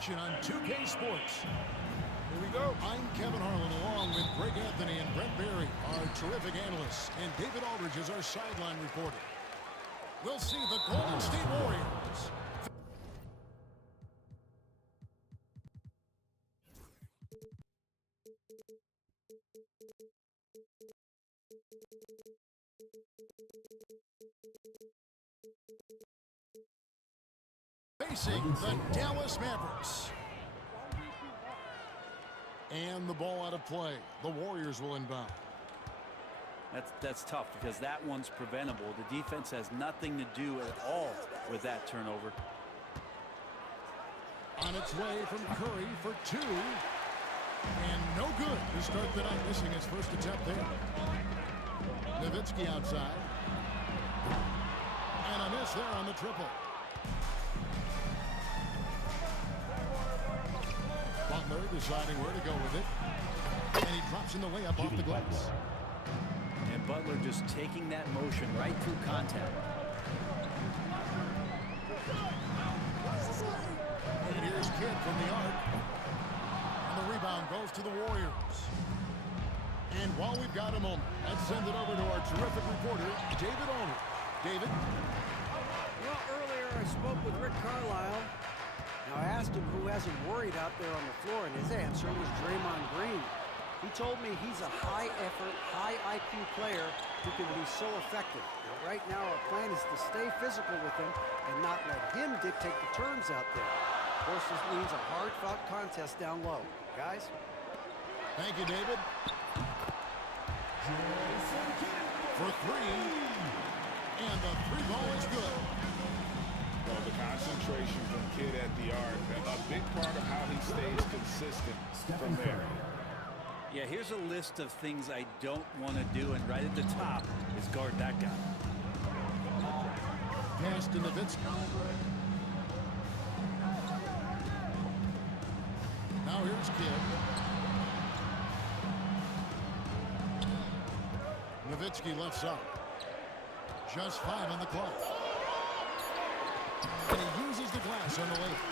action on 2K Sports. Here we go. I'm Kevin Harlan along with Greg Anthony and Brett Barry, our terrific analysts, and David Aldridge is our sideline reporter. We'll see the Golden State Warriors. Facing the Dallas Mavericks. And the ball out of play. The Warriors will inbound. That's tough because that one's preventable. The defense has nothing to do at all with that turnover. On its way from Curry for two. And no good to start the night, missing his first attempt there. Nowitzki outside. And a miss there on the triple. Butler deciding where to go with it. And he drops in the layup off the glass. And Butler just taking that motion right through contact. And here's Kidd from the arc. And the rebound goes to the Warriors. And while we've got a moment, let's send it over to our terrific reporter, David Aldridge. David? Well, earlier I spoke with Rick Carlisle. Now, I asked him who hasn't worried out there on the floor, and his answer was Draymond Green. He told me he's a high-effort, high-IQ player who can be so effective. Now, right now, our plan is to stay physical with him and not let him dictate the terms out there. Of course, this means a hard-fought contest down low. Guys? Thank you, David. For three. And the three ball is good. Well, the concentration from Kidd at the arc, a big part of how he stays consistent from there. Yeah, here's a list of things I don't want to do, and right at the top is guard that guy. Pass to Nowitzki. Now here's Kidd. Nowitzki left side. Just 5 on the clock. And he uses the glass on the layup.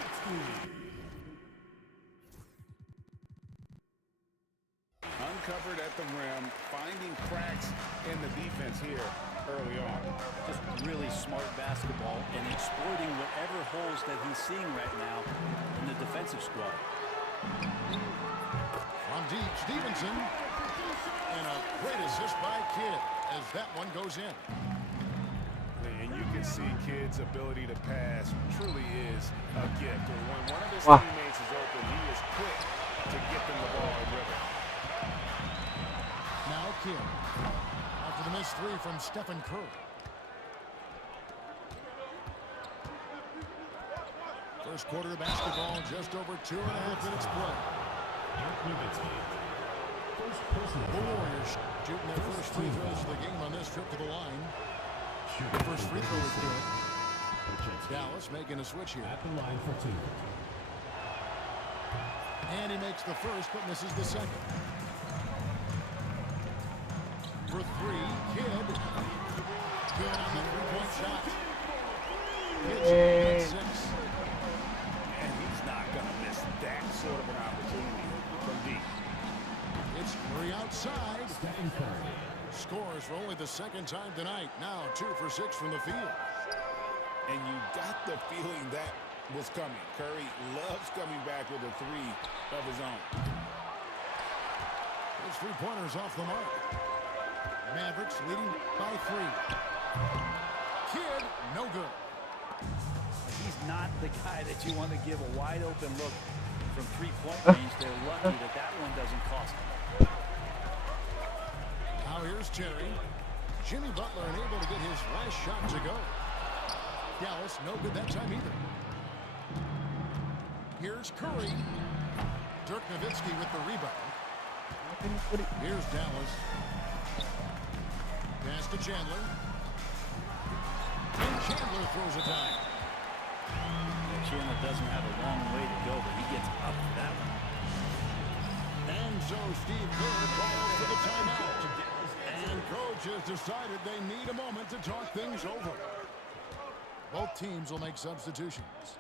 Uncovered at the rim, finding cracks in the defense here early on. Just really smart basketball and exploiting whatever holes that he's seeing right now in the defensive squad. From deep, Stevenson. And a great assist by Kidd as that one goes in. And you can see Kidd's ability to pass truly is a gift. And when one of his teammates is open, he is quick to get them the ball in rhythm. Now Kidd. After the missed three from Stephen Curry. First quarter of basketball, just over 2.5 minutes play. The Warriors shooting their first free throws of the game on this trip to the line. The first free throw is good. Dallas making a switch here. At the line for two. And he makes the first but misses the second. For three, Kidd. Good on the three-point shot. Kidd at 6. And he's not going to miss that sort of an opportunity from deep. It's Curry outside. Scores for only the second time tonight. Now 2 for 6 from the field. And you got the feeling that was coming. Curry loves coming back with a three of his own. His three-pointers off the mark. Mavericks leading by 3. Kidd, no good. He's not the guy that you want to give a wide open look from three-point range. They're lucky that that one doesn't cost them. Now here's Terry. Jimmy Butler unable to get his last shot to go. Dallas no good that time either. Here's Curry. Dirk Nowitzki with the rebound. Here's Dallas. Pass to Chandler. And Chandler throws it down. Chandler doesn't have a long way to go, but he gets up for that one. And so Steve Kerr calls for the timeout. And coach has decided they need a moment to talk things over. Both teams will make substitutions.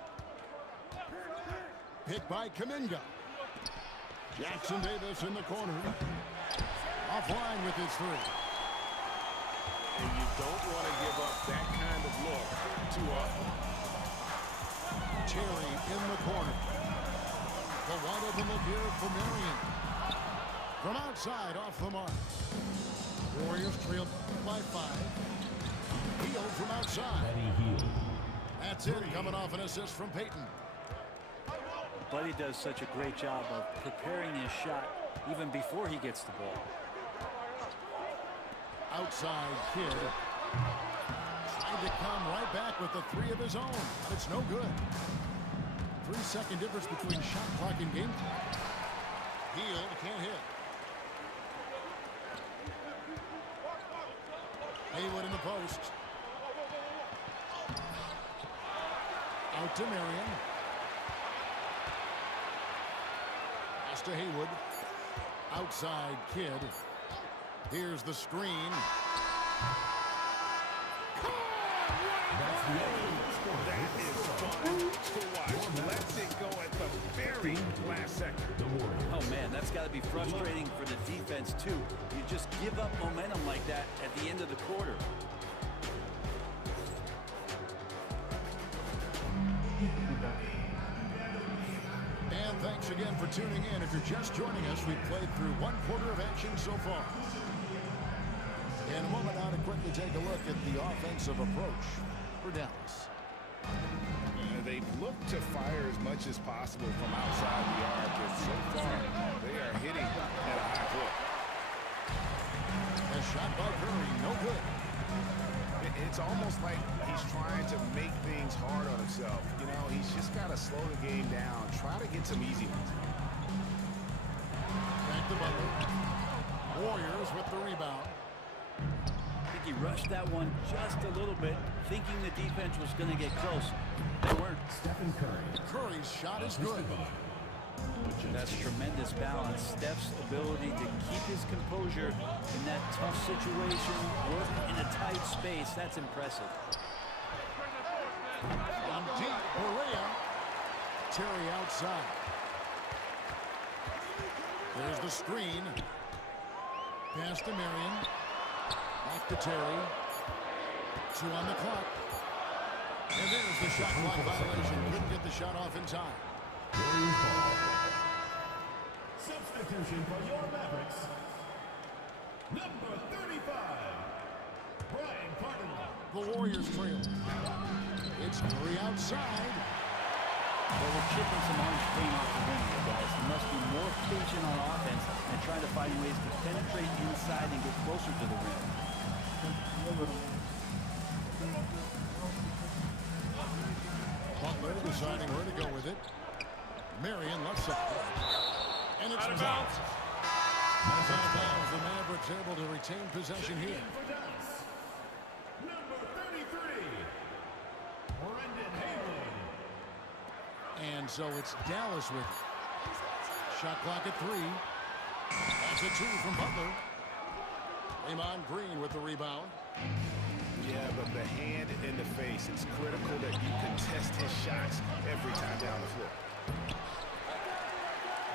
Pick by Kuminga. Jackson Davis in the corner. Offline with his three. And you don't want to give up that kind of look too often. Terry in the corner. The wide open look here for Marion. From outside, off the mark. Warriors trail by 5. Hield from outside. That's it, coming off an assist from Peyton. Buddy does such a great job of preparing his shot even before he gets the ball. Outside Kid. Trying to come right back with the three of his own. But it's no good. 3-second difference between shot clock and game clock. Hield can't hit. Haywood in the post. Out to Marion. Pass to Haywood. Outside Kid. Here's the screen. That is fun to watch. Lets it go at the very last second. Oh, man, that's got to be frustrating for the defense, too. You just give up momentum like that at the end of the quarter. And thanks again for tuning in. If you're just joining us, we've played through 1 quarter of action so far. In a moment now to quickly take a look at the offensive approach for Dallas. They've looked to fire as much as possible from outside the arc, but so far they are hitting at a high clip. A shot by Curry, no good. It's almost like he's trying to make things hard on himself. You know, he's just got to slow the game down, try to get some easy ones. Back to Butler. Warriors with the rebound. I think he rushed that one just a little bit, thinking the defense was going to get close. They weren't. Stephen Curry. Curry's shot is good. That's tremendous balance. Steph's ability to keep his composure in that tough situation, work in a tight space, that's impressive. From deep, Berea. Terry outside. There's the screen. Pass to Marion. Back to Terry. 2 on the clock. And there's the shot clock violation. Couldn't get the shot off in time. Warriors ball. Substitution for your Mavericks. Number 35, Brian Cardinal. The Warriors trail. It's Curry outside. Well, we're chipping some orange paint off the rim here, guys. You must be more patient on offense and try to find ways to penetrate inside and get closer to the rim. Butler deciding where to go with it. Marion left side. And it's out of bounds. Out of bounds. The Mavericks able to retain possession here. For Dallas, number 33, Brendan Haywood. And so it's Dallas with it. Shot clock at 3. That's a 2 from Butler. Draymond Green with the rebound. Yeah, but the hand in the face, it's critical that you contest his shots every time down the floor.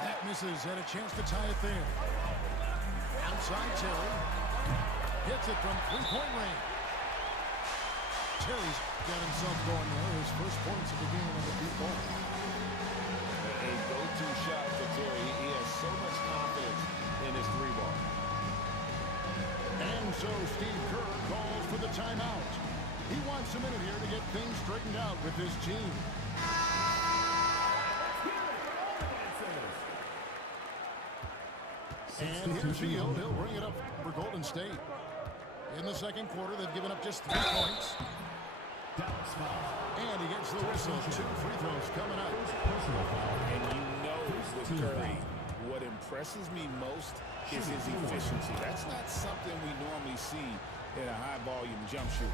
That misses, and a chance to tie it there. Outside Terry. Hits it from 3-point range. Terry's got himself going there. His first points of the game on the deep ball. A go-to shot for Terry. He has so much confidence in his 3-ball. And so Steve Kerr calls for the timeout. He wants a minute here to get things straightened out with his team. And here's Hield. He'll bring it up for Golden State. In the second quarter, they've given up just 3 points. And he gets the whistle. 2 free throws coming up. And you know with Curry, what impresses me most is his efficiency. That's not something we normally see in a high-volume jump shooter.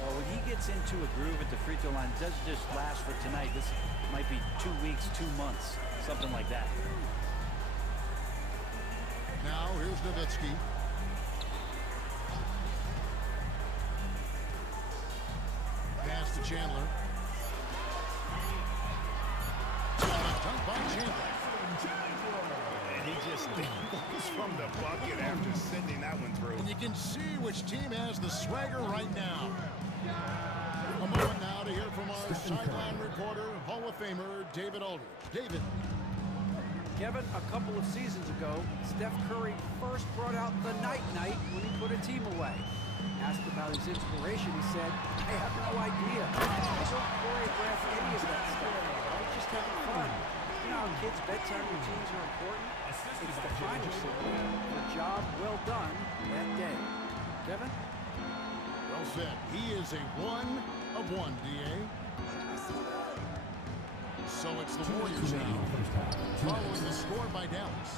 Well, when he gets into a groove at the free throw line, it doesn't just last for tonight. This might be 2 weeks, 2 months, something like that. Now, here's Nowitzki. Pass to Chandler. Jumps from the bucket after sending that one through. And you can see which team has the swagger right now. A moment now to hear from our sideline reporter, Hall of Famer David Aldridge. David. Kevin, a couple of seasons ago, Steph Curry first brought out the night-night when he put a team away. Asked about his inspiration, he said, I have no idea. I don't choreograph any of that stuff. I was just having fun. You know how kids' bedtime routines are important? It's the final signal. The job well done that day. Kevin? Well said. He is a 1 of 1, D.A. So it's the Warriors now, following the score by Dallas.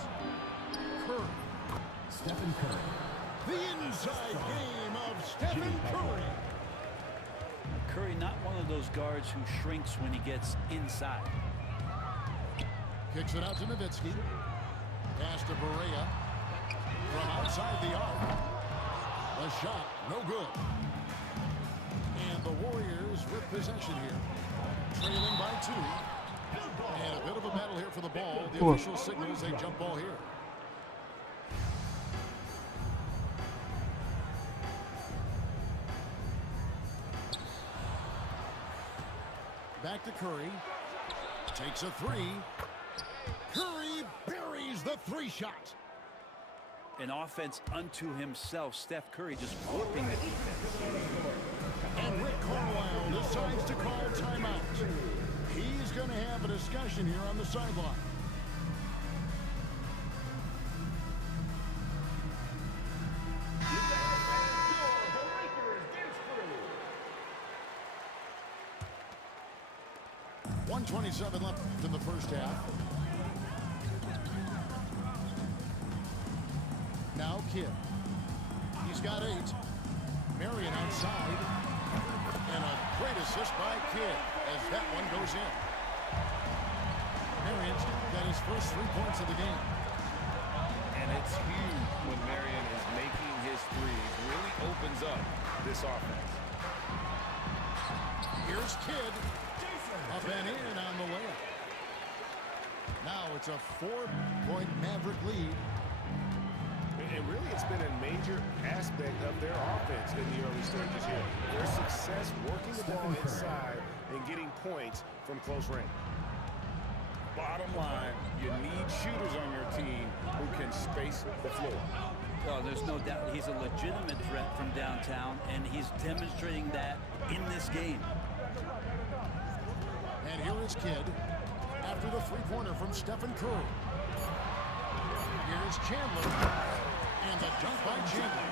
Curry. Stephen Curry. The inside game of Stephen Curry. Curry, not one of those guards who shrinks when he gets inside. Kicks it out to Nowitzki. Pass to Barea. From outside the arc. The shot, no good. And the Warriors with possession here. Trailing by 2. And a bit of a battle here for the ball. The official signals a jump ball here. Back to Curry. Takes a 3. Curry buries the 3 shot. An offense unto himself. Steph Curry just whooping the defense. And Rick Carlisle decides to call timeout. He's going to have a discussion here on the sideline. .127 left in the first half. Now Kidd. He's got 8. Marion outside. And a great assist by Kidd as that one goes in. Marion's got his first 3 points of the game. And it's huge when Marion is making his threes. Really opens up this offense. Here's Kidd. Up and in on the layup. Now it's a 4-point Maverick lead. And really, it's been a major aspect of their offense in the early stages here. Their success working the ball inside and getting points from close range. Bottom line, you need shooters on your team who can space the floor. Well, there's no doubt he's a legitimate threat from downtown, and he's demonstrating that in this game. And here is Kidd after the 3-pointer from Stephen Curry. Here's Chandler. And the dunk by Chandler.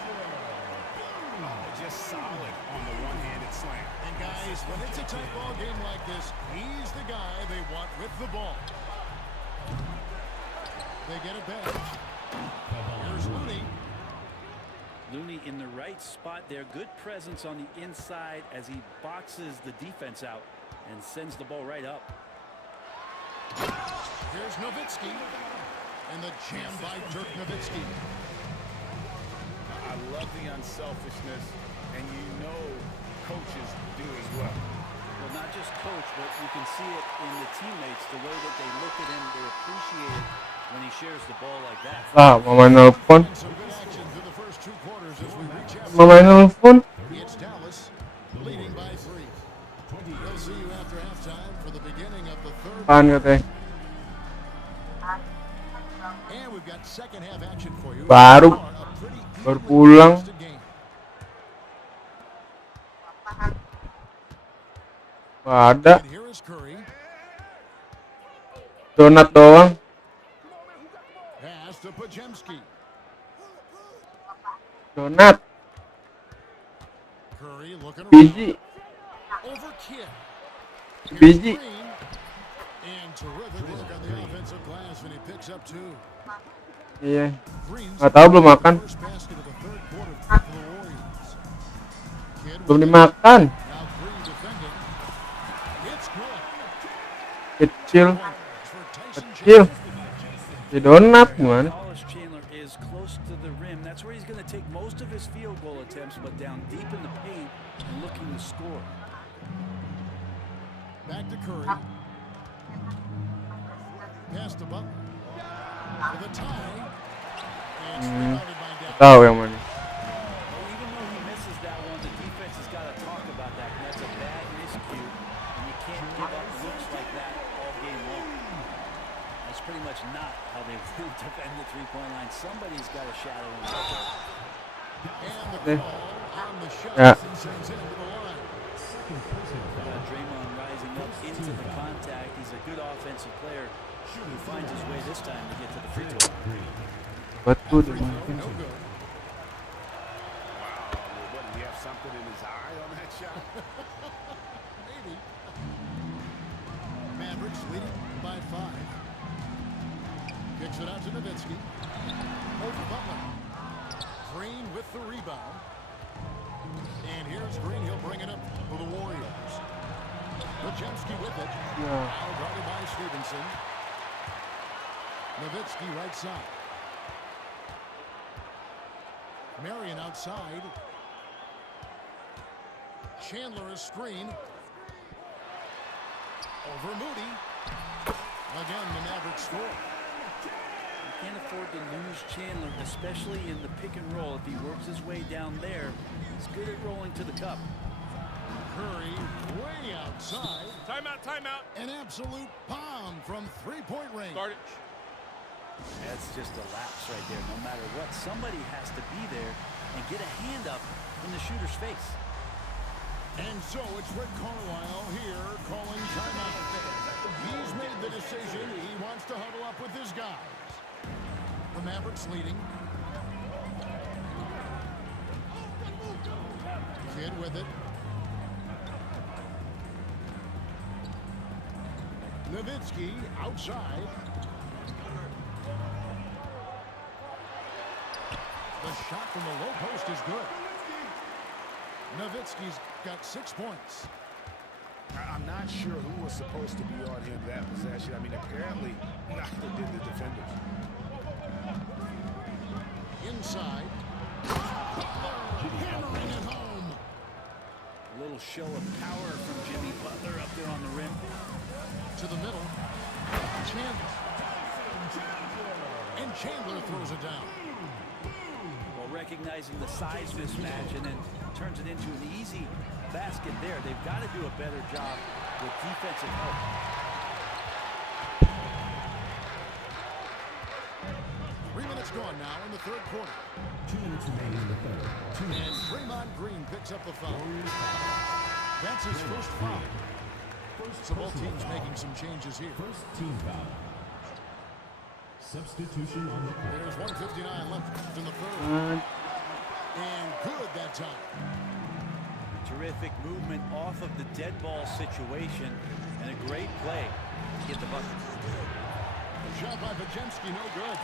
Just solid on the one-handed slam. And guys, when it's a tight ball game like this, he's the guy they want with the ball. They get it back. Here's Looney. Looney in the right spot there. Good presence on the inside as he boxes the defense out and sends the ball right up. Here's Nowitzki. And the jam by Dirk Nowitzki. I love the unselfishness, and you know coaches do as well. Well, not just coach, but you can see it in the teammates, the way that they look at him, they appreciate it when he shares the ball like that. Mau main nelfon. Some good action through the first 2 quarters as we reach out. Mau main nelfon. It's Dallas leading by 3. We'll see you after halftime for the beginning of the 3rd. Apaan katanya? And we've got second half action for you. Baru pulang. Ada. Here is Curry. Donat doang. Pass to Pajemski. Donat. Curry looking Biji. over Kidd. Biji. And terrific work on the offensive glass when he picks up 2. Iya. Nggak tahu belum makan. First basket of the 3rd quarter for the Warriors. Kidd Belum dimakan. now Green defending. It's good. Kecil. For Tyson Kecil. Di donat gimana? Hollis Chandler is close to the rim. That's where he's going to take most of his field goal attempts, but down deep in the paint and looking to score. Back to Curry. Pass to Butler. For the tie. rebounded by Dallas. Tahu yang mana. Well, even though he misses that one, the defense has got to talk about that. And that's a bad miscue, and you can't give up looks like that all game long. That's pretty much not how they defend the three-point line. Somebody's got to shadow him. And the call on the shot Yeah. sends it into the line. Draymond rising up into the contact. He's a good offensive player who finds his way this time to get to the free throw. Batu Free dia throw, mungkin. no good. Wow, what, did he have something in his eye on that shot? Maybe. Mavericks leading by 5. Kicks it out to Nowitzki. Over Butler. Green with the rebound. And here's Green. He'll bring it up for the Warriors. Podziemski with it. Ya. Now guarded by Stevenson. Nowitzki right side. Marion outside. Chandler a screen. Over Moody. Again, the Mavericks score. You can't afford to lose Chandler, especially in the pick and roll. If he works his way down there, he's good at rolling to the cup. Curry way outside. Timeout, timeout. An absolute bomb from three-point range. Start it. That's just a lapse right there. No matter what, somebody has to be there and get a hand up in the shooter's face. And so it's Rick Carlisle here calling timeout. He's made the decision. He wants to huddle up with his guys. The Mavericks leading. Kid with it. Nowitzki outside. The shot from the low post is good. Nowitzki's got 6 points. I'm not sure who was supposed to be on him that possession. I mean, apparently neither did the defenders. Inside. Butler hammering it home. A little show of power from Jimmy Butler up there on the rim. To the middle. Chandler. And Chandler throws it down. Well, recognizing the size mismatch and then turns it into an easy basket there. They've got to do a better job with defensive help. 3 minutes gone now in the third quarter. 2 minutes remaining in the third. 2 And minutes. Draymond Green picks up the foul. That's his first foul. So both teams making some changes here. First team foul. Substitution on the court. There's 1:59 left in the third. And good that time. Terrific movement off of the dead ball situation and a great play to get the bucket. Shot by Podziemski, no good.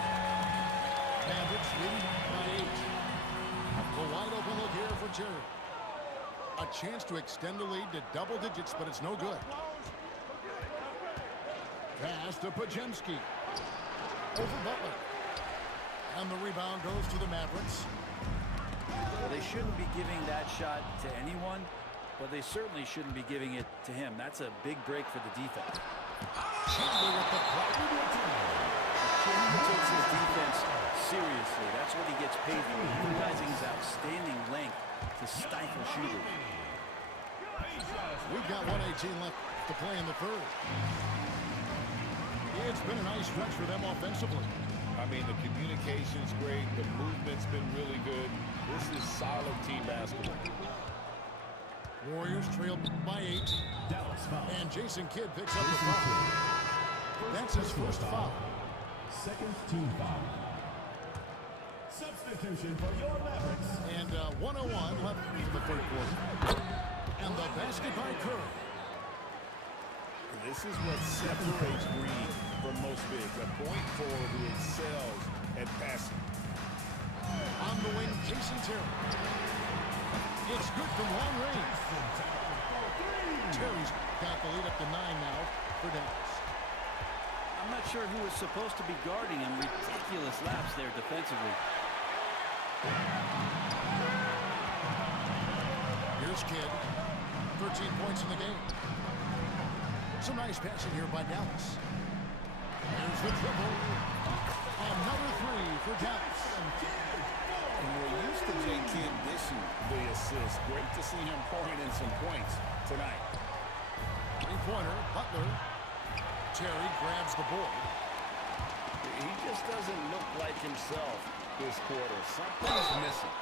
Mavericks leading by 8. The wide open look here for Terry. A chance to extend the lead to double digits, but it's no good. Pass to Podziemski. Over Butler. And the rebound goes to the Mavericks. Well, they shouldn't be giving that shot to anyone, but they certainly shouldn't be giving it to him. That's a big break for the defense. Chandler with the block. Chandler takes his defense seriously. That's what he gets paid for, utilizing his outstanding length to stifle shooters. We've got 1:18 left to play in the third. It's been a nice stretch for them offensively. I mean, the communication's great. The movement's been really good. This is solid team basketball. Warriors trail by 8. Dallas foul. And Jason Kidd picks up the foul. That's his first foul. Second team foul. Substitution for your Mavericks. And 1:01 left in the third quarter. And the basket by Curry. This is what separates Green from most bigs. A point forward who excels at passing. On the wing, Jason Terry. It's good from long range. Terry's got the lead up to 9 now for Dallas. I'm not sure who was supposed to be guarding him. Ridiculous lapse there defensively. Here's Kidd. 13 points in the game. Some nice passing here by Dallas. There's the triple. Another 3 for Dallas. And we're used to Jay Kidd dishing the assist. Great to see him pouring in some points tonight. Three-pointer, Butler. Terry grabs the board. He just doesn't look like himself this quarter. Something's missing.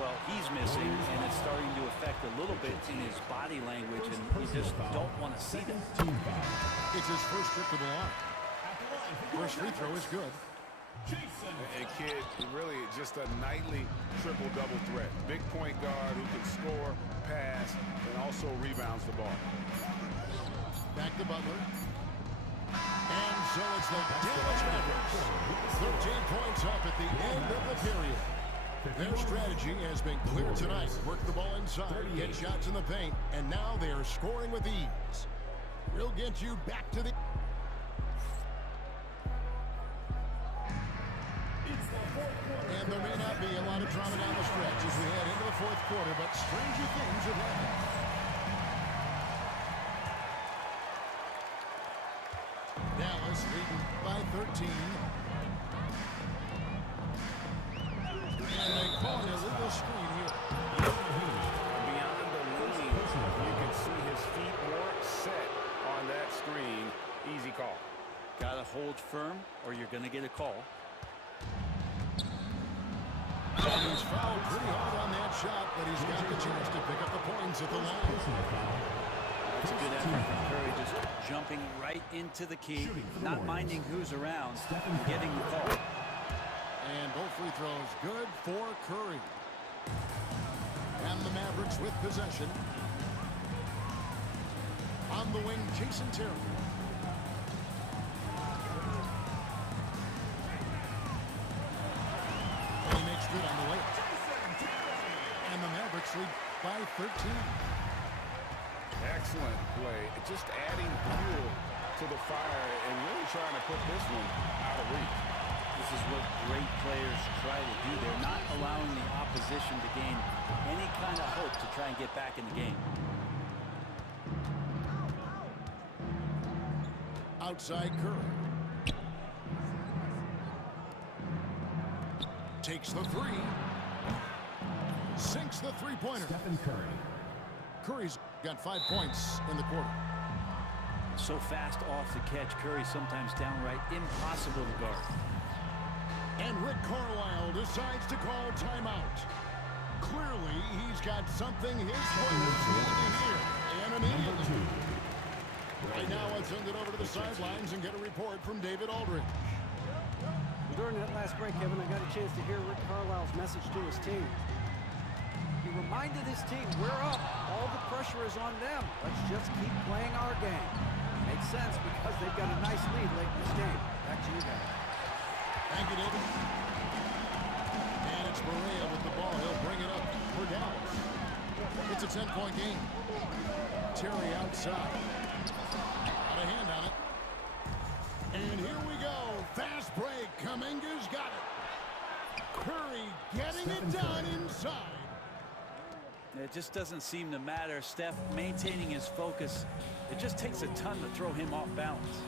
Well, he's missing, and it's starting to affect a little bit in his body language, and you just don't want to see that. It's his first trip to the line. First free throw is good. And Kidd, really just a nightly triple-double threat. Big point guard who can score, pass, and also rebounds the ball. Back to Butler. And so it's the Dallas Mavericks. 13 points up at the end of the period. Their strategy has been clear tonight. Work the ball inside, get shots in the paint, and now they are scoring with ease. We'll get you back to the... And there may not be a lot of drama down the stretch as we head into the fourth quarter, but stranger things have happened. Dallas leading by 13. And they call an illegal screen here. Beyond the lead, you can see his feet weren't set on that screen. Easy call. Got to hold firm, or you're going to get a call. And he's fouled pretty hard on that shot, but he's got the chance to pick up the points at the line. That's a good effort from Curry, just jumping right into the key, not minding who's around, and getting the call. And both free throws good for Curry. And the Mavericks with possession. On the wing, Jason Terry. And he makes good on the layup. And the Mavericks lead by 13. Excellent play. Just adding fuel to the fire and really trying to put this one out of reach. This is what great players try to do. They're not allowing the opposition to gain any kind of hope to try and get back in the game. Outside Curry. Takes the three. Sinks the three-pointer. Stephen Curry. Curry's got 5 points in the quarter. So fast off the catch, Curry sometimes downright impossible to guard. And Rick Carlisle decides to call timeout. Clearly, he's got something his players need to hear. And immediately. Right now, I'll send it over to the sidelines and get a report from David Aldridge. During that last break, Kevin, I got a chance to hear Rick Carlisle's message to his team. He reminded his team, we're up. All the pressure is on them. Let's just keep playing our game. Makes sense because they've got a nice lead late in this game. Back to you guys. Thank you, David. And it's Barea with the ball. He'll bring it up for Dallas. It's a 10-point game. Terry outside. Got a hand on it. And here we go. Fast break. Kuminga's got it. Curry getting it done inside. It just doesn't seem to matter. Steph maintaining his focus. It just takes a ton to throw him off balance.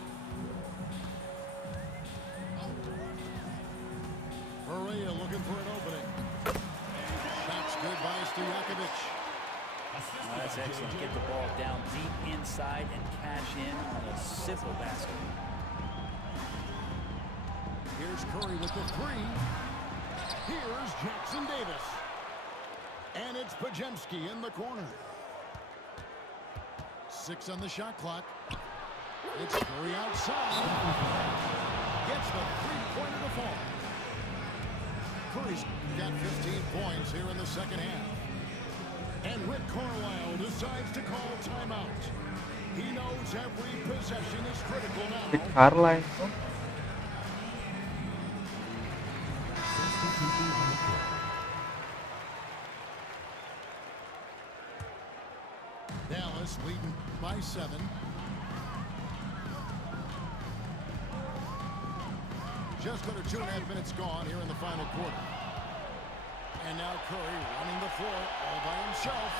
Barea looking for an opening. Shot's good by Stojakovic. That's excellent. Get the ball down deep inside and cash in on a simple basket. Here's Curry with the three. Here's Jackson Davis. And it's Pajemski in the corner. 6 on the shot clock. It's Curry outside. Gets the three-pointer to fall. Curry's got 15 points here in the second half. And Rick Carlisle decides to call timeout. He knows every possession is critical now. Rick Carlisle. Dallas leading by 7. Just under 2.5 minutes gone here in the final quarter. And now Curry running the floor all by himself.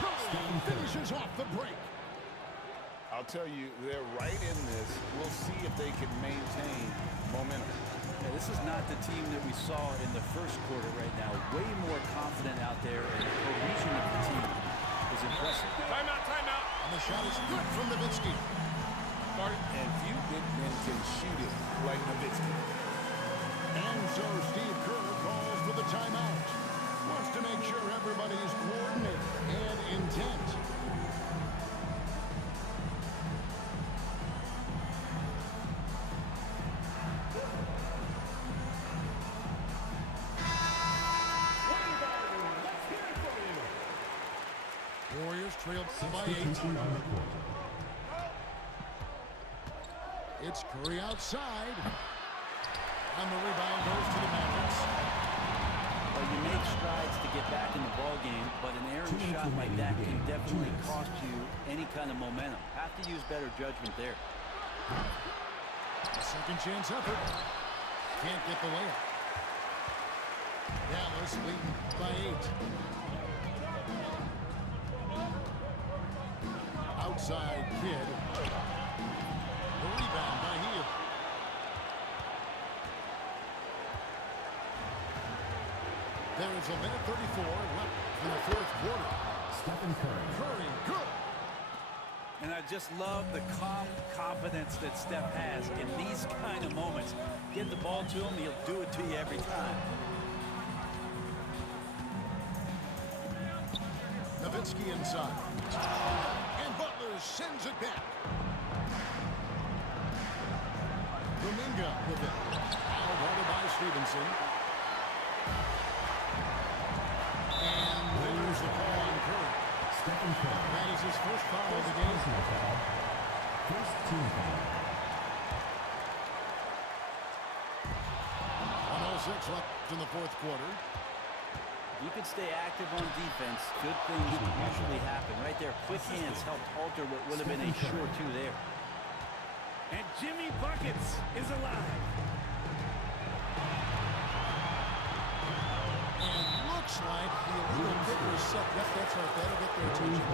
Curry finishes off the break. I'll tell you, they're right in this. We'll see if they can maintain momentum. Yeah, this is not the team that we saw in the first quarter right now. Way more confident out there, and the cohesion of the team is impressive. Timeout, timeout. And the shot is good from Nowitzki. And few big men can shoot it like Nowitzki. And so Steve Kerr calls for the timeout. Wants to make sure everybody's coordinated and intent. Warriors trail by 8. Substitution on the court. It's Curry outside. And the rebound goes to the Mavericks. Well, you make strides to get back in the ball game, but an errant shot like that can definitely cost you any kind of momentum. Have to use better judgment there. Second chance effort. Can't get the layup. Dallas leading by 8. Outside Kidd. The rebound by Hield. There's a minute 34 left in the fourth quarter. Stephen Curry. Curry, good. And I just love the calm confidence that Steph has in these kind of moments. Get the ball to him, he'll do it to you every time. Nowitzki inside. And Butler sends it back. Kuminga with it. Fouled harder by Stevenson. And there's the call on Curry. Stephen Curry. That is his first foul of the game. Personal foul. First team foul. 1:06 left in the fourth quarter. You can stay active on defense. Good things usually happen. Right there, quick hands helped alter what would have been a sure two there. And Jimmy Buckets is alive. And looks like the illegal kick was set. That's right. That'll get their attention.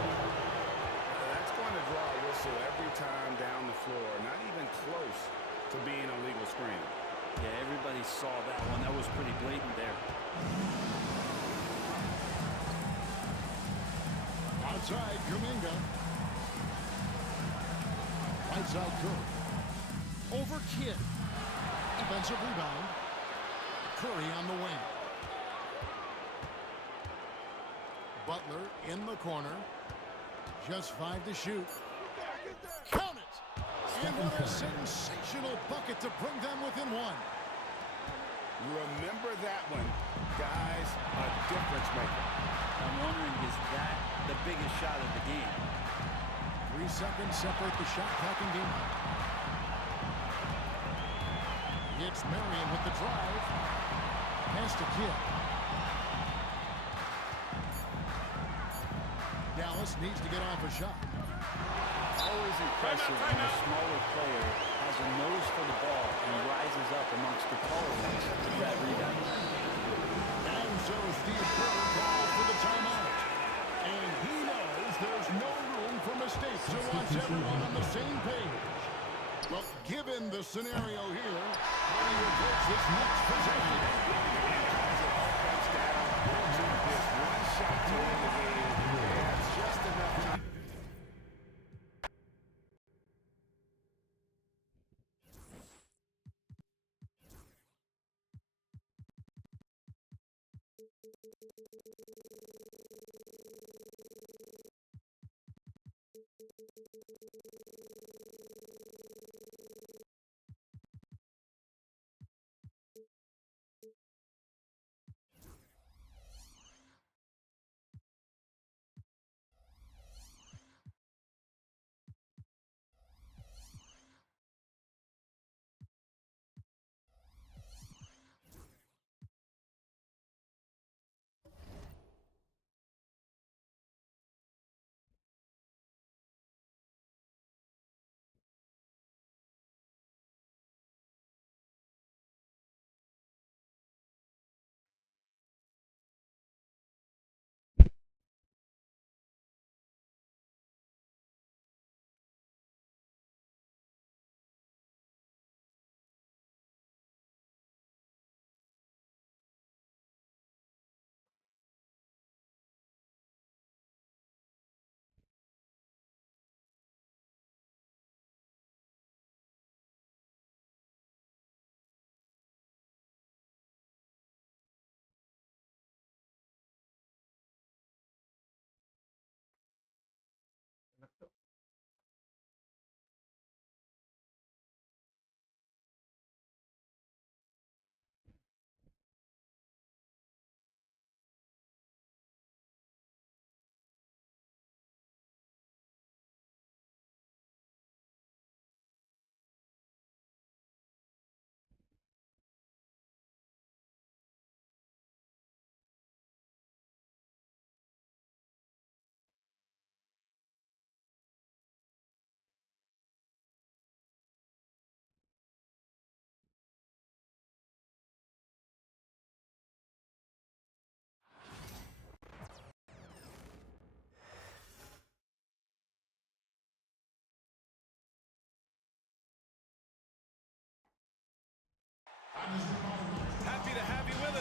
That's going to draw a whistle every time down the floor. Not even close to being a legal screen. Yeah, everybody saw that one. That was pretty blatant there. Outside Kuminga. Right side Curry. Over Kidd. Offensive rebound. Curry on the wing. Butler in the corner. Just 5 to shoot. Count it! And what a sensational bucket to bring them within 1. Remember that one. Guys, a difference maker. I'm wondering, is that the biggest shot of the game? 3 seconds separate the shot clock and game. It's Marion with the drive. Pass to Kidd. Dallas needs to get off a shot. Always impressive when a smaller player has a nose for the ball and rises up amongst the taller ones to grab rebounds. And so Steve Kerr calls for the timeout. And he knows there's no room for mistakes, so wants everyone on the same page. Well, given the scenario here, how do you approach this next possession? As it all comes down, there's one shot to win the game. That's just enough time.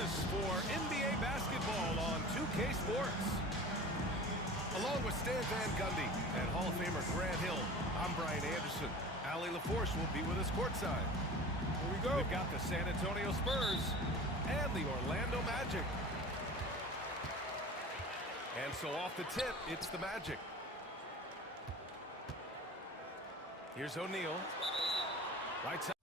us for NBA basketball on 2K Sports. Along with Stan Van Gundy and Hall of Famer Grant Hill, I'm Brian Anderson. Allie LaForce will be with us courtside. Here we go. We've got the San Antonio Spurs and the Orlando Magic. And so off the tip, it's the Magic. Here's O'Neal. Right side.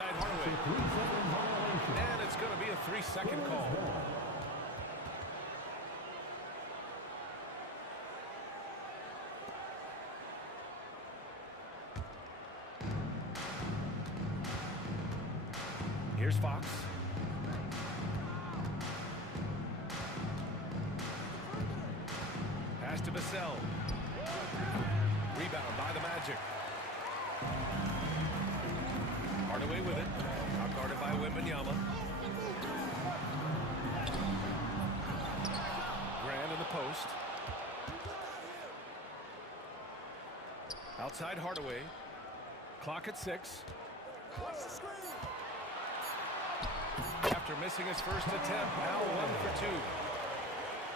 Hardaway. And it's going to be a 3-second call. Here's Fox. Pass to Vassell. Rebound by the Magic. Hardaway with it. Out guarded by Wembanyama. Grant in the post. Outside Hardaway. Clock at 6. After missing his first attempt, now 1 for 2.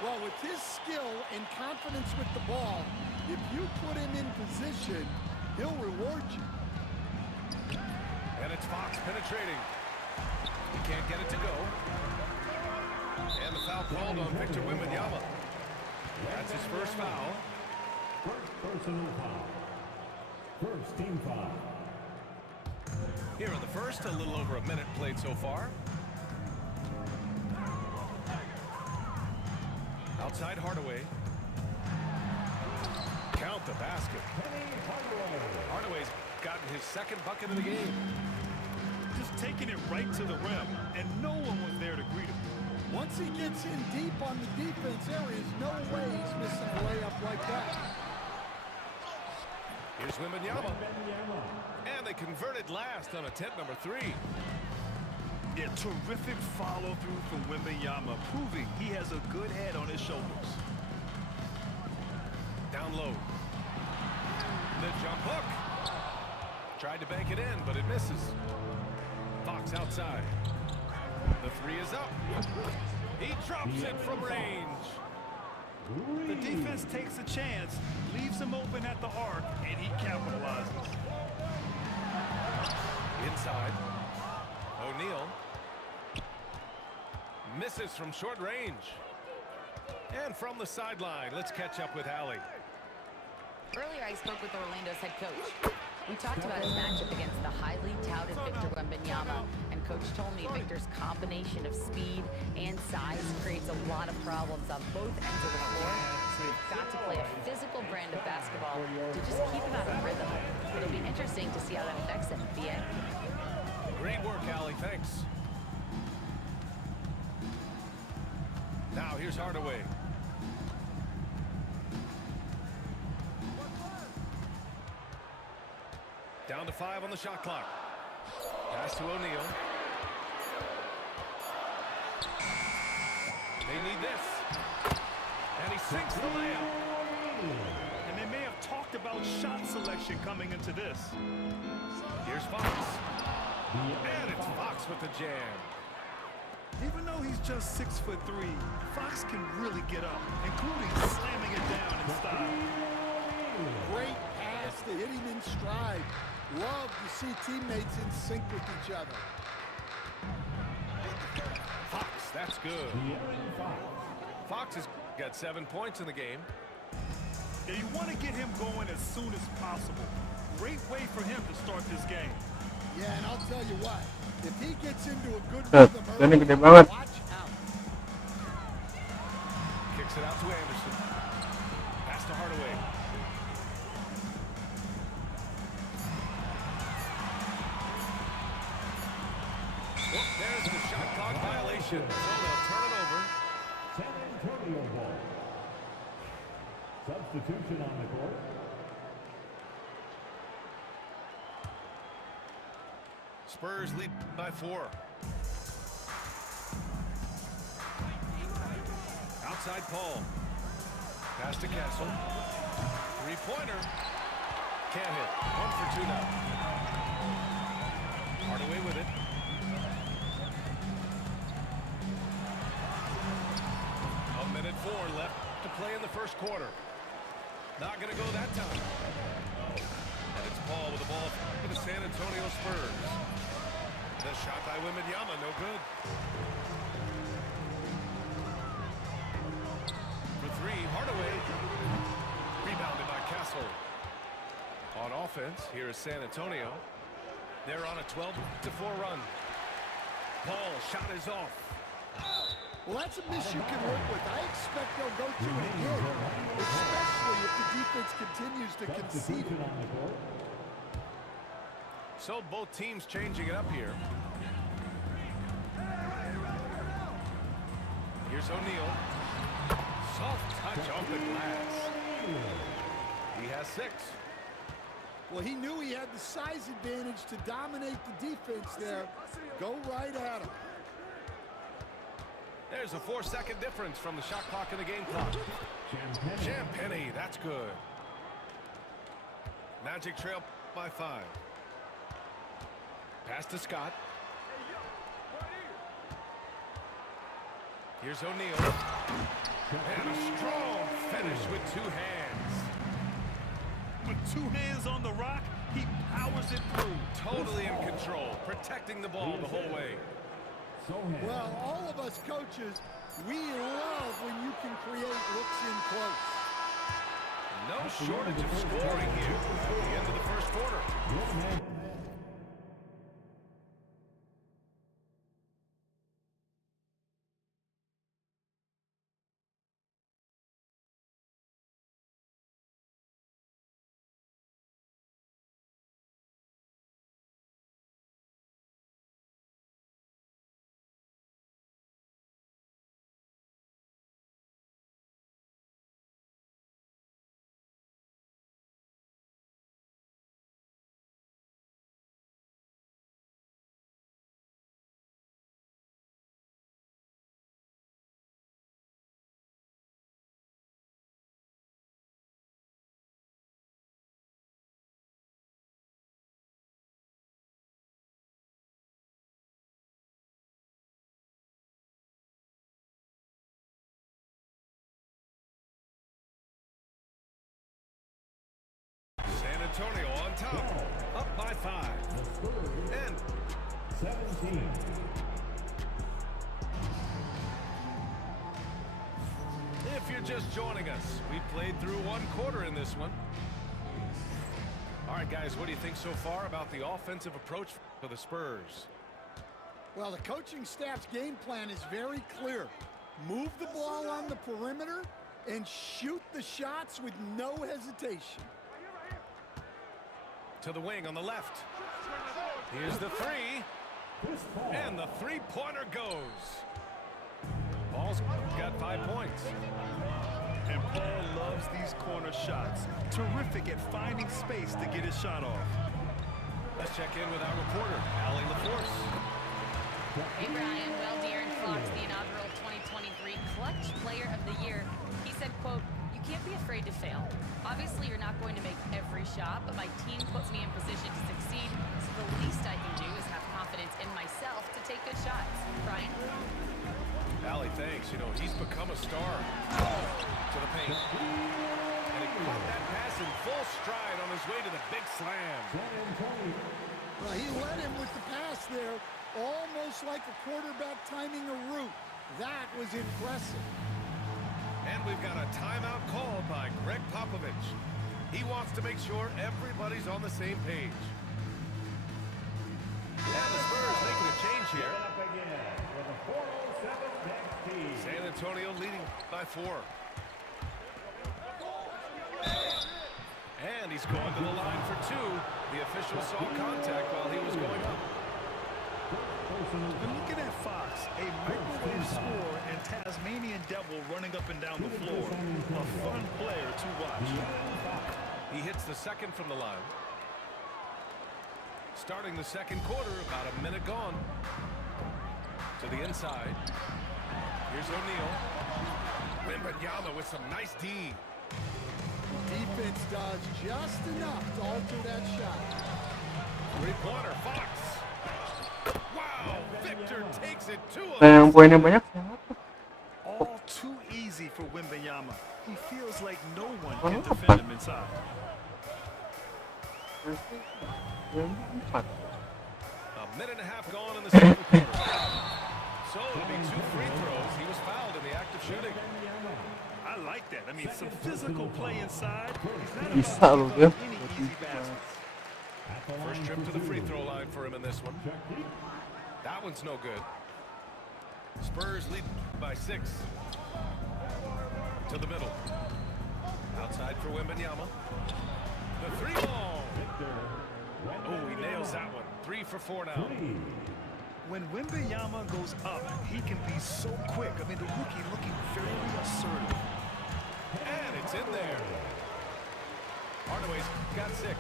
Well, with his skill and confidence with the ball, if you put him in position, he'll reward you. And it's Fox penetrating. He can't get it to go. And the foul called on Victor Wembanyama. That's his first foul. First personal foul. First team foul. Here in the first, a little over a minute played so far. Outside Hardaway. Count the basket. Hardaway's gotten his second bucket of the game. Just taking it right to the rim, and no one was there to greet him. Once he gets in deep on the defense, there is no way he's missing a layup like that. Here's Wembanyama. And they converted last on attempt number 3. Yeah, terrific follow-through from Wembanyama, proving he has a good head on his shoulders. Down low. The jump hook. Tried to bank it in, but it misses. Fox outside. The 3 is up. He drops it from range. The defense takes a chance, leaves him open at the arc, and he capitalizes. Inside. O'Neal. Misses from short range. And from the sideline, let's catch up with Allie. Earlier, I spoke with Orlando's head coach. We talked about his matchup against the highly touted Victor Wembanyama, and Coach told me Victor's combination of speed and size creates a lot of problems on both ends of the floor, so we've got to play a physical brand of basketball to just keep him out of rhythm. It'll be interesting to see how that affects him at the end. Great work, Allie. Thanks. Now, here's Hardaway. Down to 5 on the shot clock. Pass to O'Neal. They need this. And he sinks the layup. And they may have talked about shot selection coming into this. Here's Fox. And it's Fox with the jam. Even though he's just 6'3", Fox can really get up, including slamming it down in style. Great pass to hit him in stride. Love to see teammates in sync with each other. Fox, that's good. Fox has got 7 points in the game. Yeah, you want to get him going as soon as possible. Great way for him to start this game. Yeah, and I'll tell you what, if he gets into a good Ini rhythm gede early, banget. watch out. Kicks it out to Anderson. Pass to Hardaway. Oh, there's the shot clock violation. So they'll turn it over. San Antonio ball. Substitution on the court. Spurs lead by 4. Outside Paul. Pass to Kessel. 3-pointer. Can't hit. 1 for 2 now. Hardaway with it. A minute 4 left to play in the first quarter. Not going to go that time. And it's Paul with the ball for the San Antonio Spurs. The shot by Wembanyama, no good. For 3, Hardaway. Rebounded by Castle. On offense, here is San Antonio. They're on a 12-4 run. Paul, shot is off. Well, that's a miss you can work with. I expect they'll go to it again, especially if the defense continues to concede it. So both teams changing it up here. Here's O'Neal. Soft touch off the glass. He has 6. Well, he knew he had the size advantage to dominate the defense there. Go right at him. There's a 4-second difference from the shot clock and the game clock. Champagny, that's good. Magic trail by 5. Pass to Scott. Here's O'Neal. And a strong finish with 2 hands. With 2 hands on the rock, he powers it through. Totally in control, protecting the ball the whole way. Well, all of us coaches, we love when you can create looks in close. No shortage of scoring here at the end of the first quarter. San Antonio on top, up by 5. And 17. if you're just joining us, we played through 1 quarter in this one. All right, guys, what do you think so far about the offensive approach for the Spurs? Well, the coaching staff's game plan is very clear. Move the ball on the perimeter and shoot the shots with no hesitation. To the wing on the left. Here's the 3. And the 3-pointer goes. Paul's got 5 points. And Paul loves these corner shots. Terrific at finding space to get his shot off. Let's check in with our reporter, Ali LaForce. Hey, Brian. Well, De'Aaron Fox, the inaugural 2023 Clutch Player of the Year. He said, quote, "You can't be afraid to fail. Obviously, you're not going to make every shot, but my team puts me in position to succeed, so the least I can do is have confidence in myself to take good shots." Brian? Ali, thanks. You know, he's become a star. To the paint. And he caught that pass in full stride on his way to the big slam. Well, he led him with the pass there, almost like a quarterback timing a route. That was impressive. And we've got a timeout called by Greg Popovich. He wants to make sure everybody's on the same page. And the Spurs making a change here. San Antonio leading by 4. And he's going to the line for 2. The official saw contact while he was going up. And looking at Fox, a microwave scorer and Tasmanian devil running up and down the floor. A fun player to watch. He hits the second from the line. Starting the second quarter, about a minute gone. To the inside. Here's O'Neal. Wembanyama with some nice D. defense does just enough to alter that shot. Three-pointer, Fox. Wow, Victor takes it to him. Poinnya banyak. All too easy for Wembanyama. He feels like no one Oh, can apa? defend him inside. A minute and a half gone in the second quarter. So it'll be 2 free throws. He was fouled in the act of shooting. I like that. I mean, some physical play inside. He's Bisa not loh about to dia. give up any easy baskets. First trip to the free throw line for him in this one. That one's no good. Spurs lead by 6. To the middle. Outside for Wembanyama. The 3-ball. Oh, he nails that one. 3 for 4 now. When Wembanyama goes up, he can be so quick. I mean, the rookie looking very assertive. And it's in there. Hardaway's got 6.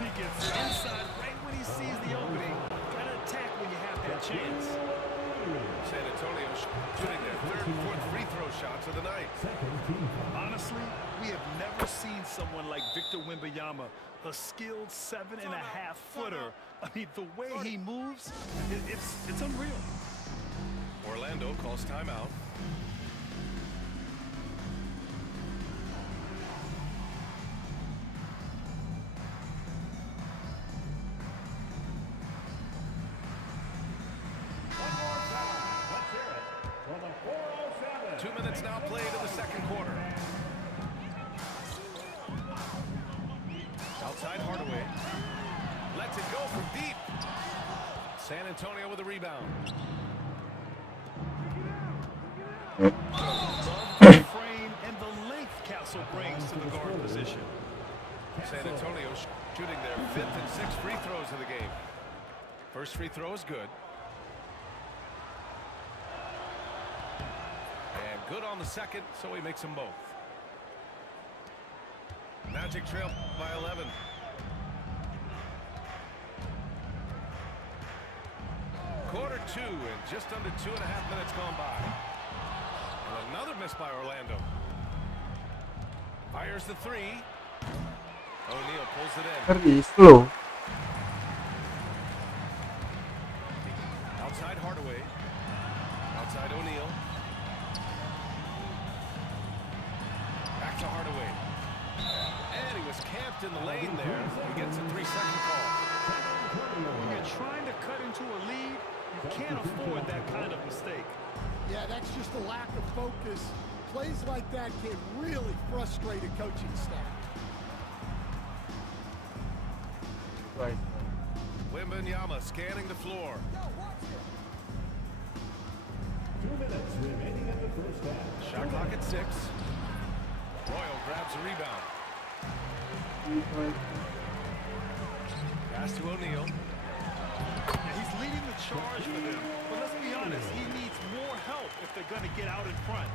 He gets inside right when he sees the opening. Gotta attack when you have that chance. San Antonio shooting their 3rd and 4th free throw shots of the night. Honestly, we have never seen someone like Victor Wembanyama, a skilled 7.5-footer. I mean, the way he moves, it's unreal. Orlando calls timeout. For the 407. 2 minutes now played in the second quarter. Outside Hardaway. Lets it go from deep. San Antonio with a rebound. The frame and the length Castle brings to the guard position. San Antonio shooting their 5th and 6th free throws of the game. First free throw is good. And good on the second, so he makes them both. Magic trail by 11. Quarter 2 and just under 2.5 minutes gone by. And another miss by Orlando. Fires the 3. O'Neal pulls it in. Very slow. Outside Hardaway. Outside O'Neal. Back to Hardaway. And he was camped in the lane there. He gets a 3-second call. When you're trying to cut into a lead, you can't afford that kind of mistake. Yeah, that's just a lack of focus. Plays like that can really frustrate a coaching staff. Right. Wembanyama scanning the floor. 2 minutes remaining in the first half. Shot clock at 6. Royal grabs a rebound. Pass to O'Neal. He's leading the charge for them, but let's be honest, he needs more help if they're going to get out in front.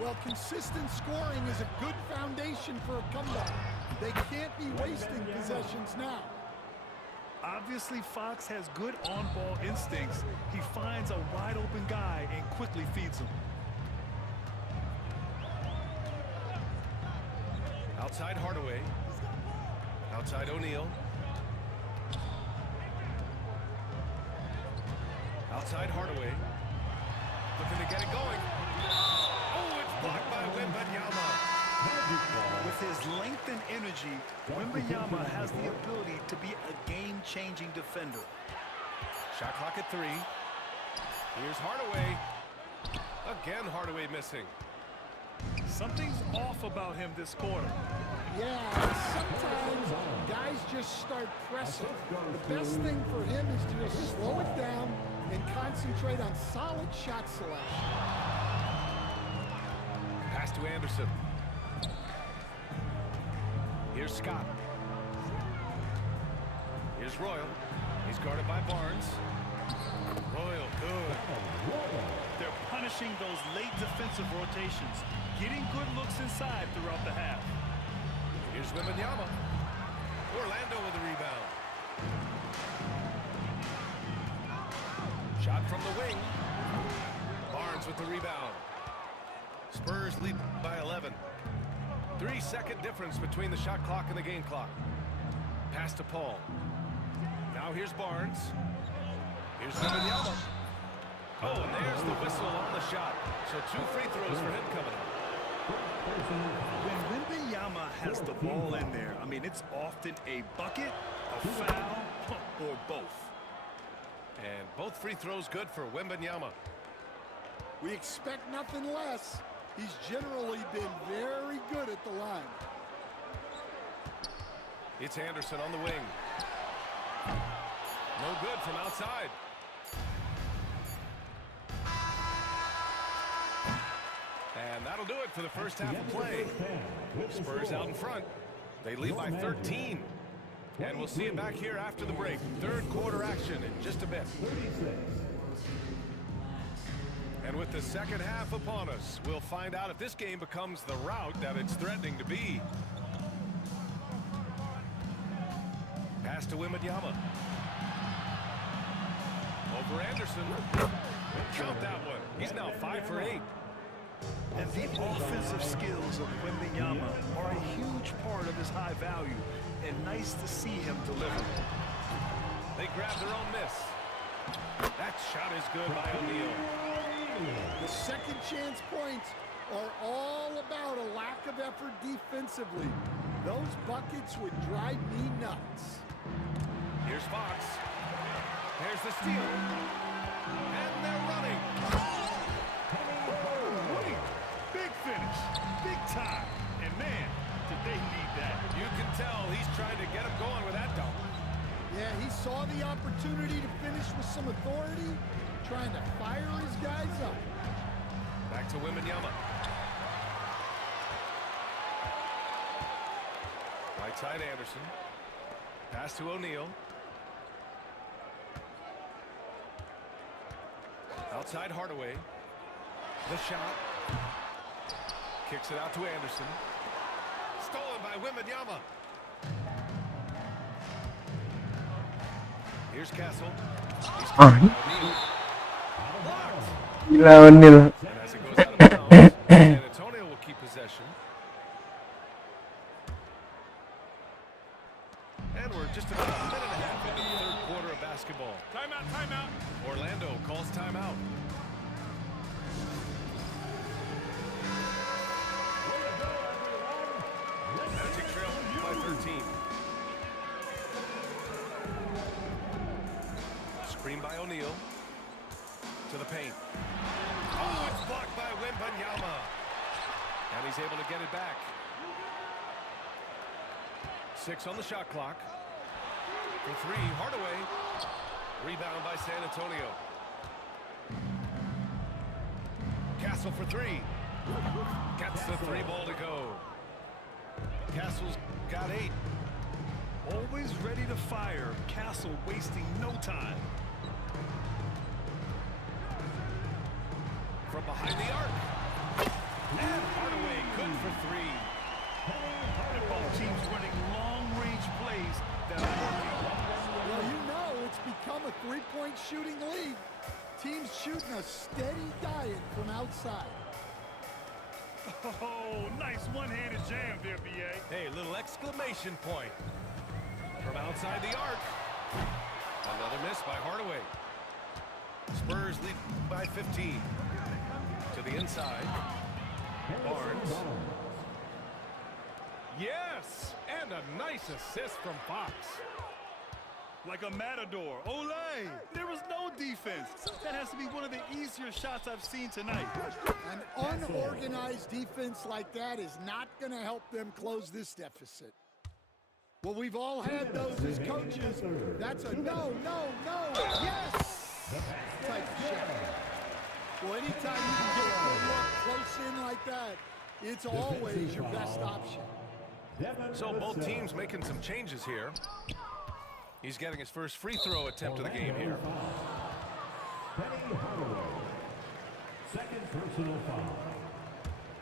Well, consistent scoring is a good foundation for a comeback. They can't be wasting possessions now. Obviously, Fox has good on-ball instincts. He finds a wide-open guy and quickly feeds him. Outside Hardaway. Outside O'Neal. Outside Hardaway. Looking to get it going. Oh, it's blocked by Wembanyama. With his length and energy, Wembanyama has the ability to be a game-changing defender. Shot clock at 3. Here's Hardaway. Again, Hardaway missing. Something's off about him this quarter. Yeah, sometimes guys just start pressing. The best thing for him is to just slow it down and concentrate on solid shot selection. Pass to Anderson. Here's Scott. Here's Royal. He's guarded by Barnes. Royal, good. They're punishing those late defensive rotations, getting good looks inside throughout the half. Here's Wembanyama. Orlando with the rebound. Shot from the wing. Barnes with the rebound. Spurs lead by 11. 3-second difference between the shot clock and the game clock. Pass to Paul. Now here's Barnes. Here's Wembanyama. Oh, and there's the whistle on the shot. So 2 free throws for him coming up. When Wembanyama has the ball in there, I mean, it's often a bucket, a foul, or both. And both free throws good for Wembanyama. We expect nothing less. He's generally been very good at the line. It's Anderson on the wing. No good from outside. And that'll do it for the first half of play. Spurs out in front. They lead by 13. And we'll see it back here after the break. Third quarter action in just a bit. And with the second half upon us, we'll find out if this game becomes the rout that it's threatening to be. Pass to Wembanyama. Over Anderson. Count that one. He's now 5 for 8. And the offensive skills of Wembanyama are a huge part of his high value, and nice to see him deliver. They grab their own miss. That shot is good by O'Neal. The second chance points are all about a lack of effort defensively. Those buckets would drive me nuts. Here's Fox. There's the steal. And they're running. Big finish, big time, and man, did they need that. You can tell he's trying to get him going with that dunk. Yeah, he saw the opportunity to finish with some authority, trying to fire his guys up. Back to Wembanyama. Right side Anderson. Pass to O'Neal. Outside Hardaway. The shot. Kicks it out to Anderson. Stolen by Wembanyama. Here's Castle. Gila O'Neal. And as it goes out of bounds, San Antonio will keep possession. And we're just about a minute and a half into the third quarter of basketball. Timeout, timeout. Orlando calls timeout. Magic trail by 13. Screen by O'Neal. To the paint. Oh, it's blocked by Wembanyama. And he's able to get it back. 6 on the shot clock. For 3, Hardaway. Rebound by San Antonio. Castle for 3. Gets the 3 ball to go. Castle's got 8. Always ready to fire. Castle wasting no time. From behind the arc. And Hardaway good for 3. And both teams running long-range plays that are working. Well, you know it's become a three-point shooting league. Teams shooting a steady diet from outside. Oh, nice one-handed jam there, B.A. Hey, little exclamation point. From outside the arc. Another miss by Hardaway. Spurs lead by 15. To the inside. Barnes. Yes! And a nice assist from Fox. Like a matador. Olay! There was no defense. That has to be one of the easier shots I've seen tonight. An unorganized defense like that is not going to help them close this deficit. Well, we've all had those as coaches. That's a no, yes! Type shot. Well, anytime you can get a good look close in like that, it's always your best option. So both teams making some changes here. He's getting his first free throw attempt of the game here. Second personal foul.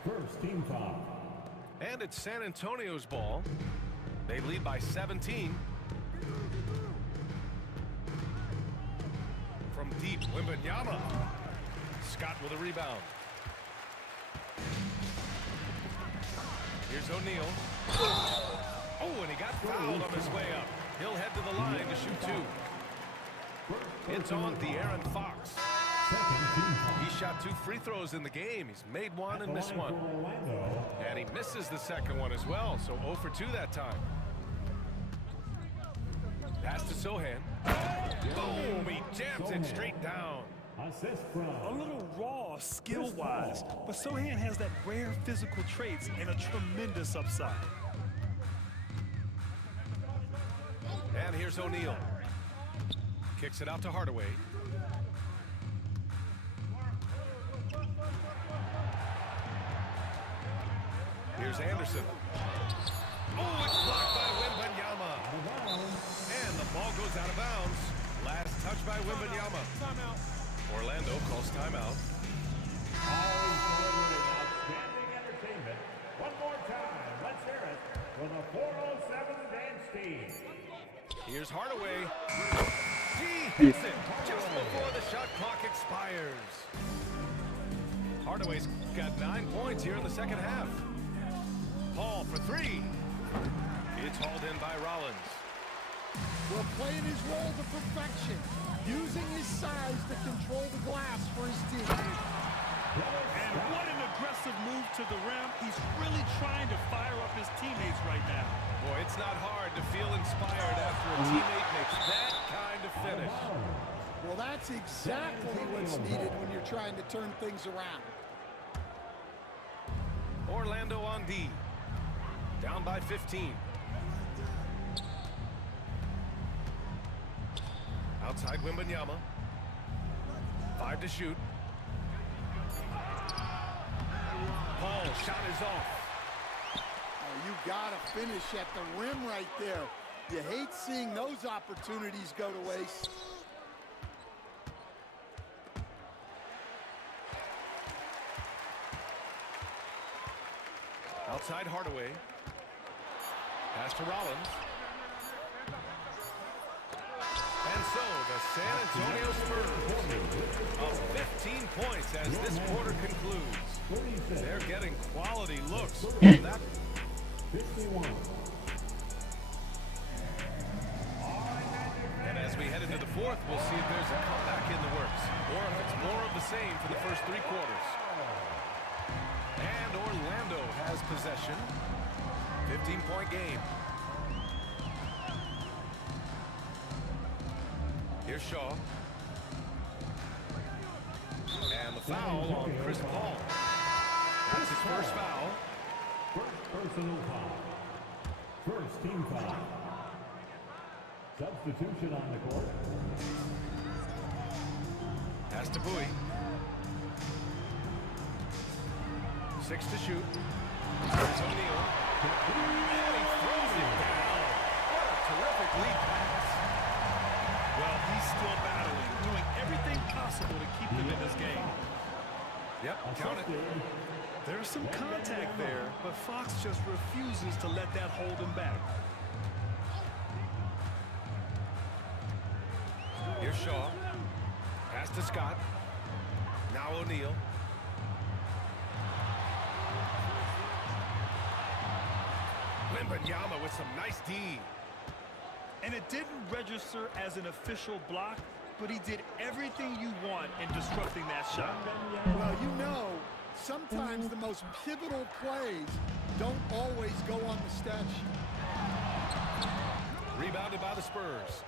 First team foul. And it's San Antonio's ball. They lead by 17. From deep, Wembanyama. Scott with a rebound. Here's O'Neal. Oh, and he got fouled on his way up. He'll head to the line to shoot two. It's on De'Aaron Fox. He shot 2 free throws in the game. He's made one and missed one. And he misses the second one as well, so 0 for 2 that time. Pass to Sohan. Boom! He jams it straight down. A little raw skill-wise, but Sohan has that rare physical traits and a tremendous upside. And here's O'Neal. Kicks it out to Hardaway. Here's Anderson. Oh, it's blocked by Wembanyama. And the ball goes out of bounds. Last touch by Wembanyama. Timeout. Orlando calls timeout. Always delivering outstanding entertainment. One more time, let's hear it for the 407 dance team. Here's Hardaway. He hits it just before the shot clock expires. Hardaway's got 9 points here in the second half. Paul for 3. It's hauled in by Rollins. Well, playing his role to perfection, using his size to control the glass for his team. And what an aggressive move to the rim. He's really trying to fire up his teammates right now. Boy, it's not hard to feel inspired after a teammate makes that kind of finish. Well, that's exactly what's needed when you're trying to turn things around. Orlando on D. Down by 15. Outside Wembanyama. 5 to shoot. Paul, shot is off. Oh, you gotta finish at the rim right there. You hate seeing those opportunities go to waste. Outside Hardaway. Pass to Rollins. And so the San Antonio Spurs up 15 points as this quarter concludes. They're getting quality looks. That 51. And as we head into the fourth, we'll see if there's a comeback in the works, or if it's more of the same for the first 3 quarters. And Orlando has possession. 15-point game. Here's Shaw. And the foul on Chris Paul. That's his first foul. First personal foul. First team foul. Substitution on the court. Pass to Bowie. 6 to shoot. Here's O'Neal. And he throws it down. What a terrific lead pass. Well, he's still battling, doing everything possible to keep them in this game. Yep, count it. There's some contact there, but Fox just refuses to let that hold him back. Here's Shaw. Pass to Scott. Now O'Neal. Wembanyama with some nice D. And it didn't register as an official block, but he did everything you want in disrupting that shot. Well, you know, sometimes the most pivotal plays don't always go on the stat sheet. Rebounded by the Spurs.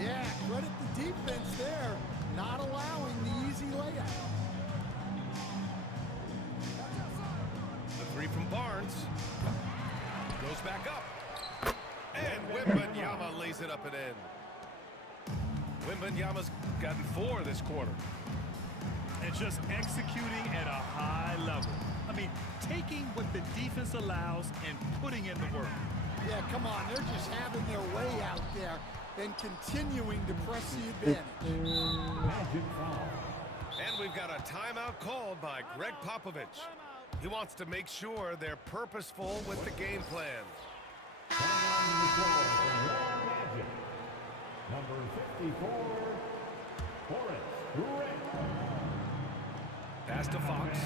Yeah, credit the defense there, not allowing the easy layup. The 3 from Barnes. Goes back up. And Wembanyama lays it up and in. Wembanyama's gotten 4 this quarter. And just executing at a high level. I mean, taking what the defense allows and putting in the work. Yeah, come on, they're just having their way out there and continuing to press the advantage. And we've got a timeout called by Greg Popovich. He wants to make sure they're purposeful with the game plan. Number 54, Horace Grant. Pass to Fox.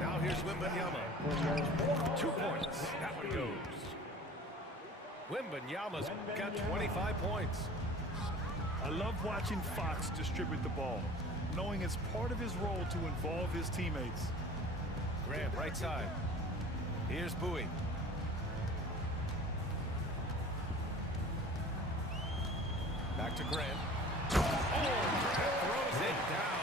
Now here's Wembanyama. 2 points. That one goes. Wembanyama's got 25 points. I love watching Fox distribute the ball, knowing it's part of his role to involve his teammates. Grant, right side. Here's Bowie. Back to Grant. Oh, Grant throws it down.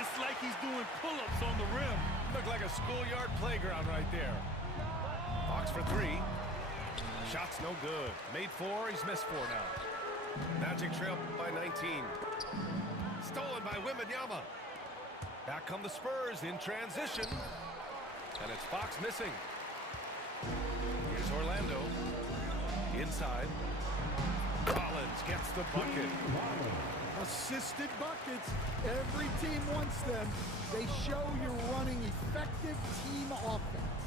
It's like he's doing pull-ups on the rim. Looked like a schoolyard playground right there. Fox for 3. Shot's no good. Made 4, he's missed 4 now. Magic trail by 19. Stolen by Wembanyama. Back come the Spurs in transition. And it's Fox missing. Here's Orlando. Inside. Collins gets the bucket. Assisted buckets. Every team wants them. They show you're running effective team offense.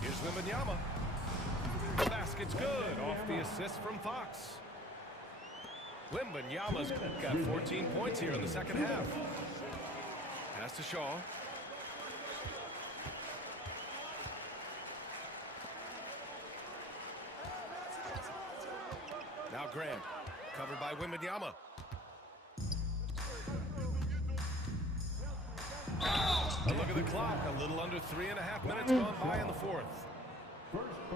Here's Wembanyama. The basket's good off the assist from Fox. Wembanyama's got 14 points here in the second half. Pass to Shaw. Now Grant, covered by Wembanyama. A look at the clock, a little under 3.5 minutes gone by in the fourth.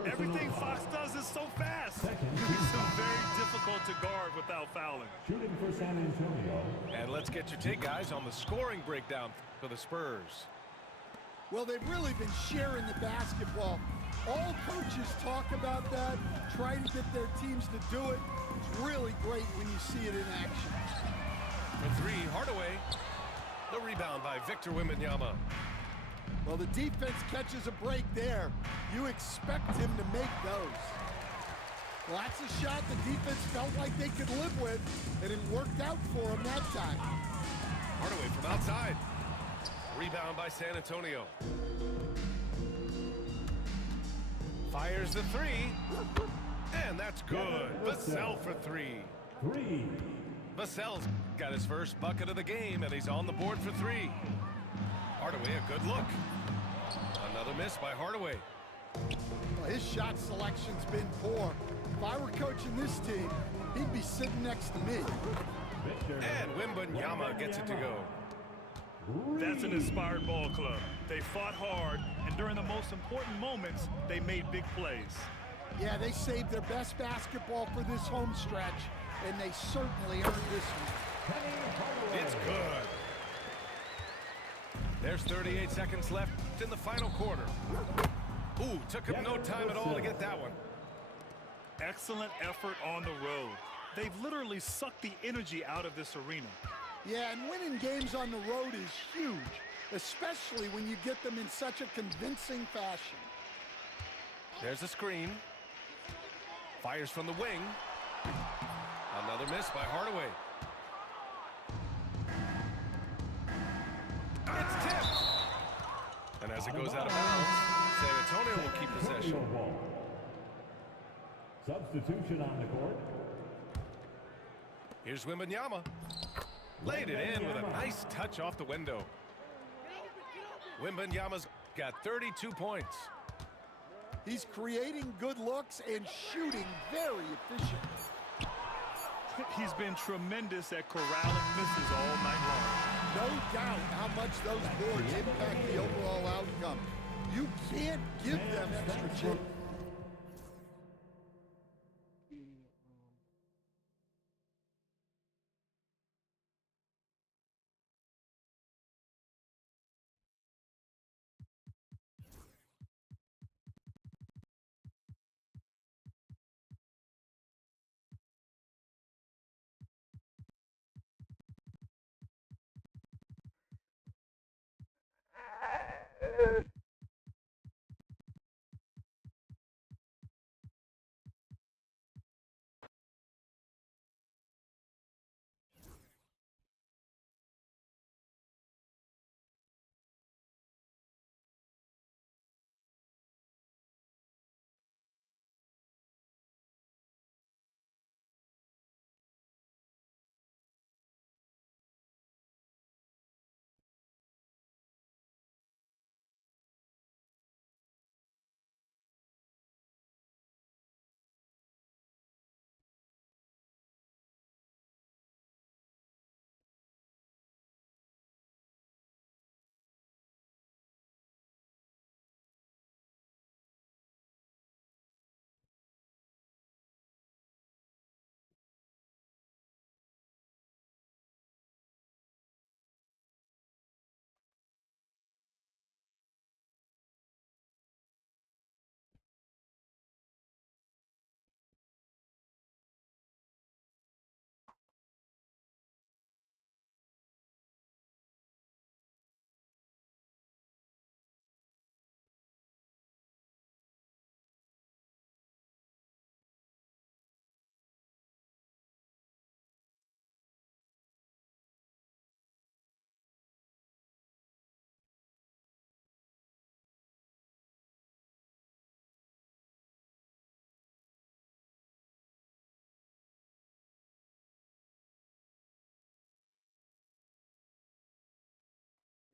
Everything Fox does is so fast. He's so very difficult to guard without fouling. Shooting for San Antonio. And let's get your take, guys, on the scoring breakdown for the Spurs. Well, they've really been sharing the basketball. All coaches talk about that, try to get their teams to do it. It's really great when you see it in action. For 3, Hardaway. The rebound by Victor Wembanyama. Well, the defense catches a break there. You expect him to make those. Well, that's a shot the defense felt like they could live with, and it worked out for them that time. Hardaway from outside. Rebound by San Antonio. Fires the 3. And that's good. Vassell for 3. 3. Vassell's got his first bucket of the game, and he's on the board for 3. Hardaway, a good look. Another miss by Hardaway. Well, his shot selection's been poor. If I were coaching this team, he'd be sitting next to me. And Wembanyama gets it to go. That's an inspired ball club. They fought hard, and during the most important moments, they made big plays. Yeah, they saved their best basketball for this home stretch, and they certainly earned this one. It's good. There's 38 seconds left in the final quarter. Ooh, took him no time at all to get that one. Excellent effort on the road. They've literally sucked the energy out of this arena. Yeah, and winning games on the road is huge, especially when you get them in such a convincing fashion. There's a screen. Fires from the wing. Another miss by Hardaway. It's tipped. And as it goes out of bounds, San Antonio will keep possession. Substitution on the court. Here's Wembanyama. Laid it in with a nice touch off the window. Wembanyama's got 32 points. He's creating good looks and shooting very efficiently. He's been tremendous at corralling misses all night long. No doubt how much those boards impact the overall outcome. You can't give them extra chance.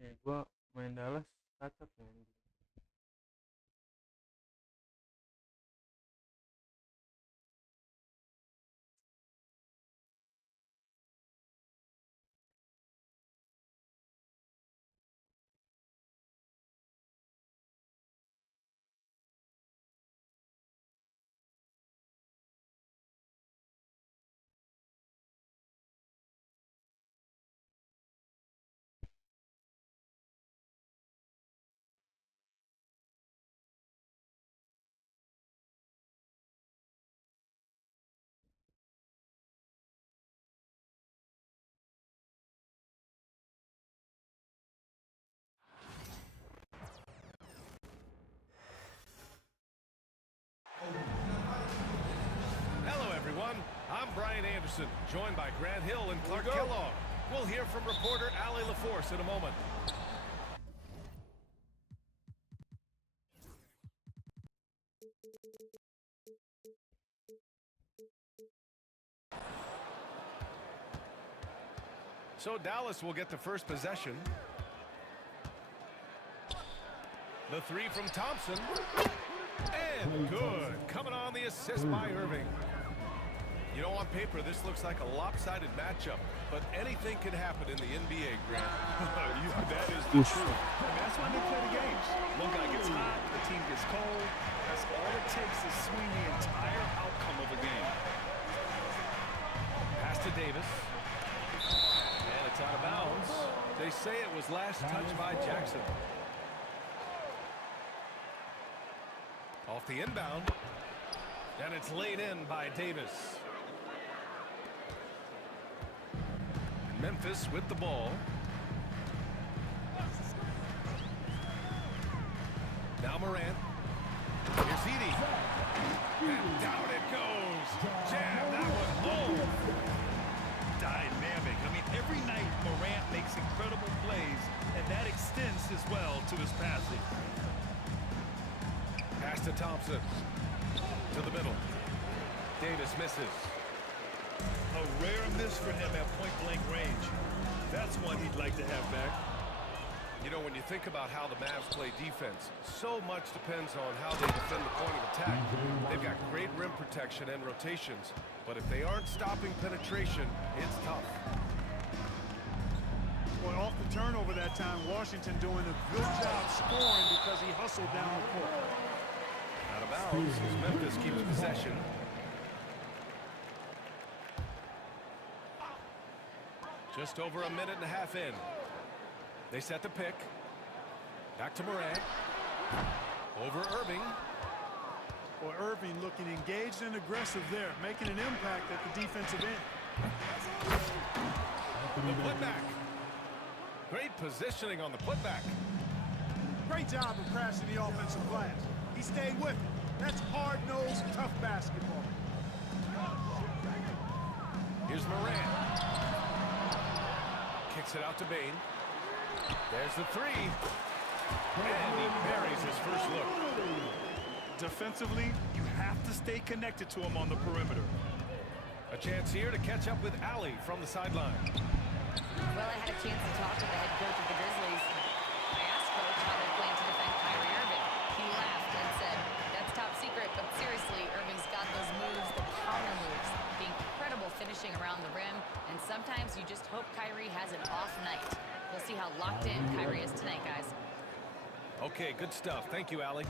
Gua main Dallas cocok ya. Hello, everyone. I'm Brian Anderson, joined by Grant Hill and Clark Kellogg. We'll hear from reporter Allie LaForce in a moment. So Dallas will get the first possession. The three from Thompson. And good. Coming on the assist by Irving. You know, on paper, this looks like a lopsided matchup, but anything can happen in the NBA, Grant. That is the truth. I mean, that's why they play the games. One guy gets hot, the team gets cold. That's all it takes to swing the entire outcome of a game. Pass to Davis. And it's out of bounds. They say it was last touched by Jackson. Off the inbound. And it's laid in by Davis. Memphis with the ball. Now Morant. Here's Edie. And down it goes. Jam that one home. Dynamic. I mean, every night Morant makes incredible plays, and that extends as well to his passing. Pass to Thompson. To the middle. Davis misses. A rare miss for him at point-blank range. That's one he'd like to have back. You know, when you think about how the Mavs play defense, so much depends on how they defend the point of attack. They've got great rim protection and rotations, but if they aren't stopping penetration, it's tough. Well, off the turnover that time, Washington doing a good job scoring because he hustled down the court. Out of bounds as Memphis keeps possession. Just over a minute and a half in. They set the pick. Back to Morant. Over Irving. Well, Irving looking engaged and aggressive there, making an impact at the defensive end. The putback. Great positioning on the putback. Great job of crashing the offensive glass. He stayed with it. That's hard-nosed, tough basketball. Here's Morant. Kicks it out to Bane. There's the three. And he buries his first look. Defensively, you have to stay connected to him on the perimeter. A chance here to catch up with Allie from the sideline. Well, I had a chance to talk with the head coach of the Grizzlies. I asked Coach how they plan to defend Kyrie Irving. He laughed and said, "That's top secret, but seriously, Irving's got those moves, the counter moves, the incredible finishing around the rim, and sometimes you just hope Kyrie has an off night." We'll see how locked in Kyrie is tonight, guys. Okay, good stuff. Thank you, Allie.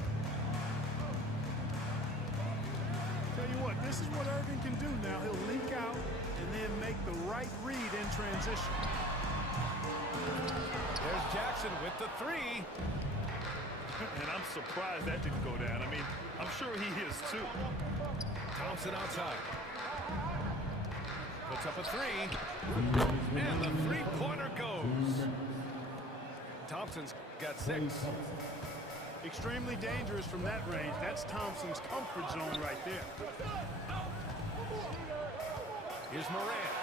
Tell you what, this is what Irving can do now. He'll leak out and then make the right read in transition. There's Jackson with the three. And I'm surprised that didn't go down. I mean, I'm sure he is too. Thompson outside. Puts up a three. And the three-pointer goes. Thompson's got 6. Extremely dangerous from that range. That's Thompson's comfort zone right there. Here's Morant.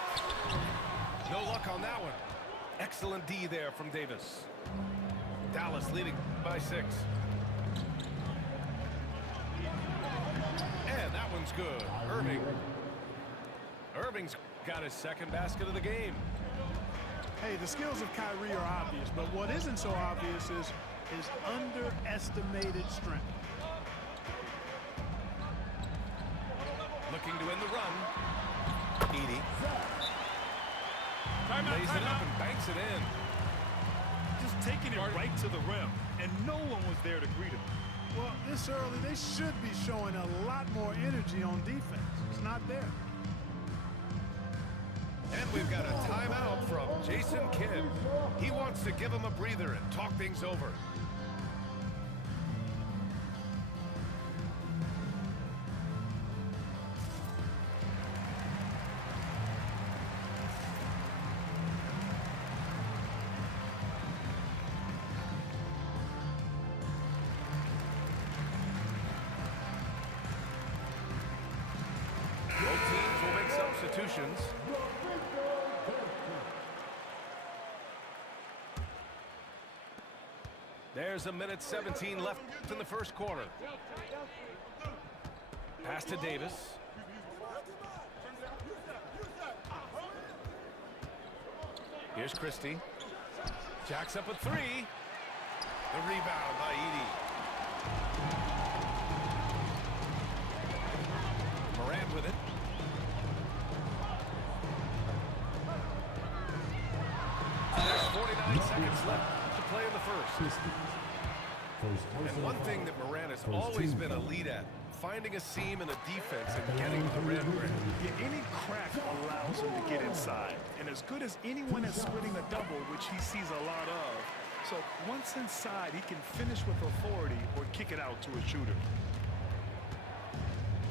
No luck on that one. Excellent D there from Davis. Dallas leading by 6. And that one's good. Irving's got his second basket of the game. Hey, the skills of Kyrie are obvious, but what isn't so obvious is his underestimated strength. Looking to end the run. Edie. Lays it up and banks it in. Just taking it right to the rim, and no one was there to greet him. Well, this early, they should be showing a lot more energy on defense. It's not there. And we've got a timeout from Jason Kidd. He wants to give him a breather and talk things over. Both teams will make substitutions. There's a minute 17 left in the first quarter. Pass to Davis. Here's Christie. Jacks up a three. The rebound by Edie. Morant with it. There's 49 seconds left to play in the first. And one thing that Morant has always been a lead at, finding a seam in a defense and getting to the rim. Yeah, any crack allows him to get inside. And as good as anyone at splitting a double, which he sees a lot of, so once inside, he can finish with authority or kick it out to a shooter.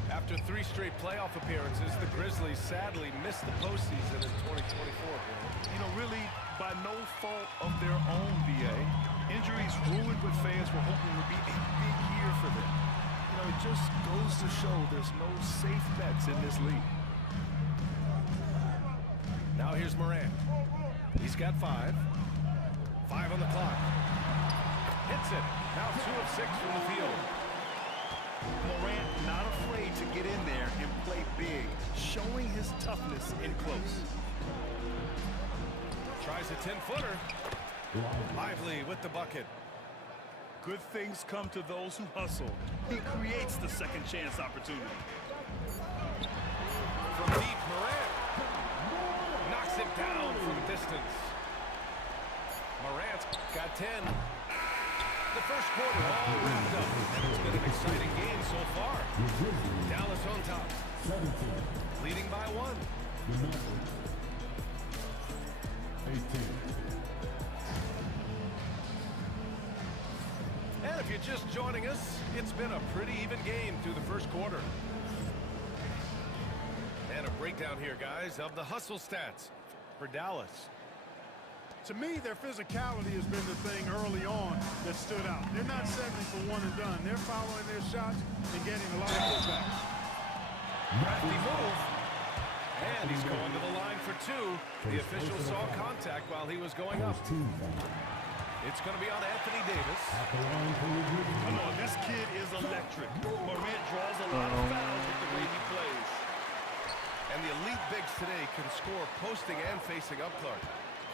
After 3 straight playoff appearances, the Grizzlies sadly missed the postseason in 2024. You know, really, by no fault of their own, BA. Injuries ruined what fans were hoping would be a big year for them. You know, it just goes to show there's no safe bets in this league. Now here's Morant. He's got 5. 5 on the clock. Hits it. Now 2 of 6 from the field. Morant not afraid to get in there and play big, showing his toughness in close. Tries a 10-footer. Lively with the bucket. Good things come to those who hustle. He creates the second chance opportunity. From deep, Morant knocks it down from distance. Morant's got 10. The first quarter all wrapped up, and it's been an exciting game so far. Dallas on top, leading by 1. And if you're just joining us, it's been a pretty even game through the first quarter. And a breakdown here, guys, of the hustle stats for Dallas. To me, their physicality has been the thing early on that stood out. They're not settling for one and done. They're following their shots and getting a lot of putbacks. Crafty move. And he's going to the line for 2. The official saw contact while he was going up. It's going to be on Anthony Davis. I know, this kid is electric. Morant draws a lot of fouls with the way he plays. And the elite bigs today can score posting and facing up guard.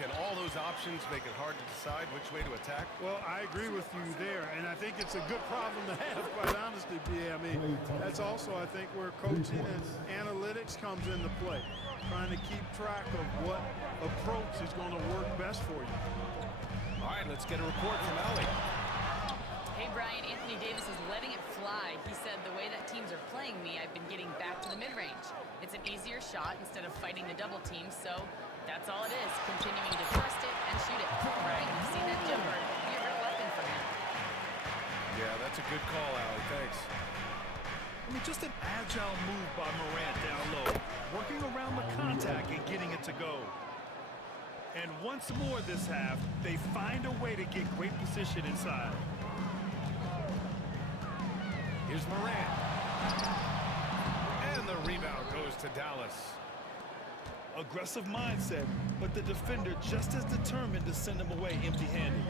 Can all those options make it hard to decide which way to attack? Well, I agree with you there, and I think it's a good problem to have, quite honestly, BA. I mean, that's also, I think, where coaching and analytics comes into play. Trying to keep track of what approach is going to work best for you. All right, let's get a report from Allie. Hey, Brian, Anthony Davis is letting it fly. He said, the way that teams are playing me, I've been getting back to the mid-range. It's an easier shot instead of fighting the double team, so that's all it is, continuing to trust it and shoot it. Brian, you've seen that jumper. Be a real weapon for him. Yeah, that's a good call, Allie. Thanks. I mean, just an agile move by Morant down low, working around the contact and getting it to go. And once more this half, they find a way to get great position inside. Here's Morant. And the rebound goes to Dallas. Aggressive mindset, but the defender just as determined to send him away empty-handed.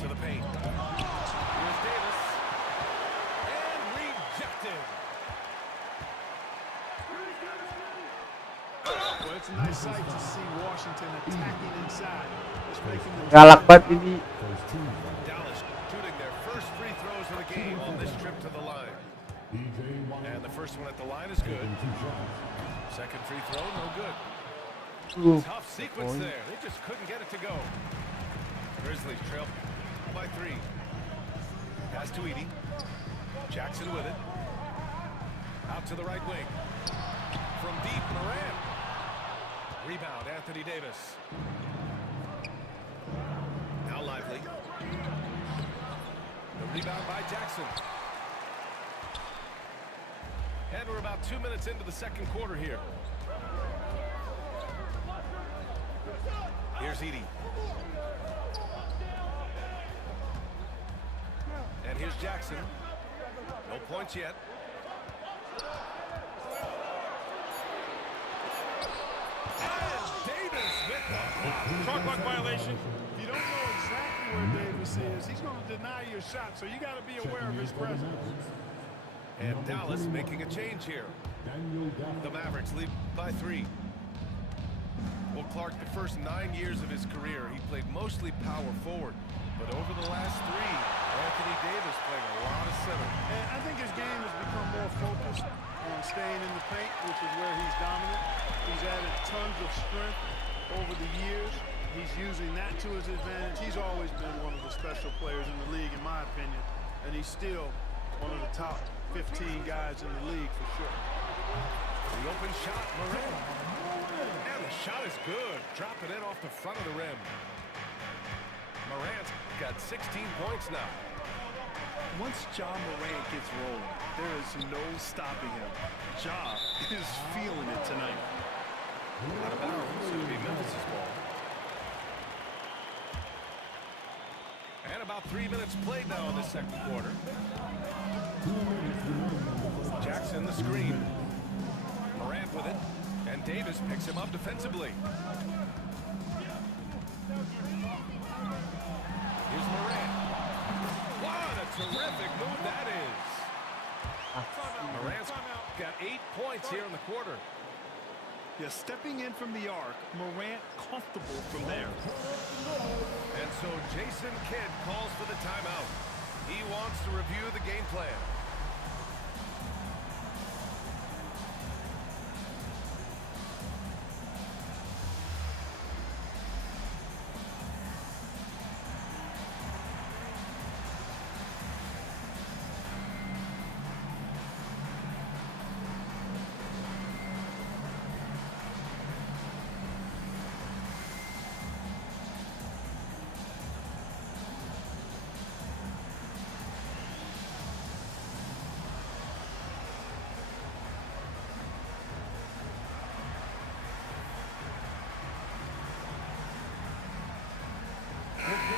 To the paint. Here's Davis. And rejected. Well, it's nice sight to see Washington attacking inside. Just making them Galak banget ini. Dallas shooting their first free throws of the game on this trip to the line. And the first one at the line is good. Second free throw, no good. Tough sequence there. They just couldn't get it to go. Grizzlies trail by 3. Pass to Edie. Jackson with it. Out to the right wing. From deep, Morant. Rebound, Anthony Davis. Now Lively. The rebound by Jackson. And we're about 2 minutes into the second quarter here. Here's Edie. And here's Jackson. No points yet. And Davis with the block. Shot clock violation. If you don't know exactly where Davis is, he's going to deny your shot, so you got to be aware of his presence. And Dallas making a change here. The Mavericks lead by 3. Well, Clark, the first 9 years of his career, he played mostly power forward. But over the last 3, Anthony Davis playing a lot of center. And I think his game has become more focused on staying in the paint, which is where he's dominant. He's added tons of strength over the years. He's using that to his advantage. He's always been one of the special players in the league, in my opinion. And he's still one of the top 15 guys in the league for sure. The open shot, Morant. And the shot is good. Dropping in off the front of the rim. Morant's got 16 points now. Once Ja Morant gets rolling, there is no stopping him. Ja is feeling it tonight. Out of bounds, it'll be Memphis' ball. And about 3 minutes played now in the second quarter. Jackson the screen. Morant with it. And Davis picks him up defensively. Here's Morant. What a terrific move that is. Morant's got 8 points here in the quarter. Yeah, stepping in from the arc, Morant comfortable from there. And so Jason Kidd calls for the timeout. He wants to review the game plan.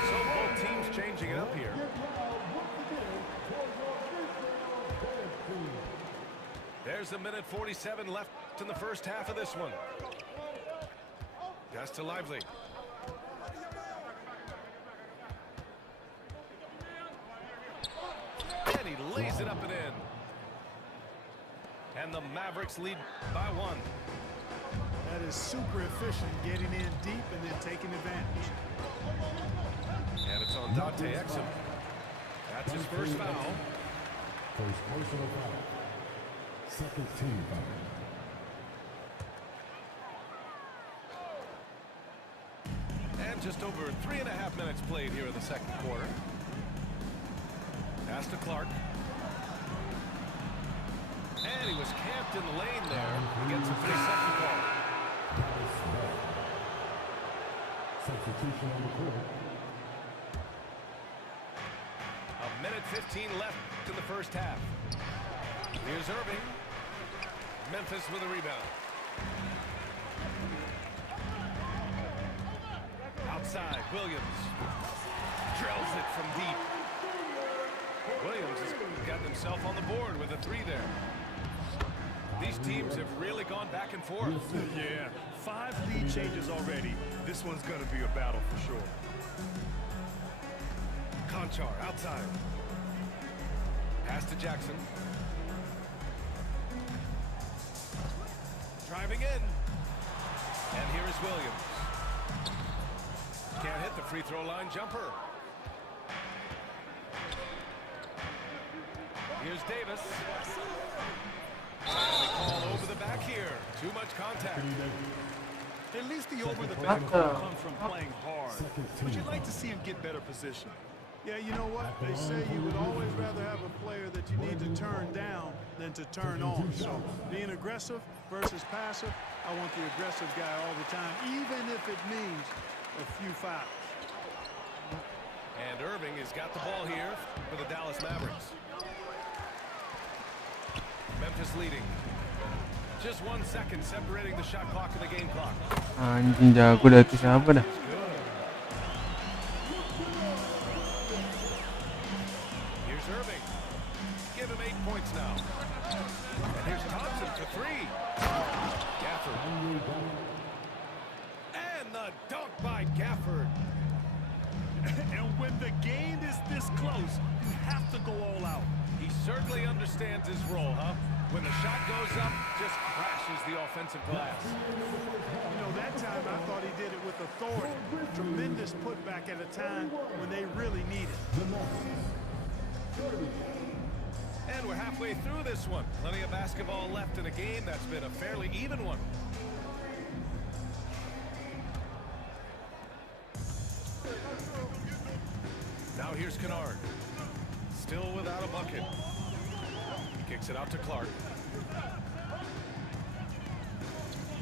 So both teams changing it up here. There's a minute 47 left in the first half of this one. Pass to Lively. And he lays it up and in. And the Mavericks lead by 1. That is super efficient, getting in deep and then taking advantage. And it's on Dante Exum. That's his first foul. First personal foul. Second team foul. And just over 3.5 minutes played here in the second quarter. Pass to Clark. And he was camped in the lane there. He gets a 3-second call. Substitution on the court. A minute 15 left in the first half. Here's Irving. Memphis with a rebound. Outside, Williams. Drills it from deep. Williams has gotten himself on the board with a 3 there. These teams have really gone back and forth. Yeah, 5 lead changes already. This one's going to be a battle for sure. Conchar outside. Pass to Jackson. Driving in. And here is Williams. Can't hit the free throw line jumper. Here's Davis. They call over the back here. Too much contact. At least the over-the-back call comes from playing hard. But you'd like to see him get better position. Yeah, you know what? They say you would always rather have a player that you need to turn down than to turn on. So being aggressive versus passive, I want the aggressive guy all the time, even if it means a few fouls. And Irving has got the ball here for the Dallas Mavericks. Memphis leading. Just 1 second separating the shot clock and the game clock. Anjing jago dah tu siapa dah. Here's Irving. Give him 8 points now. And here's Thompson for 3. Gafford. And the dunk by Gafford. And when the game is this close, you have to go all out. He certainly understands his role, huh? When the shot goes up, just crashes the offensive glass. You know, that time I thought he did it with authority. Tremendous putback at a time when they really need it. And we're halfway through this one. Plenty of basketball left in a game that's been a fairly even one. Now here's Kennard. Still without a bucket. He kicks it out to Clark.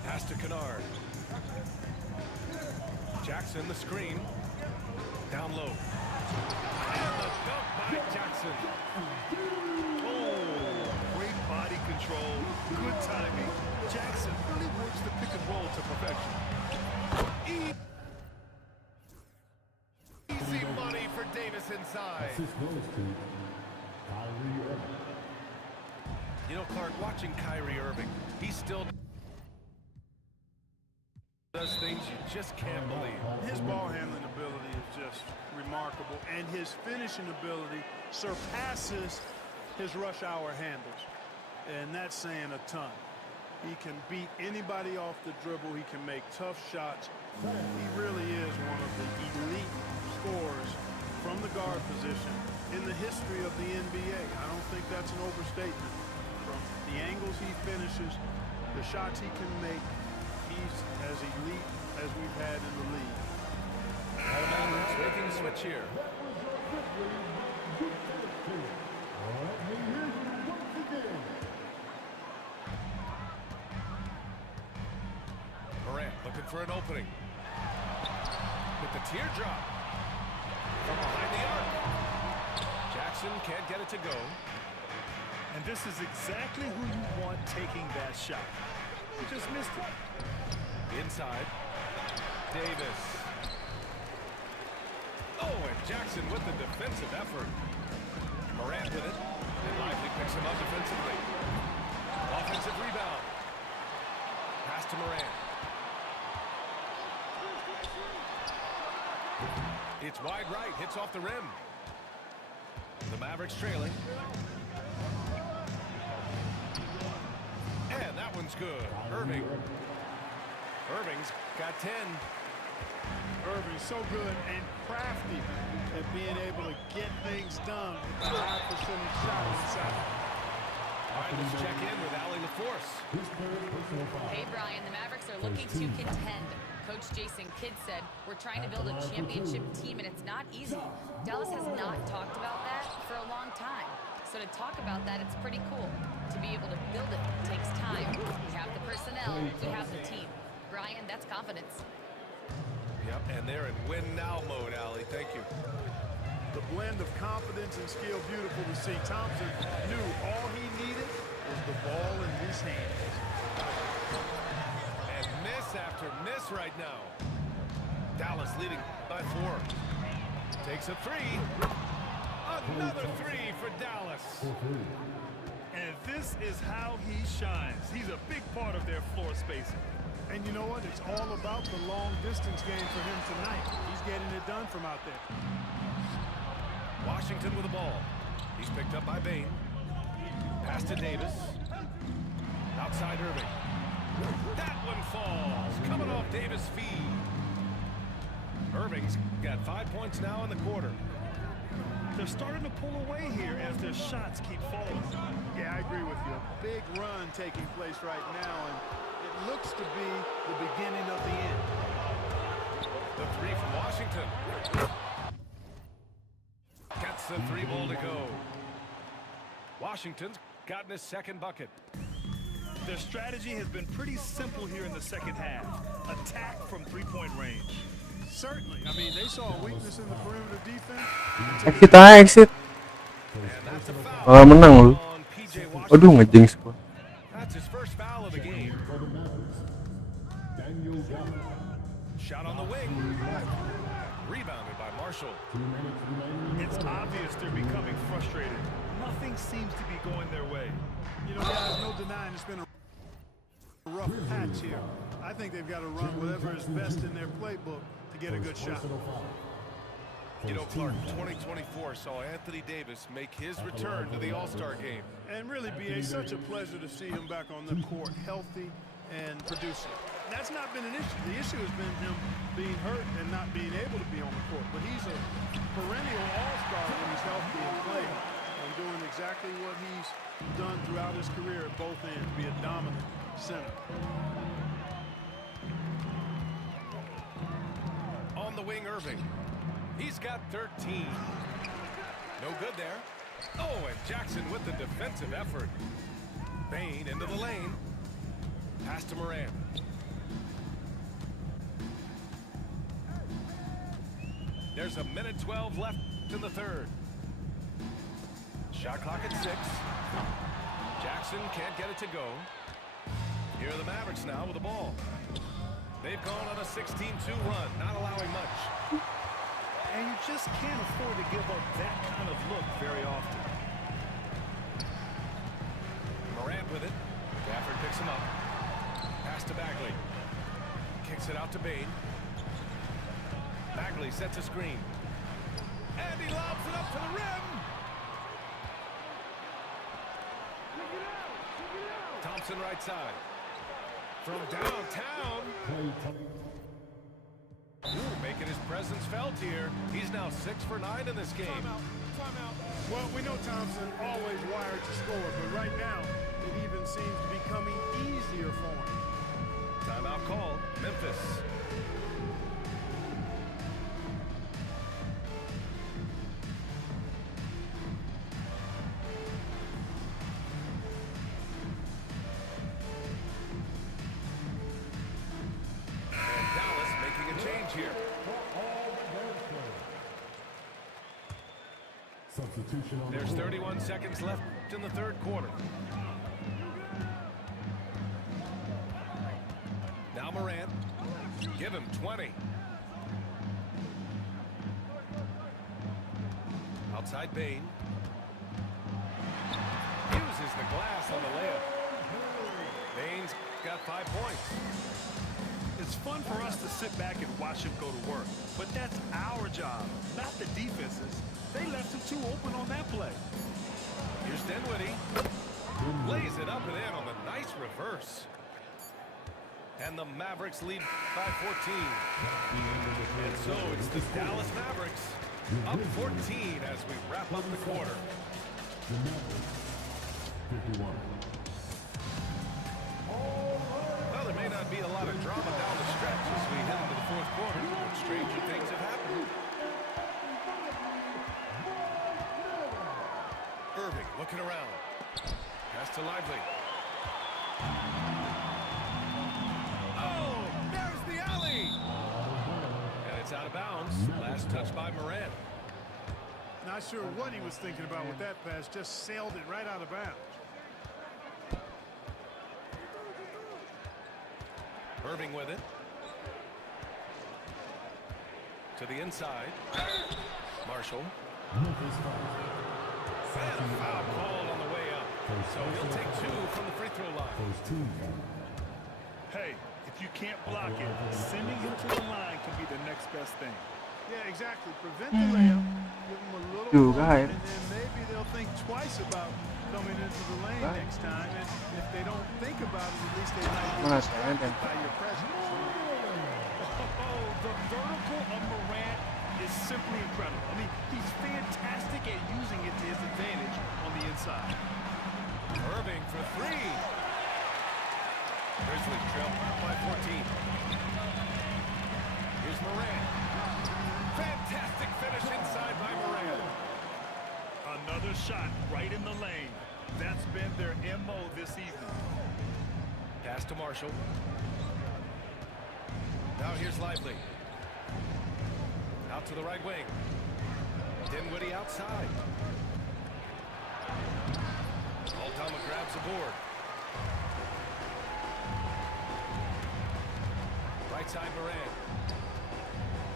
Pass to Kennard. Jackson, the screen. Down low. And the dunk by Jackson. Oh, great body control, good timing. Jackson really works the pick and roll to perfection. Easy money for Davis inside. You know, Clark, watching Kyrie Irving, he still does things you just can't believe. His ball handling ability is just remarkable, and his finishing ability surpasses his rush hour handles, and that's saying a ton. He can beat anybody off the dribble. He can make tough shots. He really is one of the elite scorers from the guard position in the history of the NBA. I don't think that's an overstatement. From the angles he finishes, the shots he can make, he's as elite as we've had in the league. All Mavericks making a switch here. Morant looking for an opening. With the teardrop. From behind the arc. Jackson can't get it to go. And this is exactly who you want taking that shot. He just missed it. Inside. Davis. Oh, and Jackson with the defensive effort. Morant with it. And Lively picks him up defensively. Offensive rebound. Pass to Morant. It's wide right. Hits off the rim. The Mavericks trailing. And that one's good. Irving. Irving's got 10. Irving's so good and crafty at being able to get things done with a high percentage shot inside. All right, let's check in with Allie LaForce. Hey, Brian, the Mavericks are looking to contend. Coach Jason Kidd said, we're trying to build a championship team, and it's not easy. Dallas has not talked about that for a long time. So to talk about that, it's pretty cool. To be able to build it takes time. We have the personnel, we have the team. Brian, that's confidence. Yep, and they're in win-now mode, Allie. Thank you. The blend of confidence and skill, beautiful to see. Thompson knew all he needed was the ball in his hands. And miss after miss right now. Dallas leading by 4. Takes a 3. Another 3 for Dallas. And this is how he shines. He's a big part of their floor spacing. And you know what? It's all about the long distance game for him tonight. He's getting it done from out there. Washington with the ball. He's picked up by Bain. Pass to Davis. Outside Irving. That one falls. Coming off Davis' feed. Irving's got 5 points now in the quarter. They're starting to pull away here as their shots keep falling. Yeah, I agree with you. A big run taking place right now, and it looks to be the beginning of the end. The three from Washington. Gets the three ball to go. Washington's gotten his second bucket. Their strategy has been pretty simple here in the second half. Attack from three-point range. Certainly. I mean, they saw a weakness in the perimeter defense. Exit ah, exit. Menang lu. Aduh, ngejinx gua. That's his first foul of the game. Shot on the wing. Rebounded by Marshall. It's obvious they're becoming frustrated. Nothing seems to be going their way. You know, guys, no denying it's been a rough patch here. I think they've got to run whatever is best in their playbook to get a good shot. You know, Clark, 2024 saw Anthony Davis make his return to the All-Star game. And really, B.A., such a pleasure to see him back on the court, healthy and producing. That's not been an issue. The issue has been him being hurt and not being able to be on the court. But he's a perennial all-star when he's healthy and playing and doing exactly what he's done throughout his career at both ends, be a dominant center. On the wing, Irving. He's got 13. No good there. Oh, and Jackson with the defensive effort. Bain into the lane. Pass to Moran. There's a minute 12 left in the third. Shot clock at 6. Jackson can't get it to go. Here are the Mavericks now with the ball. They've gone on a 16-2 run, not allowing much. And you just can't afford to give up that kind of look very often. Morant with it. Gafford picks him up. Pass to Bagley. Kicks it out to Bain. Bagley sets a screen. And he lobs it up to the rim. Thompson right side. From downtown. Ooh, making his presence felt here. He's now 6 for 9 in this game. Timeout. Well, we know Thompson always wired to score, but right now it even seems to be coming easier for him. Timeout call. Memphis. There's 31 seconds left in the third quarter. Now Morant. Give him 20. Outside Bain. Uses the glass on the layup. Bain's got 5 points. It's fun for us to sit back and watch him go to work, but that's our job, not the defense's. They left him too open on that play. Here's Dinwiddie. Lays it up and in on the nice reverse. And the Mavericks lead by 14. And so it's the Dallas Mavericks up 14 as we wrap up the quarter. Well, there may not be a lot of drama down the stretch as we head into the fourth quarter. Stranger things have happened. Irving looking around. Pass to Lively. Oh, there's the alley. And it's out of bounds. Last touch by Morant. Not sure what he was thinking about with that pass. Just sailed it right out of bounds. Irving with it. To the inside. Marshall. And a foul called on the way up. So he'll take 2 from the free throw line. Hey, if you can't block it, sending him to the line can be the next best thing. Yeah, exactly. Prevent the layup. Give him a little bump, and then maybe they'll think twice about coming into the lane next time, and if they don't think about it, at least they might be Mana distracted by your presence. Oh, the vertical of Morant is simply incredible. I mean, he's fantastic at using it to his advantage on the inside. Irving for three. Grizzlies trail by 14. Here's Morant. Fantastic finish inside by Morant. Another shot right in the lane. That's been their MO this evening. Pass to Marshall. Now here's Lively. Out to the right wing. Dinwiddie outside. Aldama grabs the board. Right side Morant.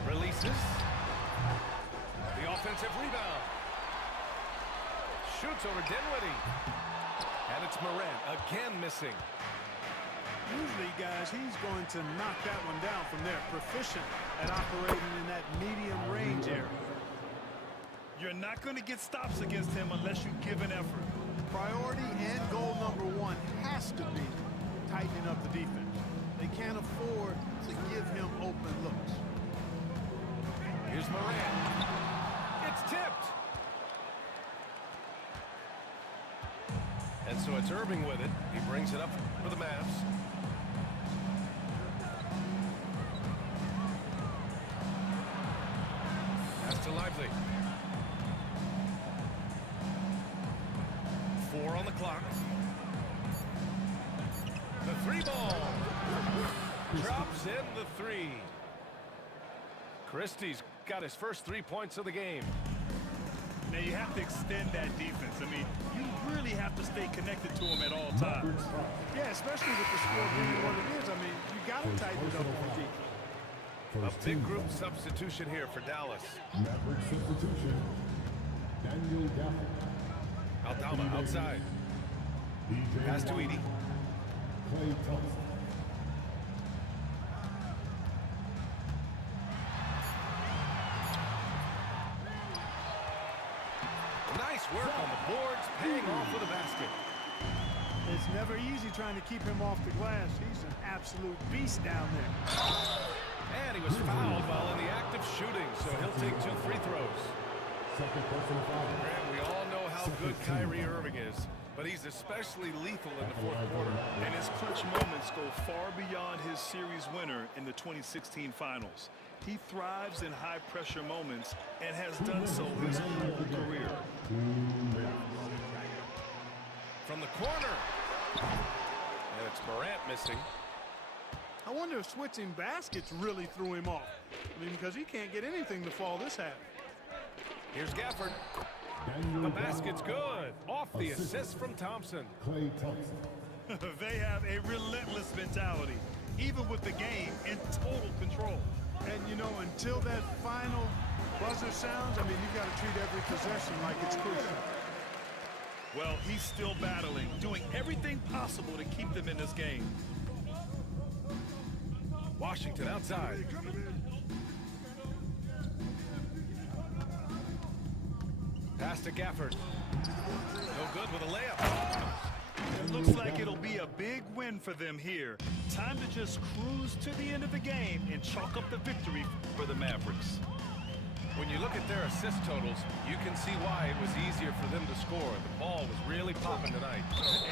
Releases. The offensive rebound. Shoots over Dinwiddie. And it's Morant again missing. Usually, guys, he's going to knock that one down from there. Proficient at operating in that medium range area. You're not going to get stops against him unless you give an effort. Priority and goal number one has to be tightening up the defense. They can't afford to give him open looks. Here's Morant. It's tipped. And so it's Irving with it. He brings it up for the Mavs. Pass to Lively. 4 on the clock. The three ball. Drops in the three. Christie's got his first 3 points of the game. Now you have to extend that defense. I mean, you really have to stay connected to him at all times. Yeah, especially with the score being what it is. I mean, you got to tighten it up on defense. A big group substitution here for Dallas. Maverick substitution. Daniel Gafford. Aldama outside. Pass to Edie. Klay Thompson. Nice work on the boards, paying off with a basket. It's never easy trying to keep him off the glass. He's an absolute beast down there. And he was fouled while in the act of shooting, so he'll take 2 free throws. Second personal foul. Graham, we all know how good Kyrie Irving is, but he's especially lethal in the fourth quarter. And his clutch moments go far beyond his series winner in the 2016 finals. He thrives in high-pressure moments and has done so his whole career. From the corner. And it's Morant missing. I wonder if switching baskets really threw him off. I mean, because he can't get anything to fall this half. Here's Gafford. The basket's good. Off the assist from Thompson. Klay Thompson. They have a relentless mentality, even with the game in total control. And, you know, until that final buzzer sounds, I mean, you've got to treat every possession like it's crucial. Well, he's still battling, doing everything possible to keep them in this game. Washington outside. Pass to Gafford. No good with a layup. It looks like it'll be a big win for them here. Time to just cruise to the end of the game and chalk up the victory for the Mavericks. When you look at their assist totals, you can see why it was easier for them to score. The ball was really popping tonight.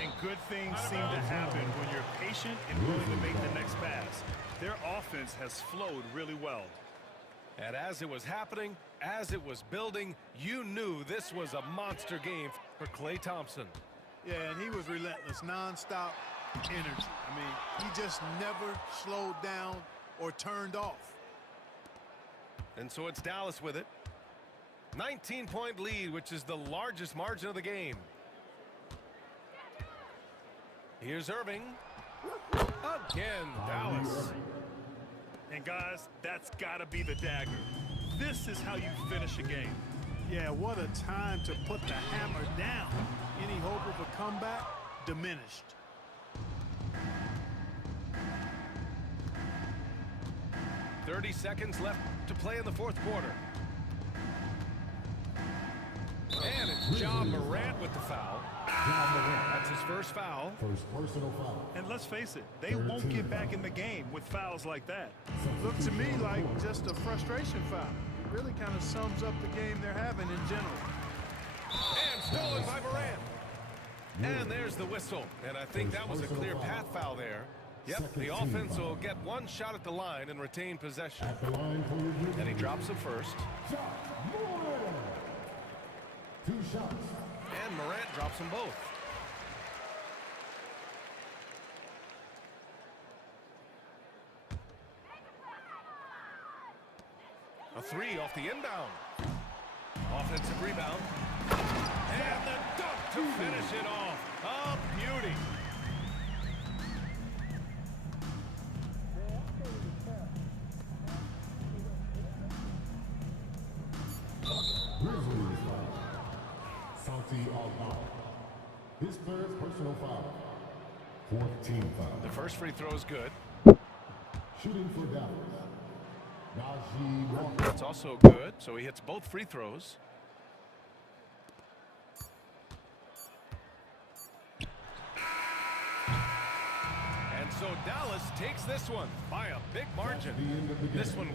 And good things seem to happen when you're patient and willing to make the next pass. Their offense has flowed really well. And as it was happening, as it was building, you knew this was a monster game for Klay Thompson. Yeah, and he was relentless, nonstop energy. I mean, he just never slowed down or turned off. And so it's Dallas with it. 19-point lead, which is the largest margin of the game. Here's Irving. Again, Dallas. And guys, that's got to be the dagger. This is how you finish a game. Yeah, what a time to put the hammer down. Any hope of a comeback diminished. .30 seconds left to play in the fourth quarter. And it's Ja Morant with the foul. That's his first foul. First personal foul. And let's face it, they won't get back in the game with fouls like that. Look to me like just a frustration foul. It really kind of sums up the game they're having in general. And stolen by Morant. And there's the whistle. And I think that was a clear path foul there. Yep, the offense will get one shot at the line and retain possession. And he drops it first. 2 shots. And Morant drops them both. A 3 off the inbound. Offensive rebound. And the dunk to finish it off. A beauty. Grizzlies foul. Santi Aldama. His third personal foul. 4th team foul. The first free throw is good. Shooting for Dallas. Najee Walker. That's also good, so he hits both free throws. And so Dallas takes this one by a big margin. This one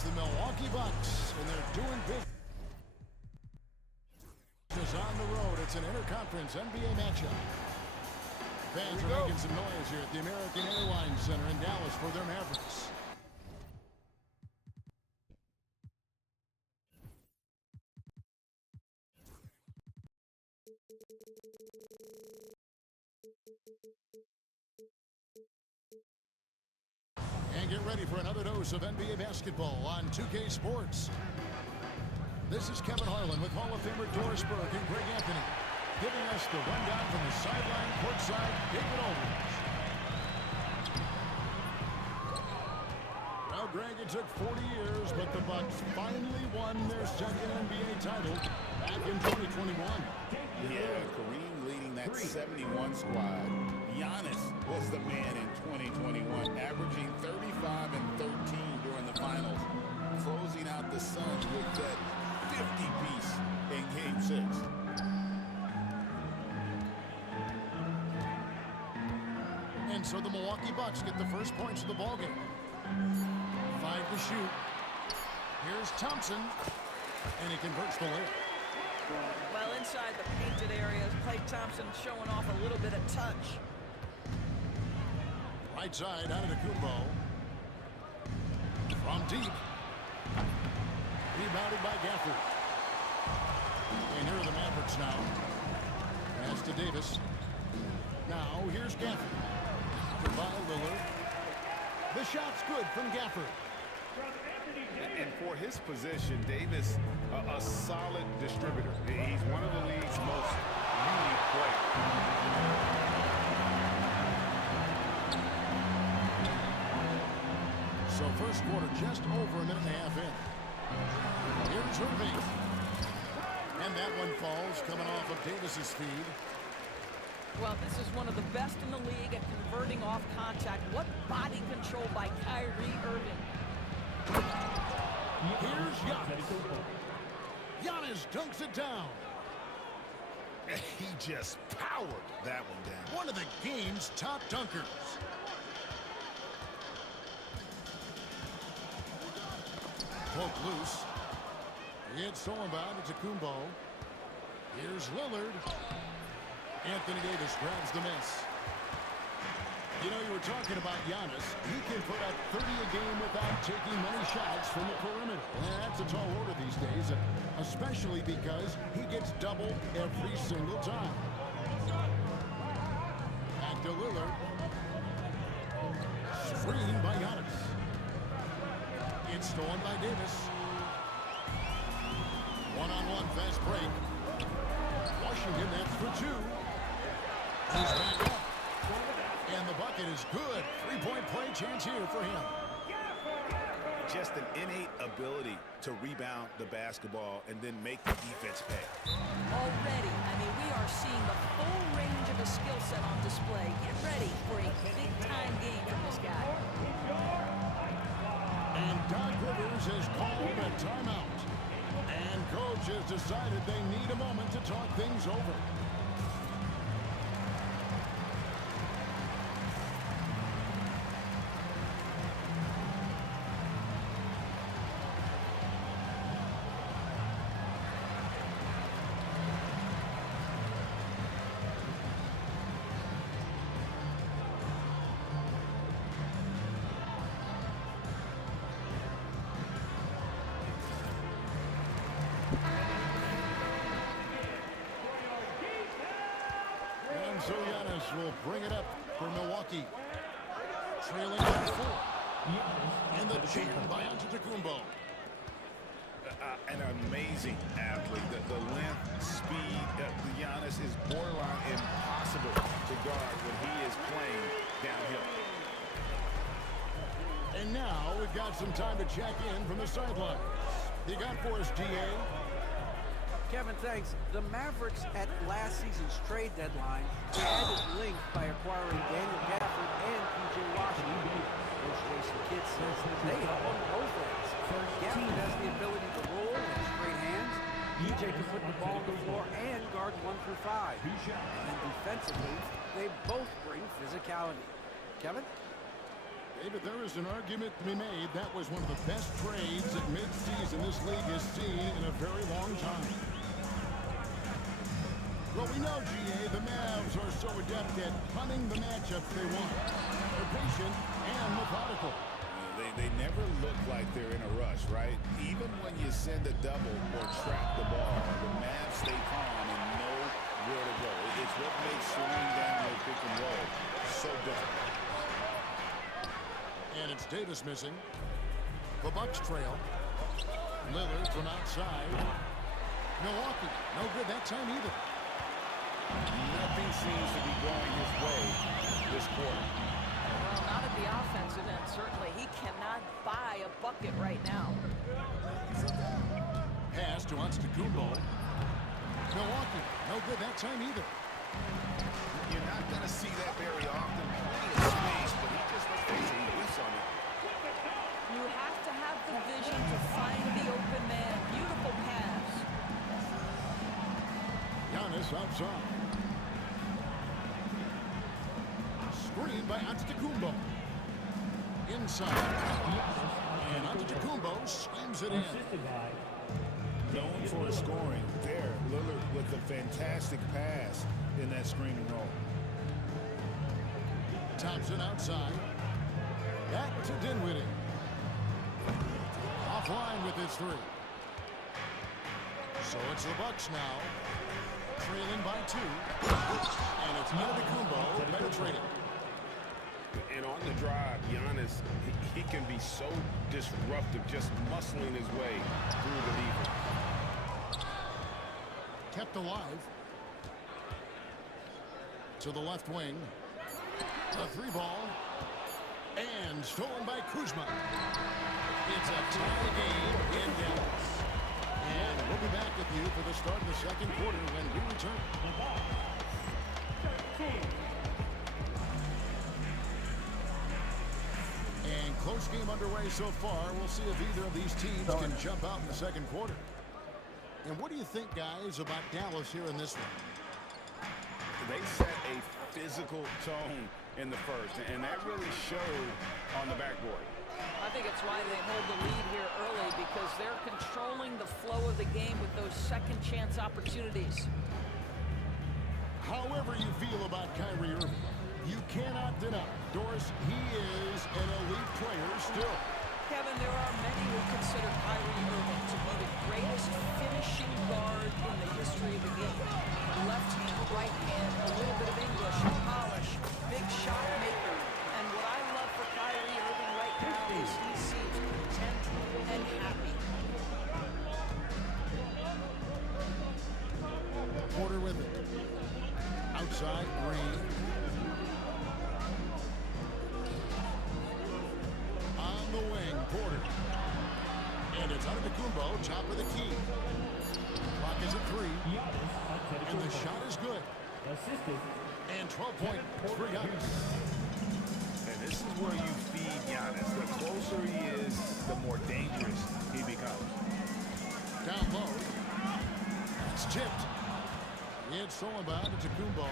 It's the Milwaukee Bucks, and they're doing business on the road. It's an interconference NBA matchup. Fans are making some noise here at the American Airlines Center in Dallas for their Mavericks. And get ready for another dose of NBA basketball on 2K Sports. This is Kevin Harlan with Hall of Famer Doris Burke and Greg Anthony, giving us the rundown from the sideline, courtside, David Aldridge. Well, Greg, it took 40 years, but the Bucks finally won their second NBA title back in 2021. Yeah, Kareem leading that 71 squad. Giannis was the man in 2021, averaging 35 and 13 during the finals, closing out the Suns with that 50-piece in Game 6. And so the Milwaukee Bucks get the first points of the ballgame. 5 to shoot. Here's Thompson, and he converts the layup. Well, inside the painted areas, Klay Thompson showing off a little bit of touch. Right side, Antetokounmpo. From deep. Rebounded by Gafford. And here are the Mavericks now. Pass to Davis. Now, here's Gafford. By Lillard. The shot's good from Gafford. And for his position, Davis, a solid distributor. He's one of the league's most unique players. So first quarter just over a minute and a half in. Here's Irving. And that one falls coming off of Davis's feed. Well, this is one of the best in the league at converting off contact. What body control by Kyrie Irving. Here's Giannis. Giannis dunks it down. He just powered that one down. One of the game's top dunkers. Poke loose. It's Solomon. It's Antetokounmpo. Here's Lillard. Anthony Davis grabs the miss. You know, you were talking about Giannis. He can put up 30 a game without taking many shots from the perimeter. And that's a tall order these days, especially because he gets doubled every single time. Back to Lillard. Screen by Giannis. It's stolen by Davis. One-on-one fast break. Washington, that's for 2. He's back up. And the bucket is good. 3-point play chance here for him. Just an innate ability to rebound the basketball and then make the defense pay. Already, I mean, we are seeing the full range of his skill set on display. Get ready for a big-time game from this guy. And Doc Rivers has called a timeout. And coach has decided they need a moment to talk things over. So Giannis will bring it up for Milwaukee. Trailing by 4. And the cheer by Antetokounmpo. An amazing athlete. The length, speed, Giannis is borderline impossible to guard when he is playing downhill. And now we've got some time to check in from the sidelines. You got for us, DA? Kevin, thanks. The Mavericks at last season's trade deadline added length by acquiring Daniel Gafford and P.J. Washington. Coach Jason Kidd says they help on both ends. Gafford has the ability to roll with straight hands. P.J. can put the ball on the floor and guard 1 through 5. And defensively, they both bring physicality. Kevin? David, there is an argument to be made. That was one of the best trades at midseason this league has seen in a very long time. Well, we know, GA, the Mavs are so adept at hunting the matchups they want. They're patient and methodical. They never look like they're in a rush, right? Even when you send a double or trap the ball, the Mavs stay calm and know where to go. It's what makes slowing down their pick and roll so difficult. And it's Davis missing. The Bucks trail. Lillard from outside. Milwaukee, no good that time either. Nothing seems to be going his way this quarter. Well, not at the offensive end, certainly. He cannot buy a bucket right now. Pass to Antetokounmpo. Milwaukee, no good that time either. You're not going to see that very often. Plenty of space, but he just looks basically loose on it. You have to have the vision to find the open man. Beautiful pass. Giannis outside. Screen by Antetokounmpo. Inside. And Antetokounmpo slams it in. Known for his scoring there, Lillard with a fantastic pass in that screen and roll. Thompson outside. Back to Dinwiddie. Offline with his three. So it's the Bucks now. Trailing by 2. And it's Antetokounmpo penetrating. And on the drive, Giannis, he can be so disruptive, just muscling his way through the defense. Kept alive. To the left wing. A 3-ball. And stolen by Kuzma. It's a tie game in Dallas. And we'll be back with you for the start of the second quarter when we return. And close game underway so far. We'll see if either of these teams can jump out in the second quarter. And what do you think, guys, about Dallas here in this one? They set a physical tone in the first, and that really showed on the backboard. I think it's why they hold the lead here early, because they're controlling the flow of the game with those second chance opportunities. However you feel about Kyrie Irving, you cannot deny, Doris, he is an elite player still. Kevin, there are many who consider Kyrie Irving to be the greatest finishing guard in the history of the game. Left hand, right hand, a little bit of English, polish, big shot maker. And what I love for Kyrie Irving right now is he seems content and happy. Porter with it. Outside, Green. On the wing, Porter. And it's Antetokounmpo, top of the key. Clock is at 3. And the shot is good. And 12-point for Giannis. And this is where you feed Giannis. The closer he is, the more dangerous he becomes. Down low. It's tipped. It's stolen by Antetokounmpo.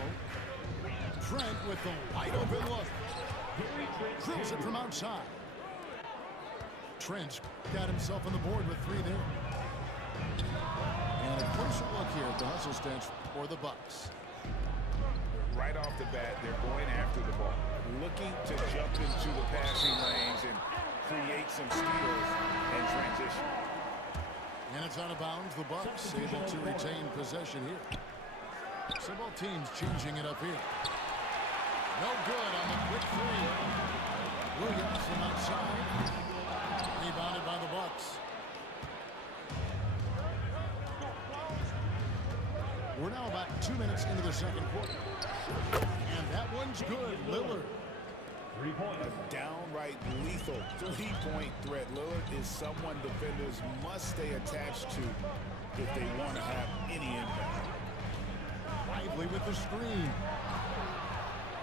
Trent with the wide open look. Drills it from outside. Trent got himself on the board with 3 there. And a closer look here at the hustle stance for the Bucks. Right off the bat, they're going after the ball, looking to jump into the passing lanes and create some steals and transition. And it's out of bounds. The Bucks able to retain possession here. So both teams changing it up here. No good on the quick 3. Williams from outside. Rebounded by the Bucks. We're now about 2 minutes into the second quarter. And that one's good. Lillard. A downright lethal 3-point threat. Lillard is someone defenders must stay attached to if they want to have any impact. Lively with the screen.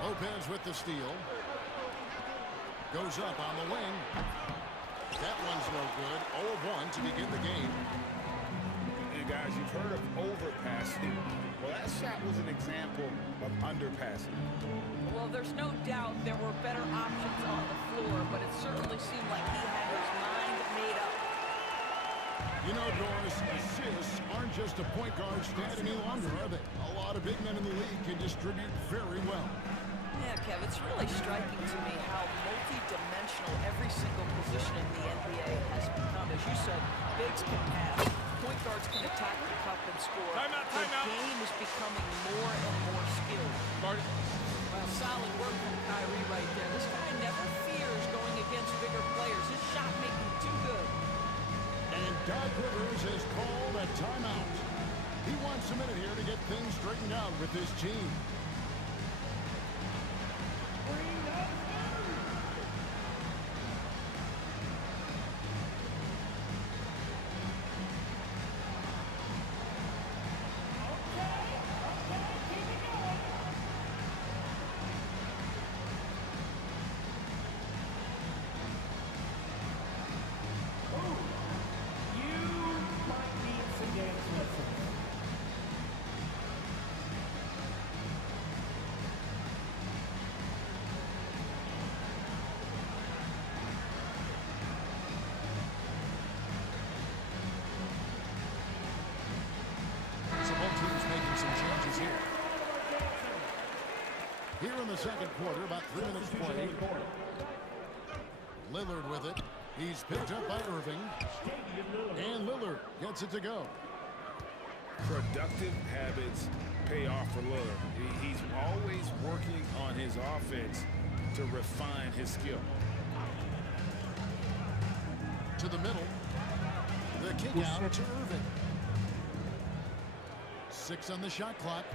Lopez with the steal. Goes up on the wing. That one's no good. 0-1 to begin the game. And guys, you've heard of overpassing. Well, that shot was an example of underpassing. Well, there's no doubt there were better options on the floor, but You know, Doris, assists aren't just a point guard stat any longer, are they? A lot of big men in the league can distribute very well. Yeah, Kev, it's really striking to me how multi-dimensional every single position in the NBA has become. As you said, bigs can pass, point guards can attack the cup and score. Timeout. The game is becoming more and more skilled. Well, solid work from Kyrie right there. This guy never fears going against bigger players. His shot making too good. And Doc Rivers has called a timeout. He wants a minute here to get things straightened out with his team. Here in the second quarter, about 3 minutes played. Lillard with it. He's picked up by Irving. And Lillard gets it to go. Productive habits pay off for Lillard. He's always working on his offense to refine his skill. To the middle. The kick out to Irving. 6 on the shot clock.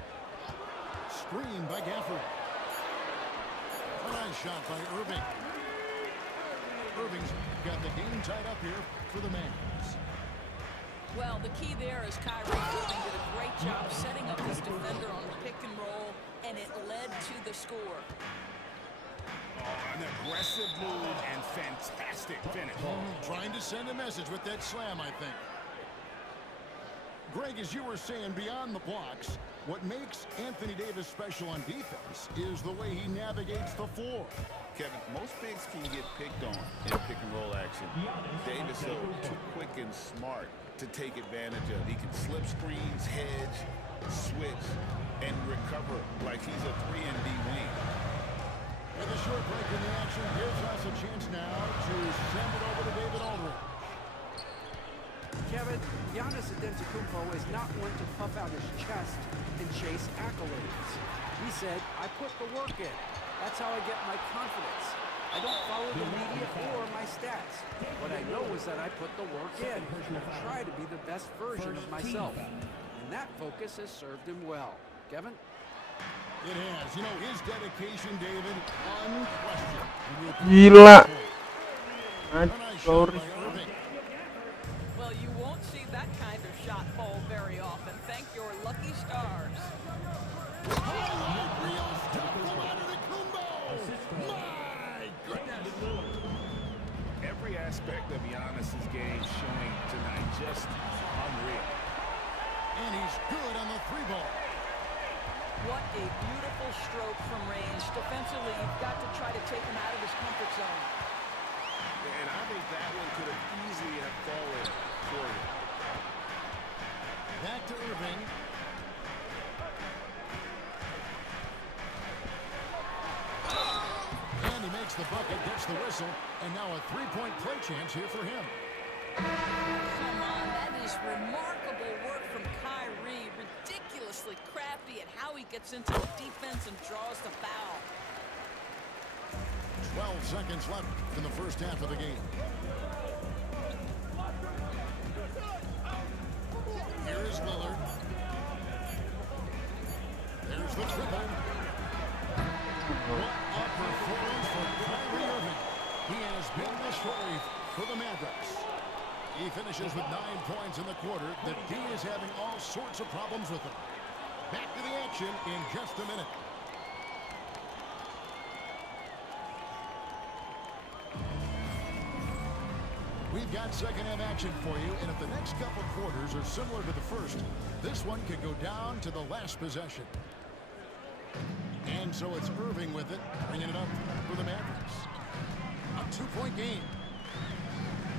Screen by Gafford. A nice shot by Irving. Irving's got the game tied up here for the Mavs. Well, the key there is Kyrie Irving did a great job setting up this defender on the pick and roll, and it led to the score. An aggressive move and fantastic finish. Trying to send a message with that slam, I think. Greg, as you were saying, beyond the blocks, what makes Anthony Davis special on defense is the way he navigates the floor. Kevin, most bigs can get picked on in pick-and-roll action. Davis, though, too quick and smart to take advantage of. He can slip screens, hedge, switch, and recover like he's a 3-and-D wing. With a short break in the action gives us a chance now to send it over to David Aldridge. Kevin, Giannis Antetokounmpo is not one to puff out his chest and chase accolades. He said, I put the work in. That's how I get my confidence. I don't follow the media or my stats. What I know is that I put the work in. I try to be the best version of myself. And that focus has served him well. Kevin? It has. You know, his dedication, David, unquestioned. Gila. Sorry. Well, you won't see that kind of shot fall very often. Thank your lucky stars. Every aspect of Giannis's game showing tonight, just unreal. And he's good on the 3-ball. What a beautiful stroke from range. Defensively, you've got to try to take him out of his comfort zone. And I think that one could have easily have fallen for him. Back to Irving. And he makes the bucket, gets the whistle, and now a 3-point play chance here for him. Come on, that is remarkable work from Kyrie. Ridiculously crafty at how he gets into the defense and draws the foul. 12 seconds left in the first half of the game. Here is Lillard. There's the triple. What a performance for Kyrie Irving. He has been the story for the Mavericks. He finishes with 9 points in the quarter. The D is having all sorts of problems with him. Back to the action in just a minute. We've got second-half action for you, and if the next couple quarters are similar to the first, this one could go down to the last possession. And so it's Irving with it, bringing it up for the Mavericks. A 2-point game.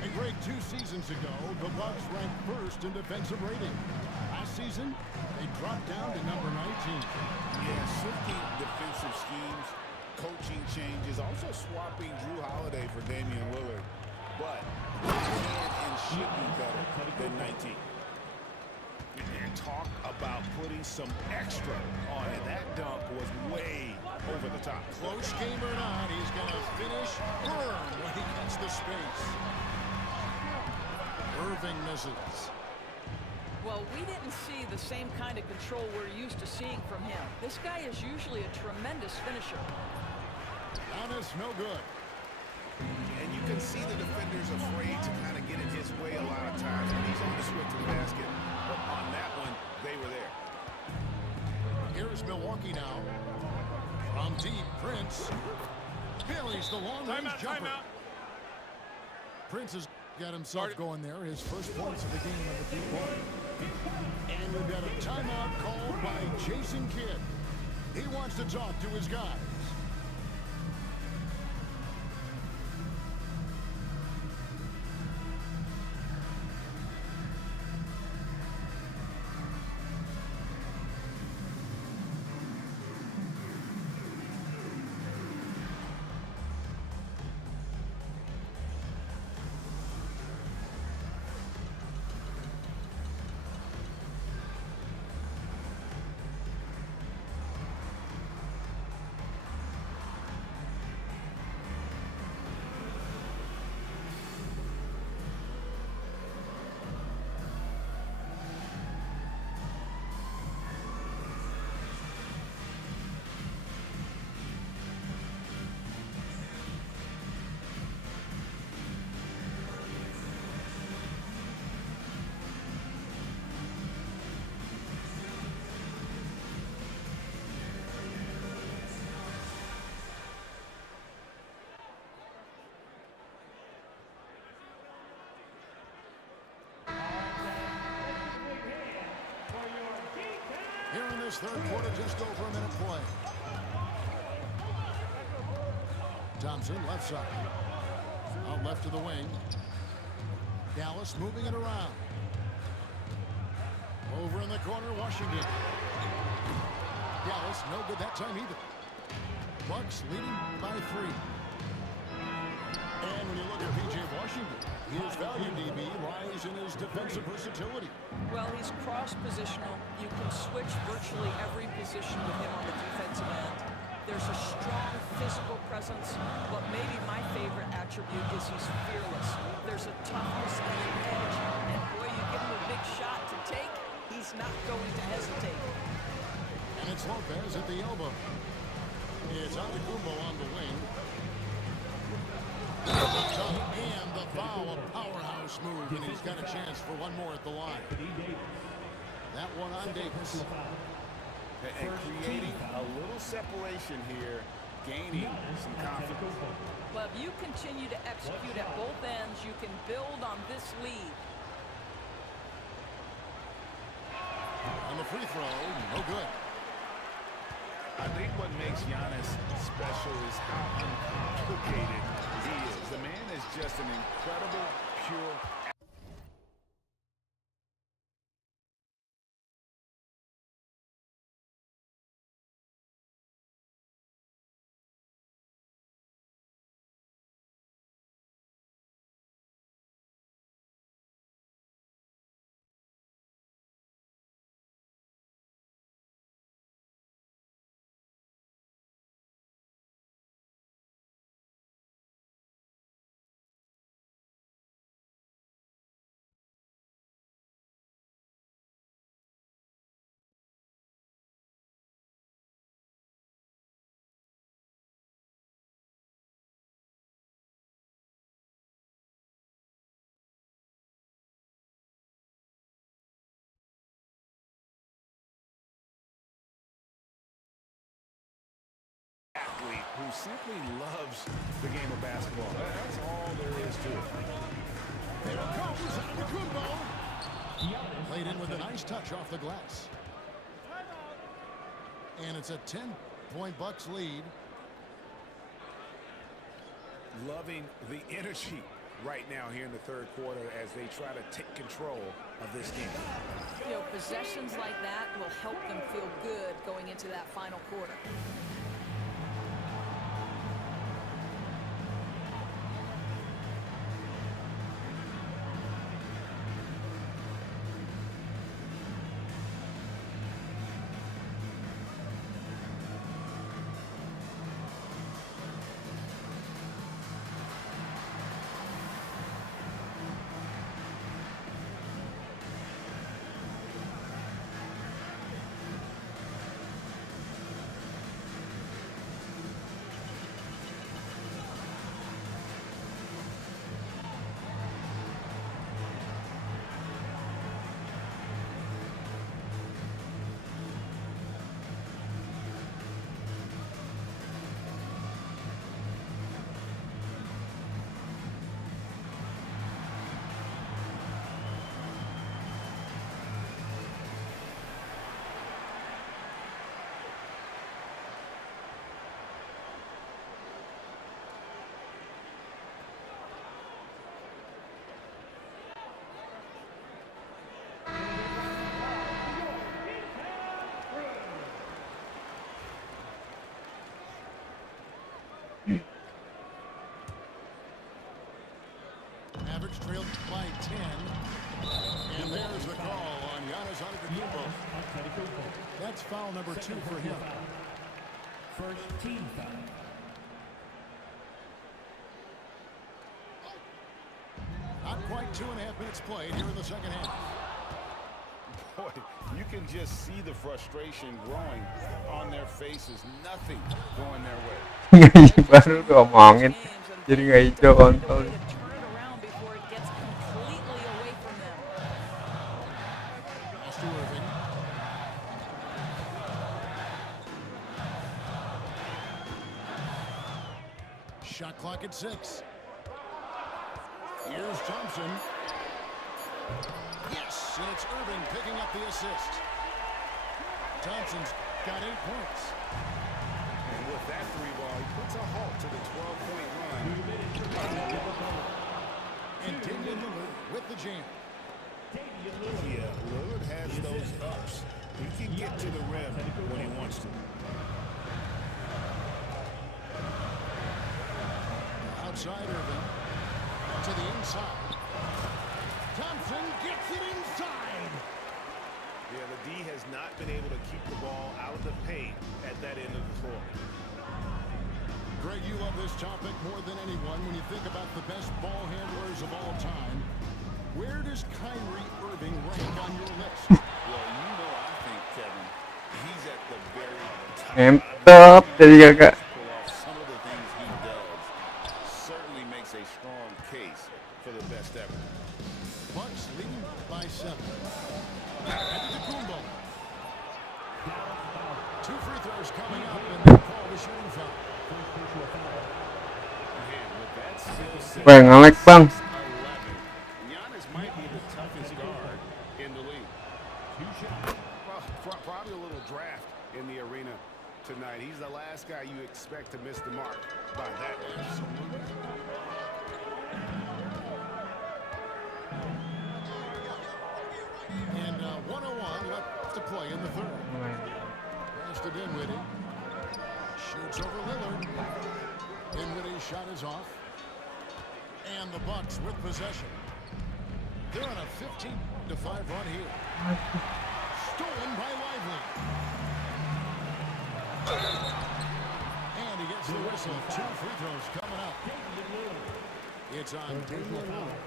And break 2 seasons ago, the Bucks ranked first in defensive rating. Last season, they dropped down to number 19. Yeah, shifting defensive schemes, coaching changes, also swapping Drew Holiday for Damian Lillard. But they can and should be better than 19. And talk about putting some extra on it. That dunk was way over the top. Close game or not, he's going to finish firm when he gets the space. Irving misses. Well, we didn't see the same kind of control we're used to seeing from him. This guy is usually a tremendous finisher. Giannis, no good. And you can see the defenders afraid to kind of get in his way a lot of times when he's on the switch to the basket. But on that one, they were there. Here's Milwaukee now. From deep, Prince. Billy's the long-range jumper. Prince has got himself going there. His first points of the game on the deep ball. And we've got a timeout called by Jason Kidd. He wants to talk to his guys. Here in this third quarter, just over a minute play. Thompson, left side. Out left to the wing. Dallas moving it around. Over in the corner, Washington. Dallas, no good that time either. Bucks leading by 3. And when you look at P.J. Washington, his value, DB, lies in his defensive versatility. Well, he's cross-positional. You can switch virtually every position with him on the defensive end. There's a strong physical presence, but maybe my favorite attribute is he's fearless. There's a toughness and an edge, and boy, you give him a big shot to take, he's not going to hesitate. And it's Lopez at the elbow. It's Antetokounmpo on the wing. And the foul, a powerhouse move, and he's got a chance for one more at the line. That one on Davis. And creating a little separation here, gaining some confidence. Well, if you continue to execute at both ends, you can build on this lead. On the free throw, no good. I think what makes Giannis special is how uncomplicated he is. The man is just an incredible, pure athlete who simply loves the game of basketball. That's all there is to it. Here it comes, Antetokounmpo. Played in with a nice touch off the glass. And it's a 10-point Bucks lead. Loving the energy right now here in the third quarter as they try to take control of this game. You know, possessions like that will help them feel good going into that final quarter. Mavericks trailed by 10. And there's the call on Giannis Antetokounmpo. That's foul number 2 for him. First team foul. Not quite 2.5 minutes played here in the second half. Boy, you can just see the frustration growing on their faces. Nothing going their way. Baru ngomongin jadi nggak hijau kontol. Shot clock at 6. Here's Thompson. Yes, and it's Irving picking up the assist. Thompson's got 8 points. And with that 3-ball, he puts a halt to the 12-point run. And Damian Lillard with the jam. Yeah, Lillard has those ups. He can get to the rim when he wants to. Outside Irving to the inside. Thompson gets it inside. Yeah, the D has not been able to keep the ball out of the paint at that end of the floor. Greg, you love this topic more than anyone when you think about the best ball handlers of all time. Where does Kyrie Irving rank on your list? Well, you know, I think, Kevin, he's at the very Mantap, jadi kakak. Some of the things he does certainly makes a strong case for the best ever. Bucks leading by 7. Antetokounmpo. 2 free throws coming up, and they call the shooting foul. Bang, ngelek bang. Giannis might be the toughest guard in the league. Well, probably a little draft in the arena tonight. He's the last guy you expect to miss the mark by that much. And 101 left to play in the third. Pass to Dinwiddie. Shoots over Lillard. Dinwiddie's shot is off. And the Bucks with possession. They're on a 15-5 run here. Stolen by Lively. And he gets the whistle. 2 free throws coming up. It's on Damian Lillard.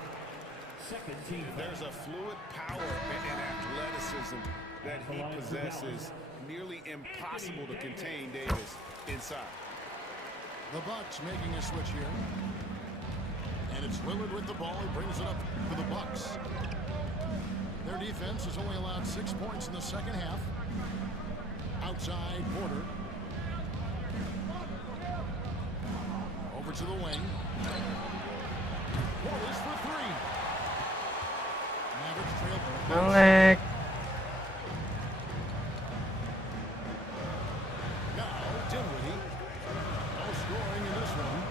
Second team. There's a fluid power and athleticism that he possesses. Nearly impossible to contain Davis inside. The Bucks making a switch here. And it's Lillard with the ball. He brings it up for the Bucks. Their defense has only allowed 6 points in the second half. Outside Porter. Over to the wing. Porter's for 3. Mavericks trail. Ngelek. Now Dinwiddie. No scoring in this one.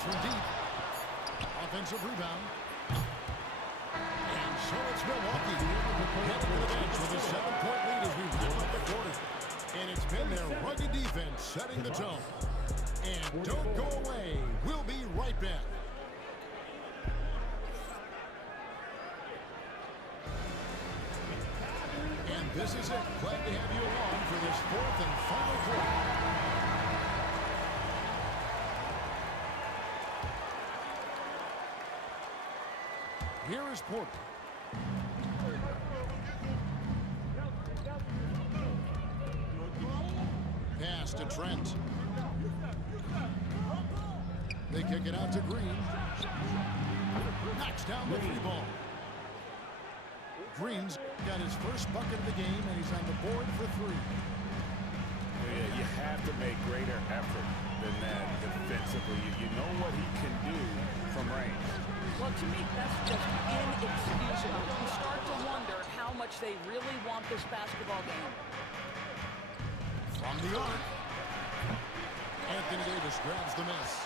from deep. Offensive rebound. And so it's Milwaukee. Heading to the bench with a 7-point lead as we wrap up the quarter. And it's been their rugged defense setting the tone. And don't go away. We'll be right back. And this is it. Glad to have you along for this fourth and final quarter. Here is Porter. Pass to Trent. They kick it out to Green. Knocks down the free ball. Green's got his first bucket of the game, and he's on the board for 3. Yeah, you have to make greater effort than that defensively. You know what he can do from range. Well, to me, that's just inexcusable. You start to wonder how much they really want this basketball game. From the arc, Anthony Davis grabs the miss.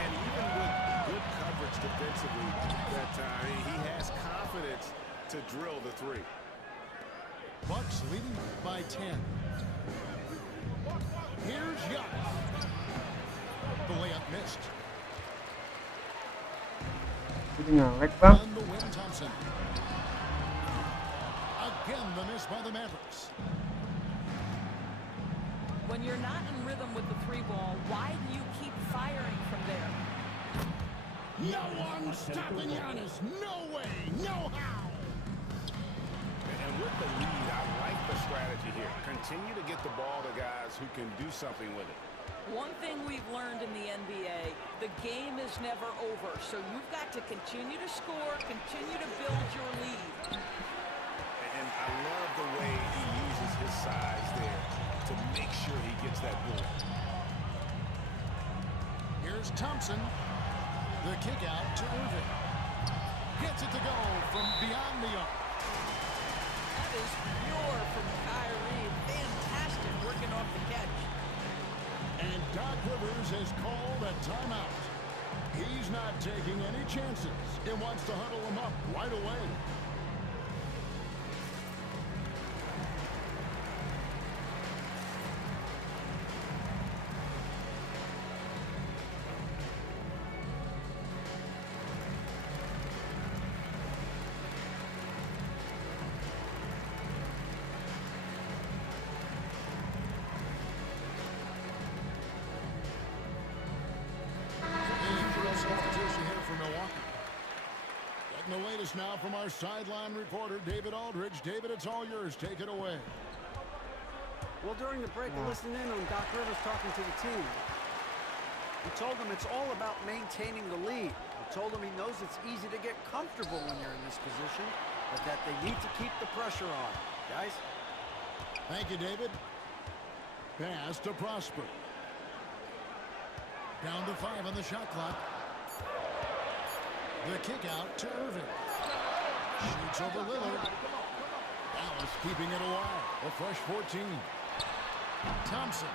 And even with good coverage defensively that time, he has confidence to drill the 3. Bucks leading by 10. Here's Giannis. The layup missed. Jadi ngelek bang. On the win, Thompson. Again, the miss by the Mavericks. When you're not in rhythm with the 3 ball, why do you keep firing from there? No one stopping Giannis. No way. No how. And with the lead, I like the strategy here. Continue to get the ball to guys who can do something with it. One thing we've learned in the NBA, the game is never over. So you've got to continue to score, continue to build your lead. And I love the way he uses his size there to make sure he gets that board. Here's Thompson. The kick out to Irving. Gets it to go from beyond the arc. That is pure from Kyrie. Fantastic working off the catch. And Doc Rivers has called a timeout. He's not taking any chances. He wants to huddle him up right away. Substitution here for Milwaukee. Getting the latest now from our sideline reporter, David Aldridge. David, it's all yours. Take it away. Well, during the break, I listened in on Doc Rivers talking to the team. He told them it's all about maintaining the lead. He told them he knows it's easy to get comfortable when you're in this position, but that they need to keep the pressure on. Guys? Thank you, David. Pass to Prosper. Down to 5 on the shot clock. The kick out to Irving. Shoots over Lillard. Dallas keeping it alive. A fresh 14. Thompson.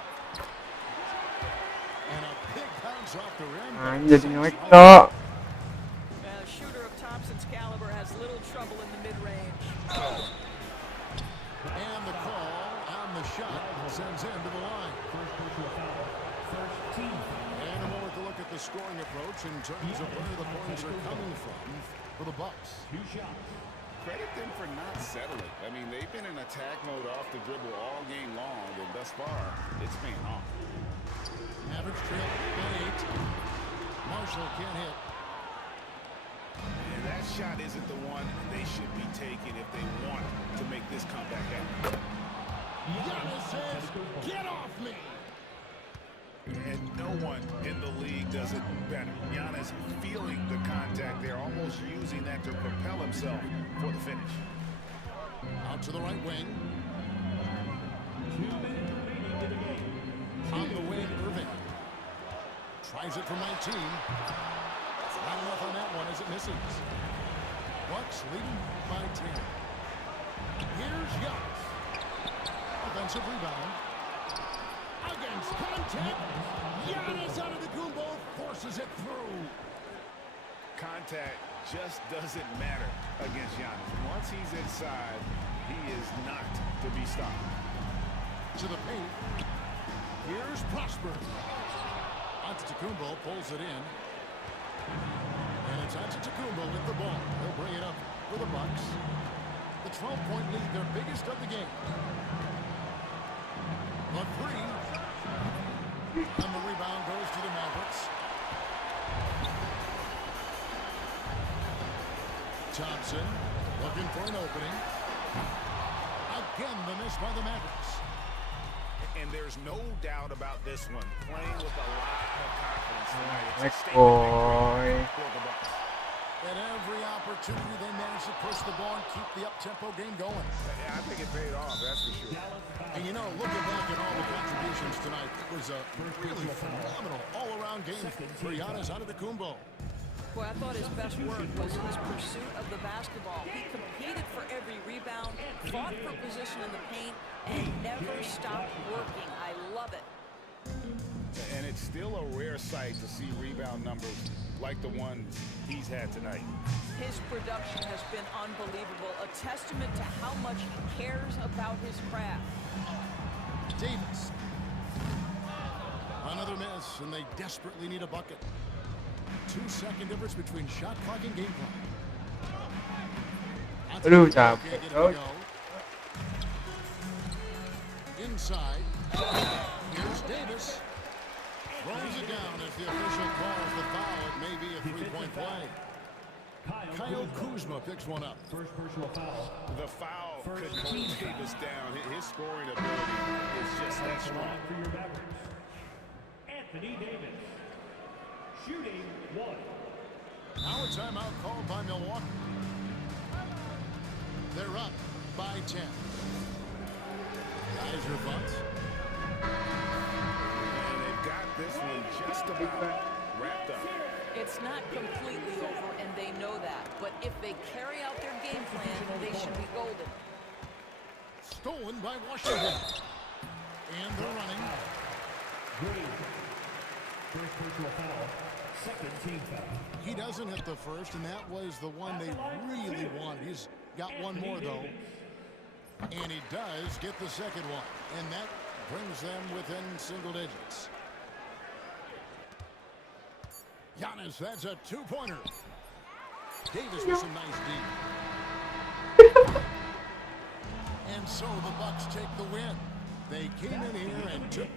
And a big bounce off the rim. Jadi ngelek toh. A shooter of Thompson's caliber has little trouble in the mid-range. And the call on the shot sends him to the line. And a moment to look at the scoring approach in terms of where the points are coming from for the Bucks. Credit them for not settling. I mean, they've been in attack mode off the dribble all game long, and thus far, it's paying off. Average trail by 8. Marshall can't hit. And that shot isn't the one they should be taking if they want to make this comeback happen. Giannis says, get off me. And no one in the league does it better. Giannis feeling the contact there, almost using that to propel himself for the finish. Out to the right wing. On the wing, Irving. Tries it from 19. Not enough on that one as it misses. Bucks leading by 10. Here's Giannis. Offensive rebound. Against contact. Giannis out of the Kumbo Forces it through. Contact just doesn't matter against Giannis. Once he's inside, he is not to be stopped. To the paint. Here's Prosper. Antetokounmpo pulls it in. And it's Antetokounmpo with the ball. He'll bring it up for the Bucks. The 12-point lead, their biggest of the game. The three. And the rebound goes to the Mavericks. Thompson looking for an opening. Again, the miss by the Mavericks. And there's no doubt about this one. Playing with a lot of confidence tonight. It's a Let's statement boy. victory for the Bucks. At every opportunity, they managed to push the ball and keep the up-tempo game going. Yeah, I think it paid off, that's for sure. And you know, looking back at all the contributions tonight, it was a really phenomenal all-around game for Giannis Antetokounmpo. Boy, I thought his best work was his pursuit of the basketball. He competed for every rebound, fought for position in the paint, and never stopped working. I love it. And it's still a rare sight to see rebound numbers like the ones he's had tonight. His production has been unbelievable, a testament to how much he cares about his craft. Davis. Another miss, and they desperately need a bucket. 2-second difference between shot clock and game clock. Aduh, capek. Inside. Here's Davis. Throws it down as the official calls the foul. It may be a three-point play. Kyle Kuzma picks one up. First personal foul. The foul could hold Davis down. His scoring ability is just that strong. For your Mavericks, Anthony Davis. Shooting one. Now a timeout called by Milwaukee. They're up by 10. Guys, your thoughts? And they've got this one just about wrapped up. It's not completely over, and they know that. But if they carry out their game plan, they should be golden. Stolen by Washington. And they're running. Green. First personal foul. Second team foul. He doesn't hit the first, and that was the one they really wanted. He's got one more, though. And he does get the second one. And that brings them within single digits. Giannis, that's a two-pointer. Davis with some nice D. And so the Bucks take the win. They came in here and took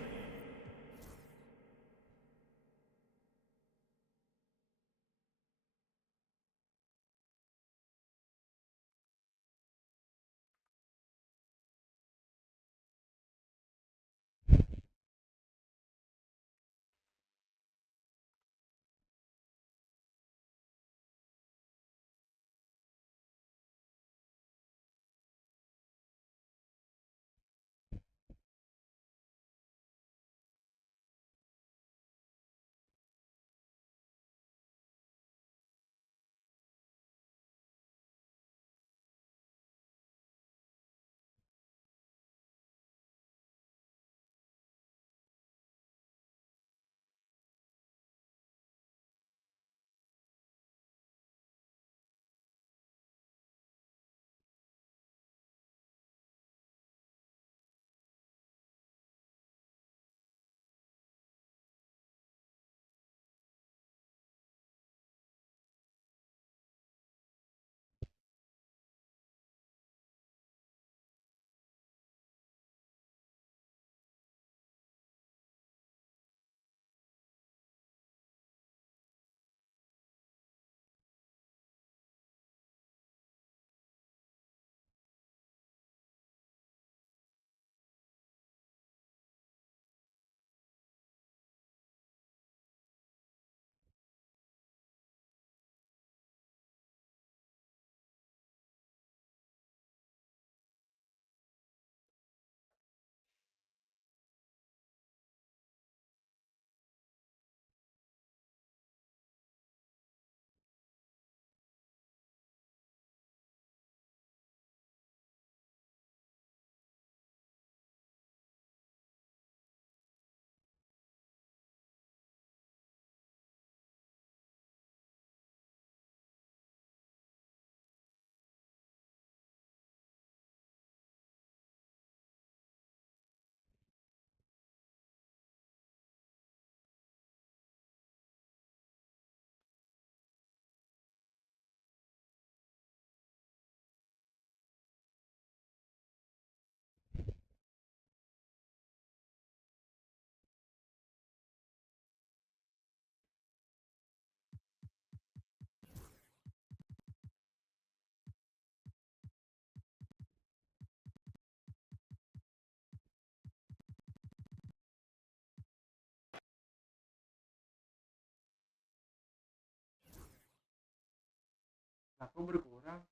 Aku berkurang.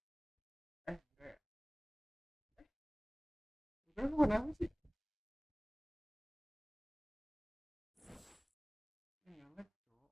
Enggak. Udah lu kenapa sih? Ngelag, Cok.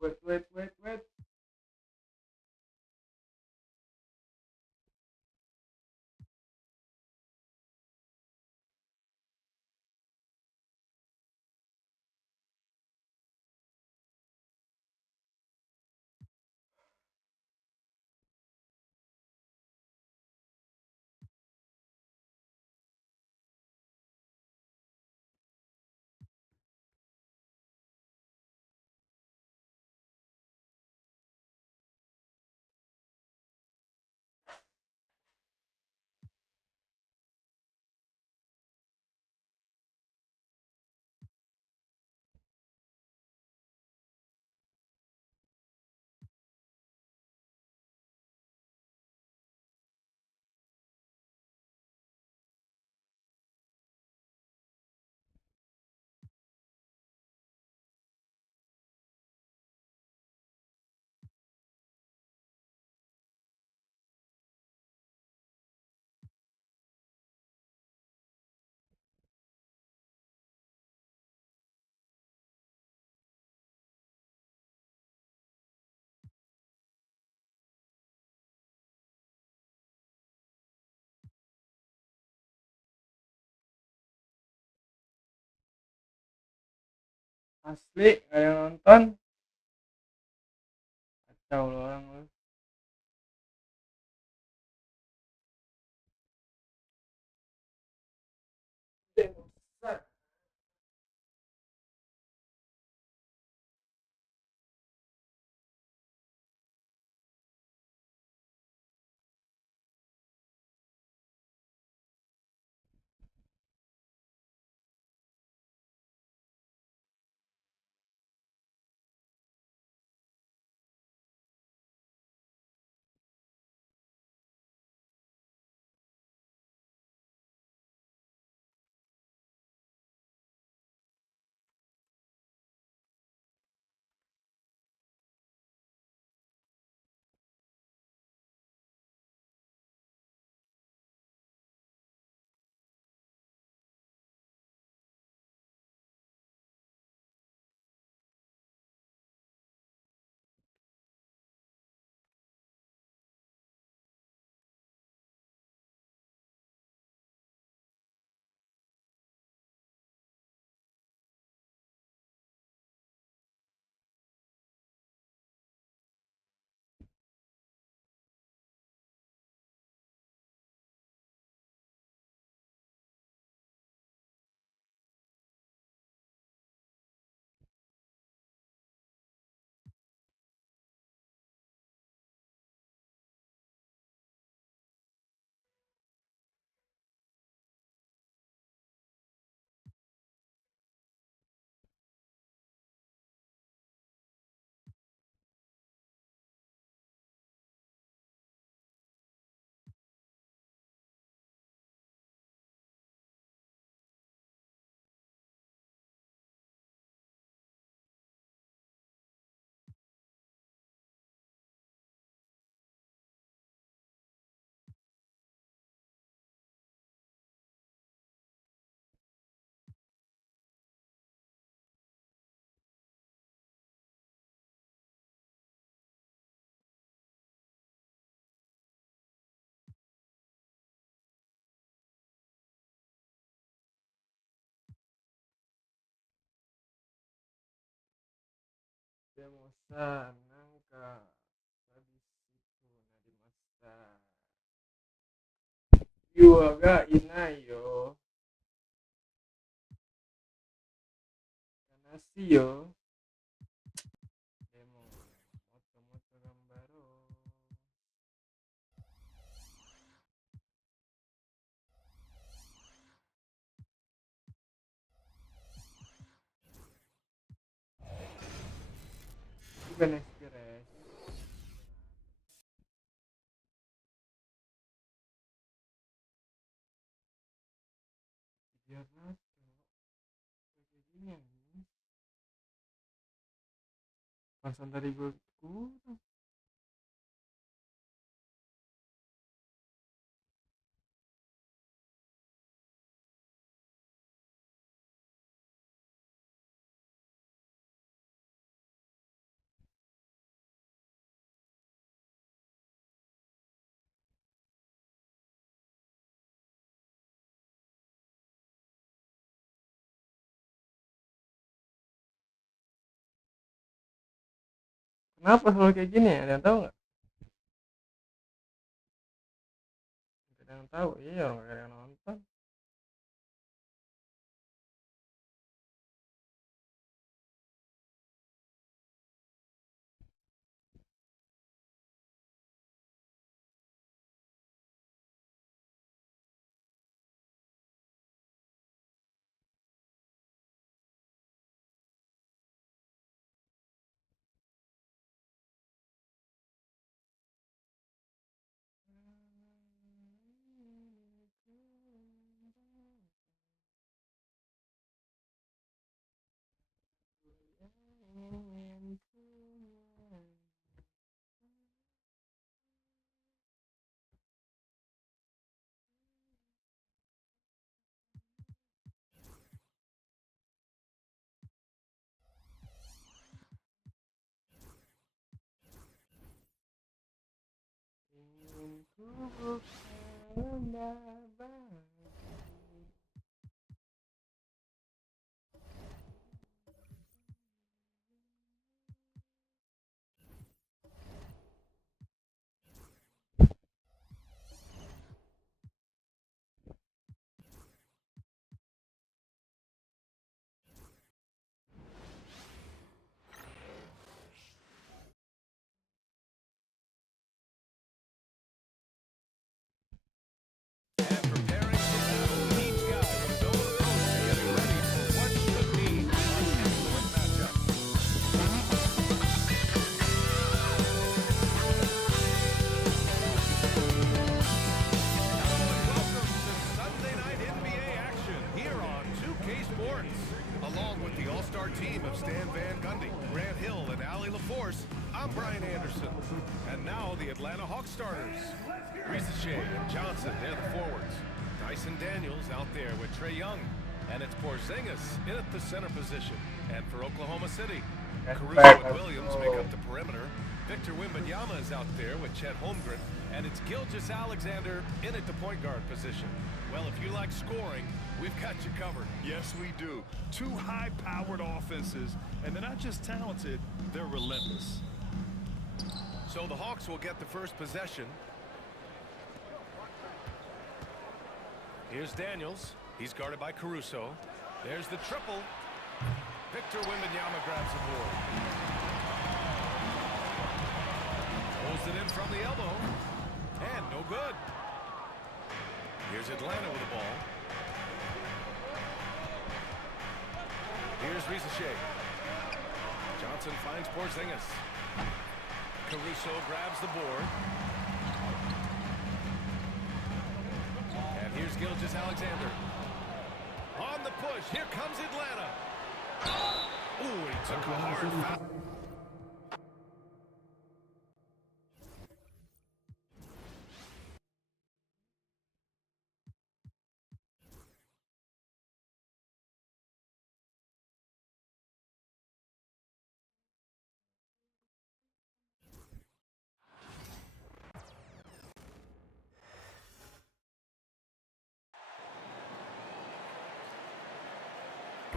Wait. Asli gak yang nonton. Kacau lo orang lo. Demosan nangka tadi situ narimasta. Yua ga inayo. Kanasi yo. Demo moto gambaro. Bukan experience. Biar nato. Kayak gini nih. Pasan dari gue kurang. Kenapa selalu kayak gini ya? Ada yang tahu nggak? Ada yang tahu? Iya, orang gak ada yang nonton. Along with the all-star team of Stan Van Gundy, Grant Hill, and Allie LaForce, I'm Brian Anderson. And now the Atlanta Hawks starters. Shea and Johnson, they're the forwards. Dyson Daniels out there with Trae Young. And it's Porzingis in at the center position. And for Oklahoma City, Caruso and Williams make up the perimeter. Victor Wembanyama is out there with Chet Holmgren. And it's Gilgeous-Alexander in at the point guard position. Well, if you like scoring, we've got you covered. Yes, we do. Two high-powered offenses, and they're not just talented, they're relentless. So the Hawks will get the first possession. Here's Daniels. He's guarded by Caruso. There's the triple. Victor Wembanyama grabs the board. Pulls it in from the elbow. And no good. Here's Atlanta with the ball. Here's Shea. Johnson finds Porzingis. Caruso grabs the board. And here's Gilgeous-Alexander. On the push, here comes Atlanta. Ooh, he took a hard foul.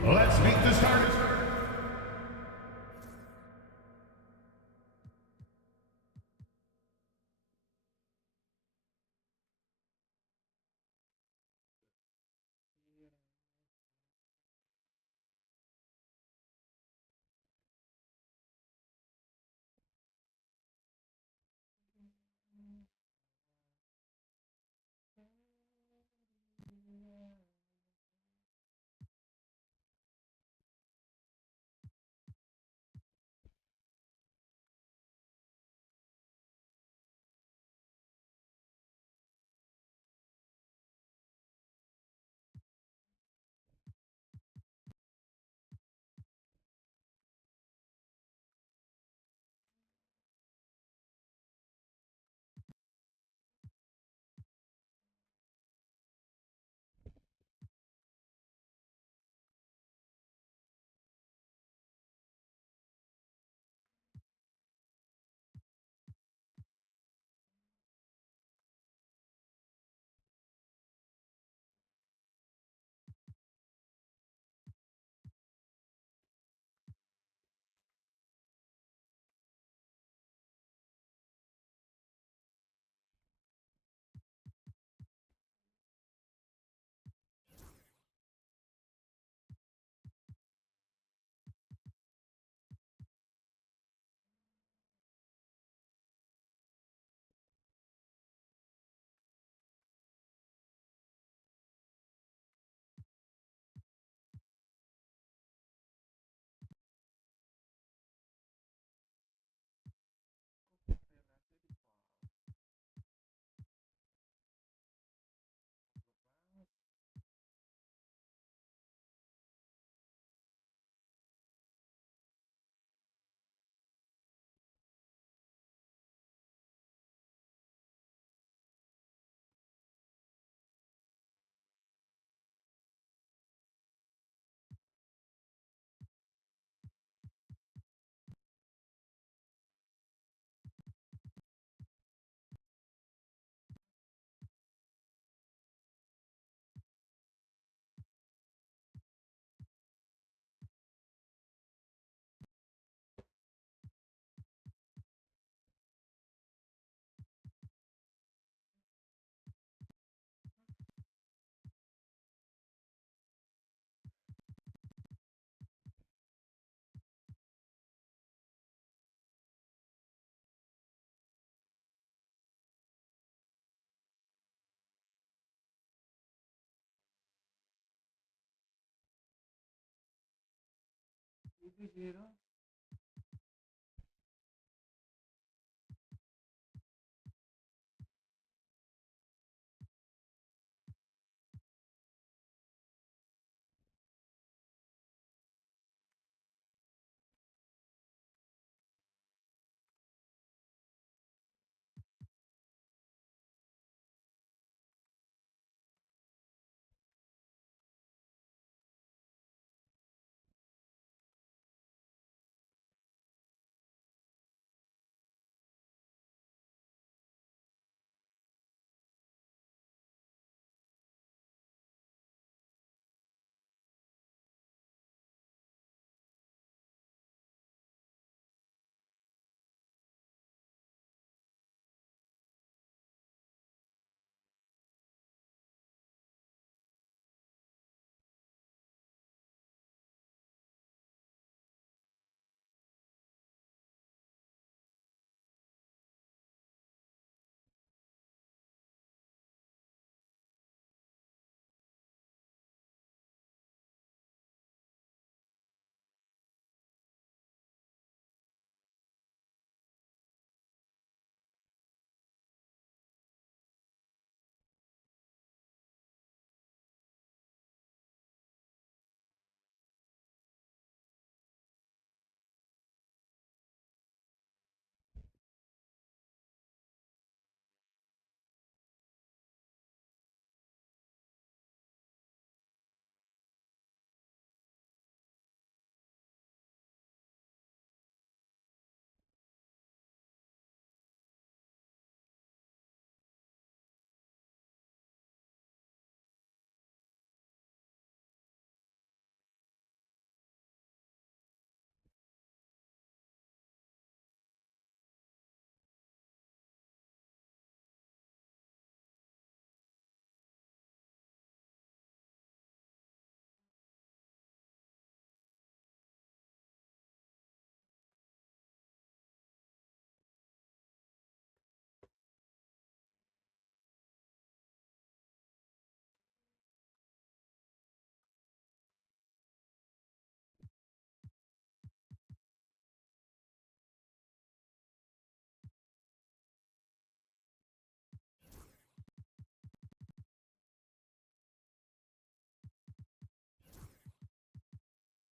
Let's meet the starters. 0.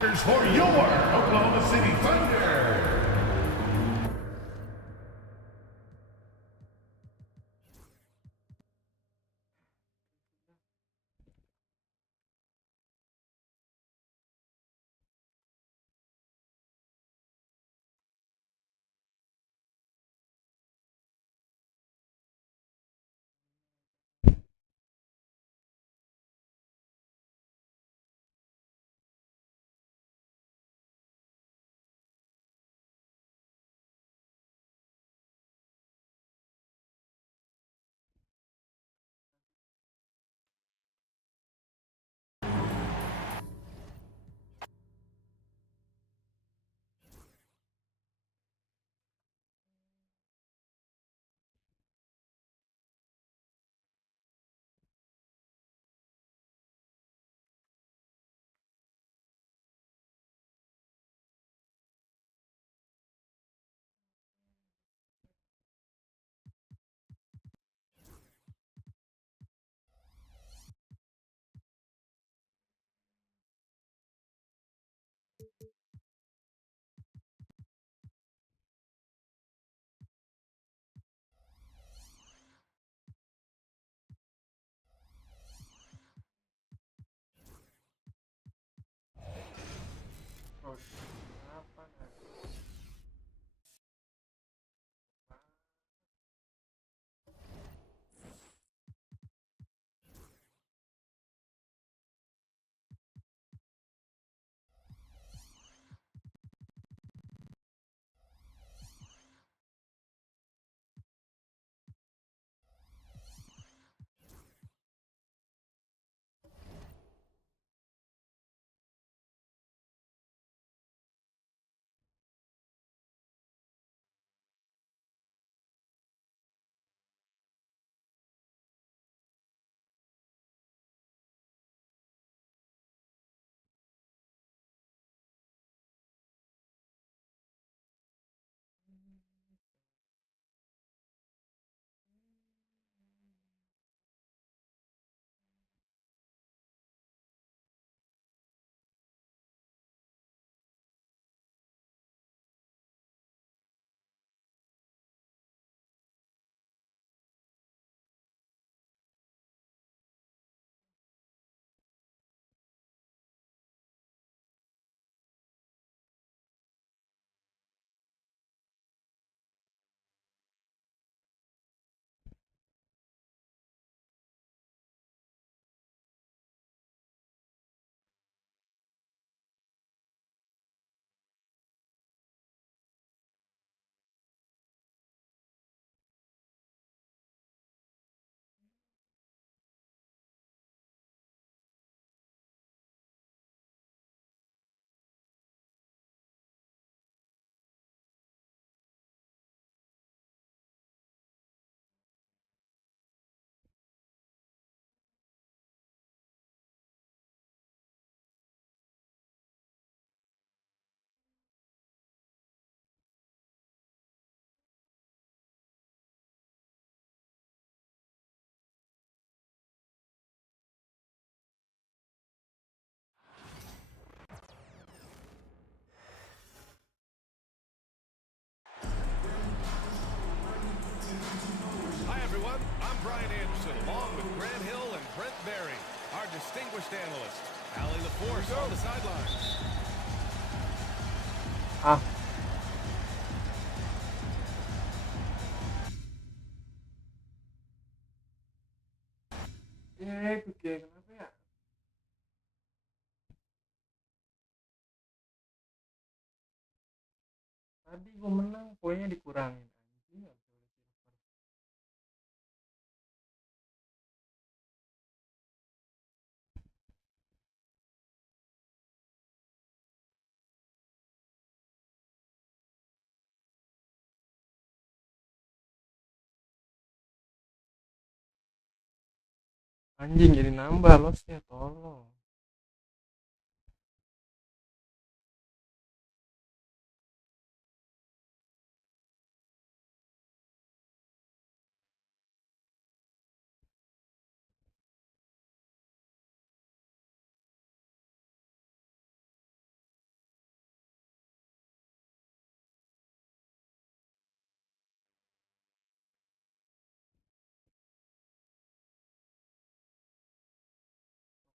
For your Oklahoma City Thunder. along with Grant Hill and Brent Barry, our distinguished analyst. Allie LaForce on the sidelines. Itu kayak kenapa ya? Tadi gue menang, poinnya dikurangin. Anjing, nggak bisa udah silver. Anjing jadi nambah lossnya, tolong.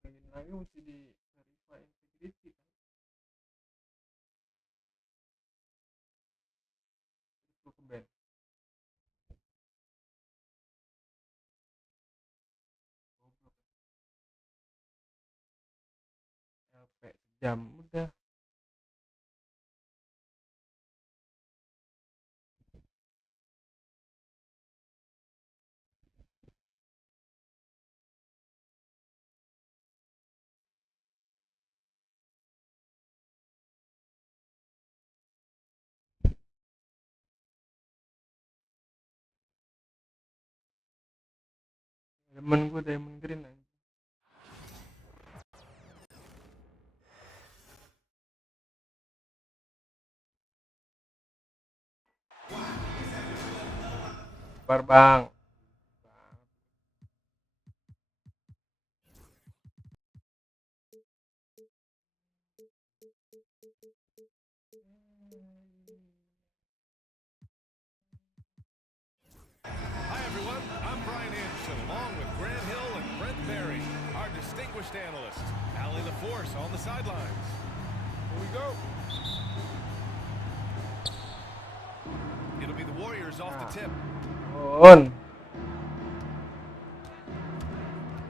Kayak gini lagi mesti di verify integrity kan. Terus gue ke band. Goblok. LP sejam udah. Temen gue Diamond Green aja. Bar bang. Hi, everyone. I'm Brian Anderson, along with Grant Hill and Brent Barry, our distinguished analyst. Allie LaForce on the sidelines. Here we go. It'll be the Warriors off the tip. On.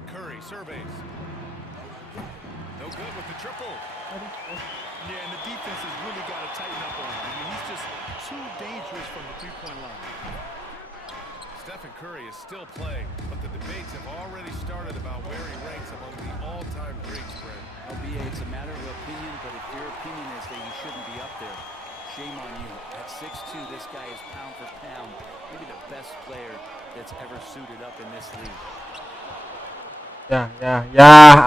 Curry surveys. No good with the triple. Yeah, and the defense has really got to tighten up on him. I mean, he's just too dangerous from the three-point line. Stephen Curry is still playing, but the debates have already started about where he ranks among the all-time greats, Brent. LBA, it's a matter of opinion, but if your opinion is that you shouldn't be up there, shame on you. At 6'2", this guy is pound for pound, maybe the best player that's ever suited up in this league. Ya,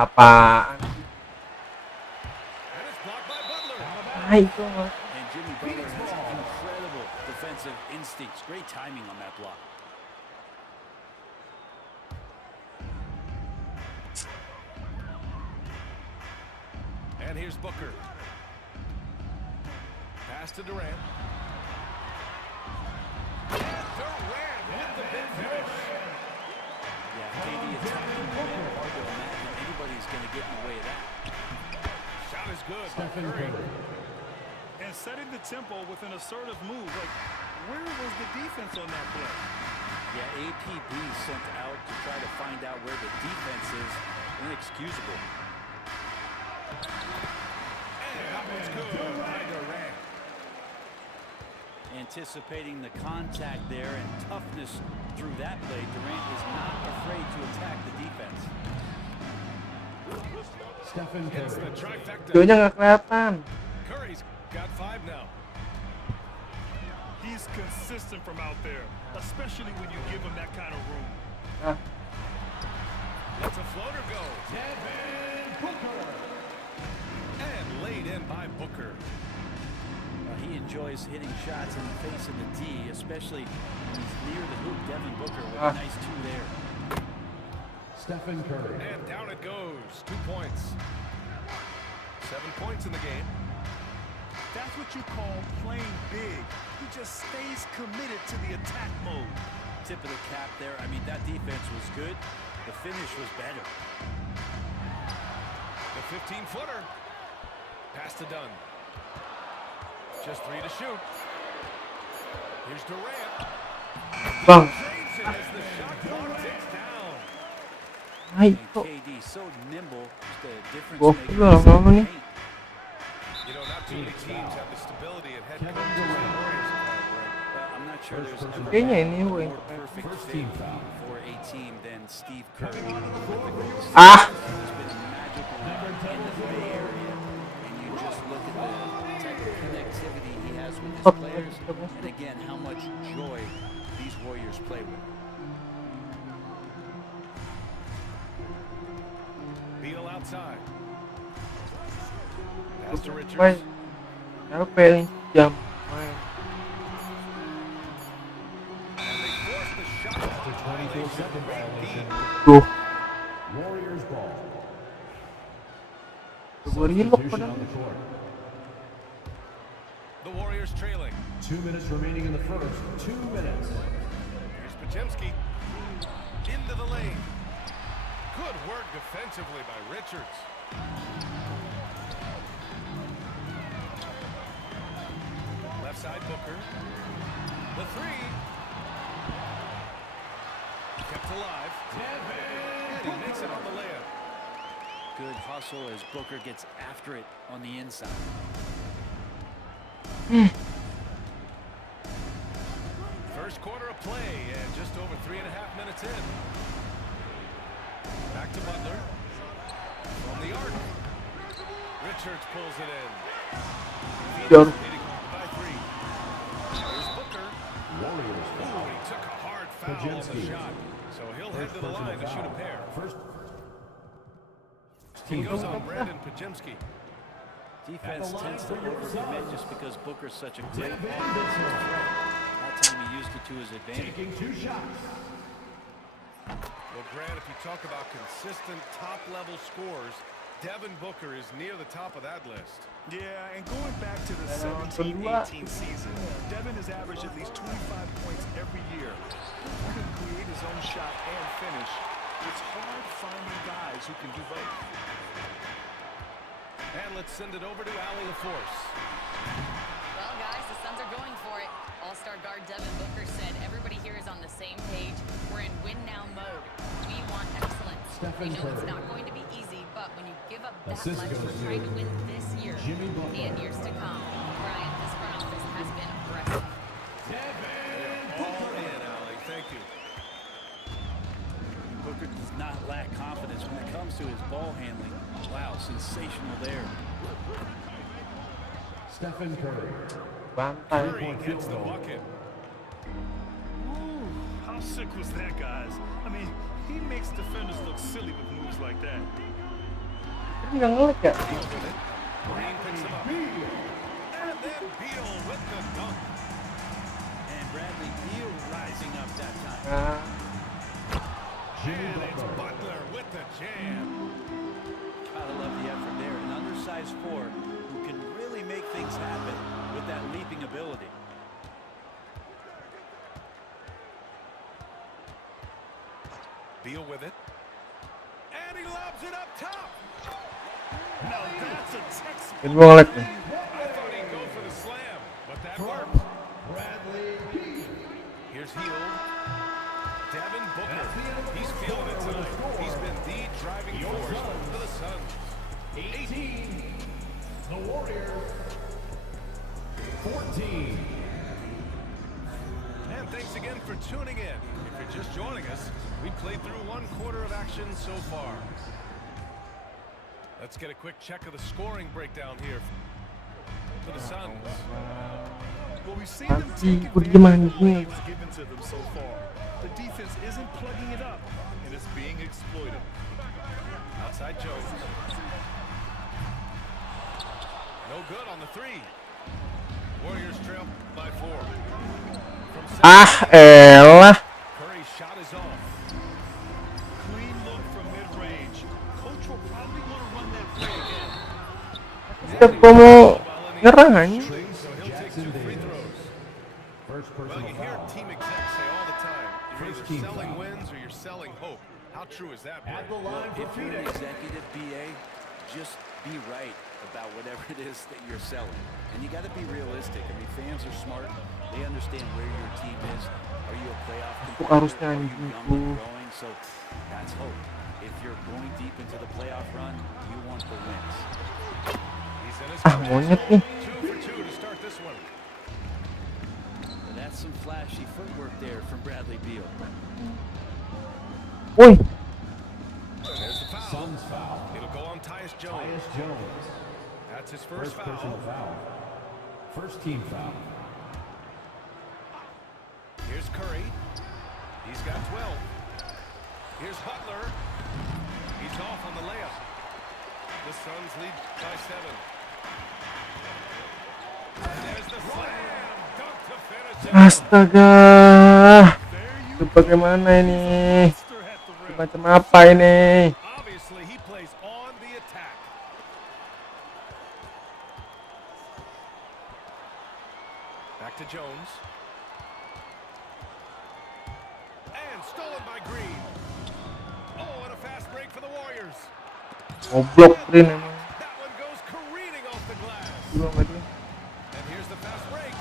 apaan? And it's blocked by Butler. Itu And Jimmy Butler has incredible defensive instincts. Great timing on that block. And here's Booker. Pass to Durant. Durant with the big finish. Yeah, KD attacking the man. Hard to imagine anybody's going to get in the way of that. Shot is good by Curry. And setting the tempo with an assertive move. Like, where was the defense on that play? Yeah, APB sent out to try to find out where the defense is. Inexcusable. And that one's good by Durant. Anticipating the contact there and toughness through that play, Durant is not afraid to attack the defense. Hits the trifecta. videonya nggak kelihatan. Curry's got 5 now. He's consistent from out there, especially when you give him that kind of room. Lets a floater go. Devin Booker. And laid in by Booker. He enjoys hitting shots in the face of the D, especially when he's near the hoop. Devin Booker with a nice 2 there. Stephen Curry. And down it goes. 2 points. 7 points in the game. That's what you call playing big. He just stays committed to the attack mode. Tip of the cap there. I mean, that defense was good, The finish was better. The 15-footer. Pass to Dunn. Just 3 to shoot. Here's Durant. Vâng. Drains it as the shot clock ticks down. Hay And kok KD so nimble, just a difference gua maker. bilang apa nih? You know, not too many teams have the stability at head coach as the Warriors have had, right? I'm not sure there's ever Kayaknya been ini a gue. more perfect fit for a team than Steve Kerr. Ah. He's been magical in the Bay Area, and you just look at the type of connectivity he has with his players, and again, how much joy these Warriors play with. Beal outside. Pass to Richards. Mas apa yang jam main? And they force the shot. After 24-second violation. Tuh, Warriors ball. gue hilok pada. The Warriors trailing. 2 minutes remaining in the first. 2 minutes. Here's Podziemski. Into the lane. Good work defensively by Richards. Left side Booker. The 3. Kept alive. And he makes it on the layup. Good hustle as Booker gets after it on the inside. First quarter of play and just over 3.5 minutes in. Back to Butler. From the arc. Richards pulls it in. Jauh. By 3. Here's Booker. Warriors Oh, he took a hard foul on the shot. So he'll head to the line to shoot a pair. He goes on Brandon Podziemski. Defense tends to overcommit just because Booker's such a great offensive threat. That time he used it to his advantage. taking 2 shots. Well, Grant, if you talk about consistent top-level scores, Devin Booker is near the top of that list. Yeah, and going back to the 17-18 season, Devin has averaged at least 25 points every year. He can create his own shot and finish. It's hard finding guys who can do both. And let's send it over to Allie LaForce. Well, guys, the Suns are going for it. All-star guard Devin Booker said everybody here is on the same page. We're in win-now mode. We want excellence. We know it's not going to be easy, but when you give up that much for trying to win this year and years to come, Brian, this front office has been aggressive. All in, Allie. Thank you. Booker does not lack confidence when it comes to his ball handling. Wow, sensational there. Stephen Curry. Bantai. Curry gets the bucket. Ooh, how sick was that, guys? I mean, he makes defenders look silly with moves like that. Ini nggak ngelag ya? Green picks him up. And then Beal with the dunk. And Bradley Beal rising up that time. Nah, And it's Butler with the jam. Gotta love the effort there. An undersized 4 who can really make things happen with that leaping ability. Beal with it. And he lobs it up top. Now that's a textbook. ini gue ngelag nih. I thought he'd go for the slam, but that worked. Bradley Beal. Here's Hield. Devin Booker. He's feeling it tonight. He's been the driving force for the Suns. 18. The Warriors. 14. And thanks again for tuning in. If you're just joining us, we played through 1 quarter of action so far. Let's get a quick check of the scoring breakdown here for the Suns. Well, we've seen them Masih take gue advantage of diem the aja. lanes given to them so far. The defense isn't plugging it up, and it's being exploited. Outside Jones. No good on the 3. Warriors trail by 4. From Ah, elah. Curry's shot is off. Clean look from mid-range. Coach will probably want to run that play again. Setiap gue mau nyerang aja. So he'll take 2 free throws. First Well, personal you hear foul. team execs say all the time, you're First either team selling foul. wins or you're selling hope. How true is that, At Brad? the line for If you're an Phoenix. executive BA, just be right about whatever it is that you're selling. And you got to be realistic. I mean, fans are smart. They understand where your team is. Are you a playoff competitor? Are you young and growing? So that's hope. If you're going deep into the playoff run, you want the wins. He's in his Monyet nih. 2 for 2 to start this one. But that's some flashy footwork there from Bradley Beal. Woi, There's the foul. Suns foul. It'll go on Tyus Jones. Tyus Jones. That's his First first personal foul. foul. First team foul. Here's Curry. He's got 12. Here's Butler. He's off on the layup. The Suns lead by 7. And there's the slam. Dunk to finish it. astaga. Itu bagaimana ini? Macam apa ini? Obviously, he plays on the attack. Back to Jones. And stolen by Green. Oh, and a fast break for the Warriors. Goblok Green emang. That one goes careening off the glass. Gua nggak dia. And here's the fast break.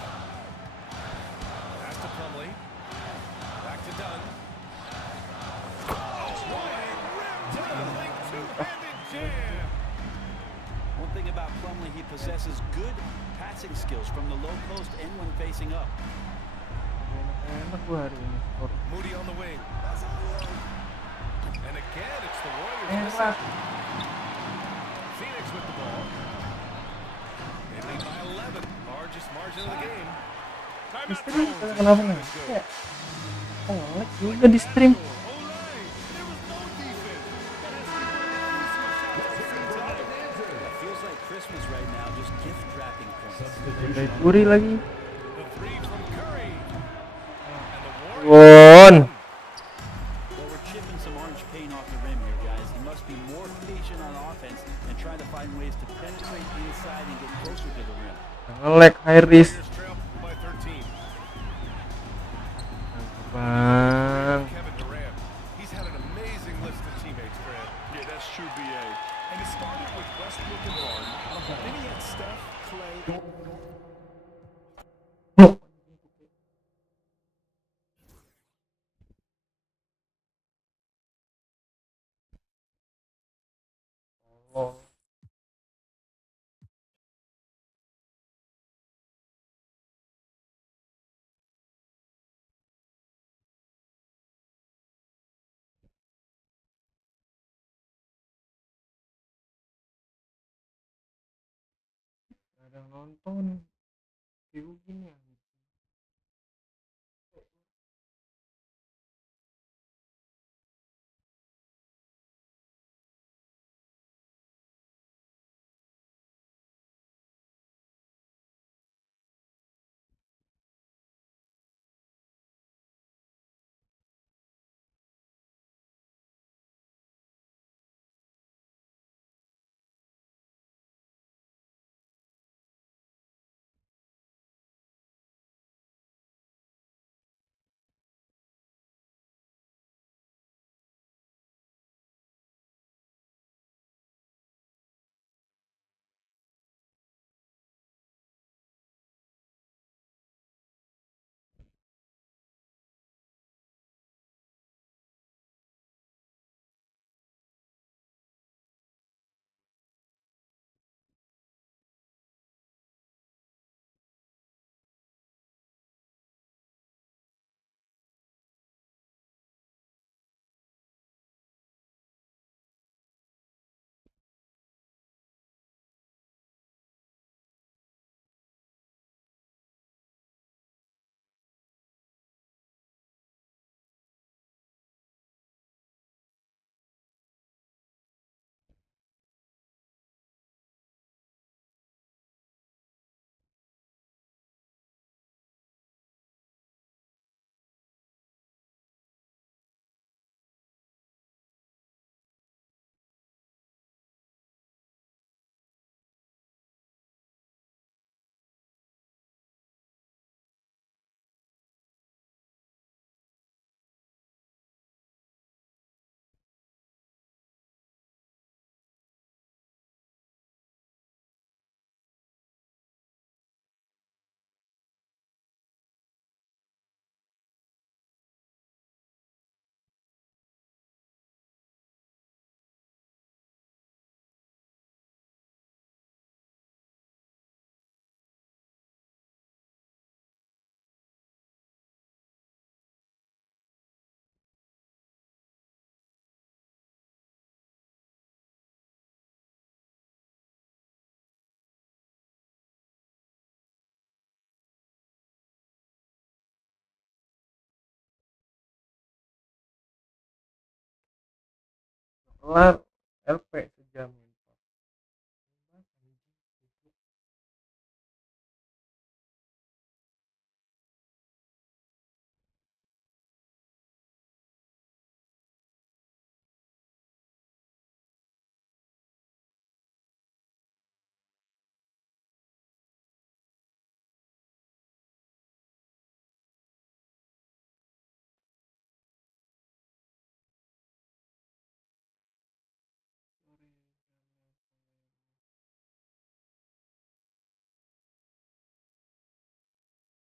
Pass to Plumlee. Back to Dunn. Oh, right. Rim to the link. Two-handed jam. One thing about Plumlee, he possesses good passing skills from the low post and when facing up. Enak gua hari ini. Moody on the wing. And again, it's the Warriors Enak. missing. Phoenix with the ball. They lead by 11. Largest margin of the game. Di stream kenapa nggak? Ya. Oh, nge-lag juga di stream. It feels like Christmas right now, just gift wrapping points. Dari Curry lagi. The three from Curry. And the Won. Well, we're chipping some orange paint off the rim here, guys. He must be more patient on offense and try to find ways to penetrate inside and get closer to the rim. Nge-lag high risk. Warriors trail by 13. Bang. Kevin Durant. He's had an amazing list of teammates, Grant. Yeah, that's true, BA. And it started with Westbrook and Harden. Then he had Steph, Clay. Oh. Ada yang nonton. View gini ya. kelar LP sejam.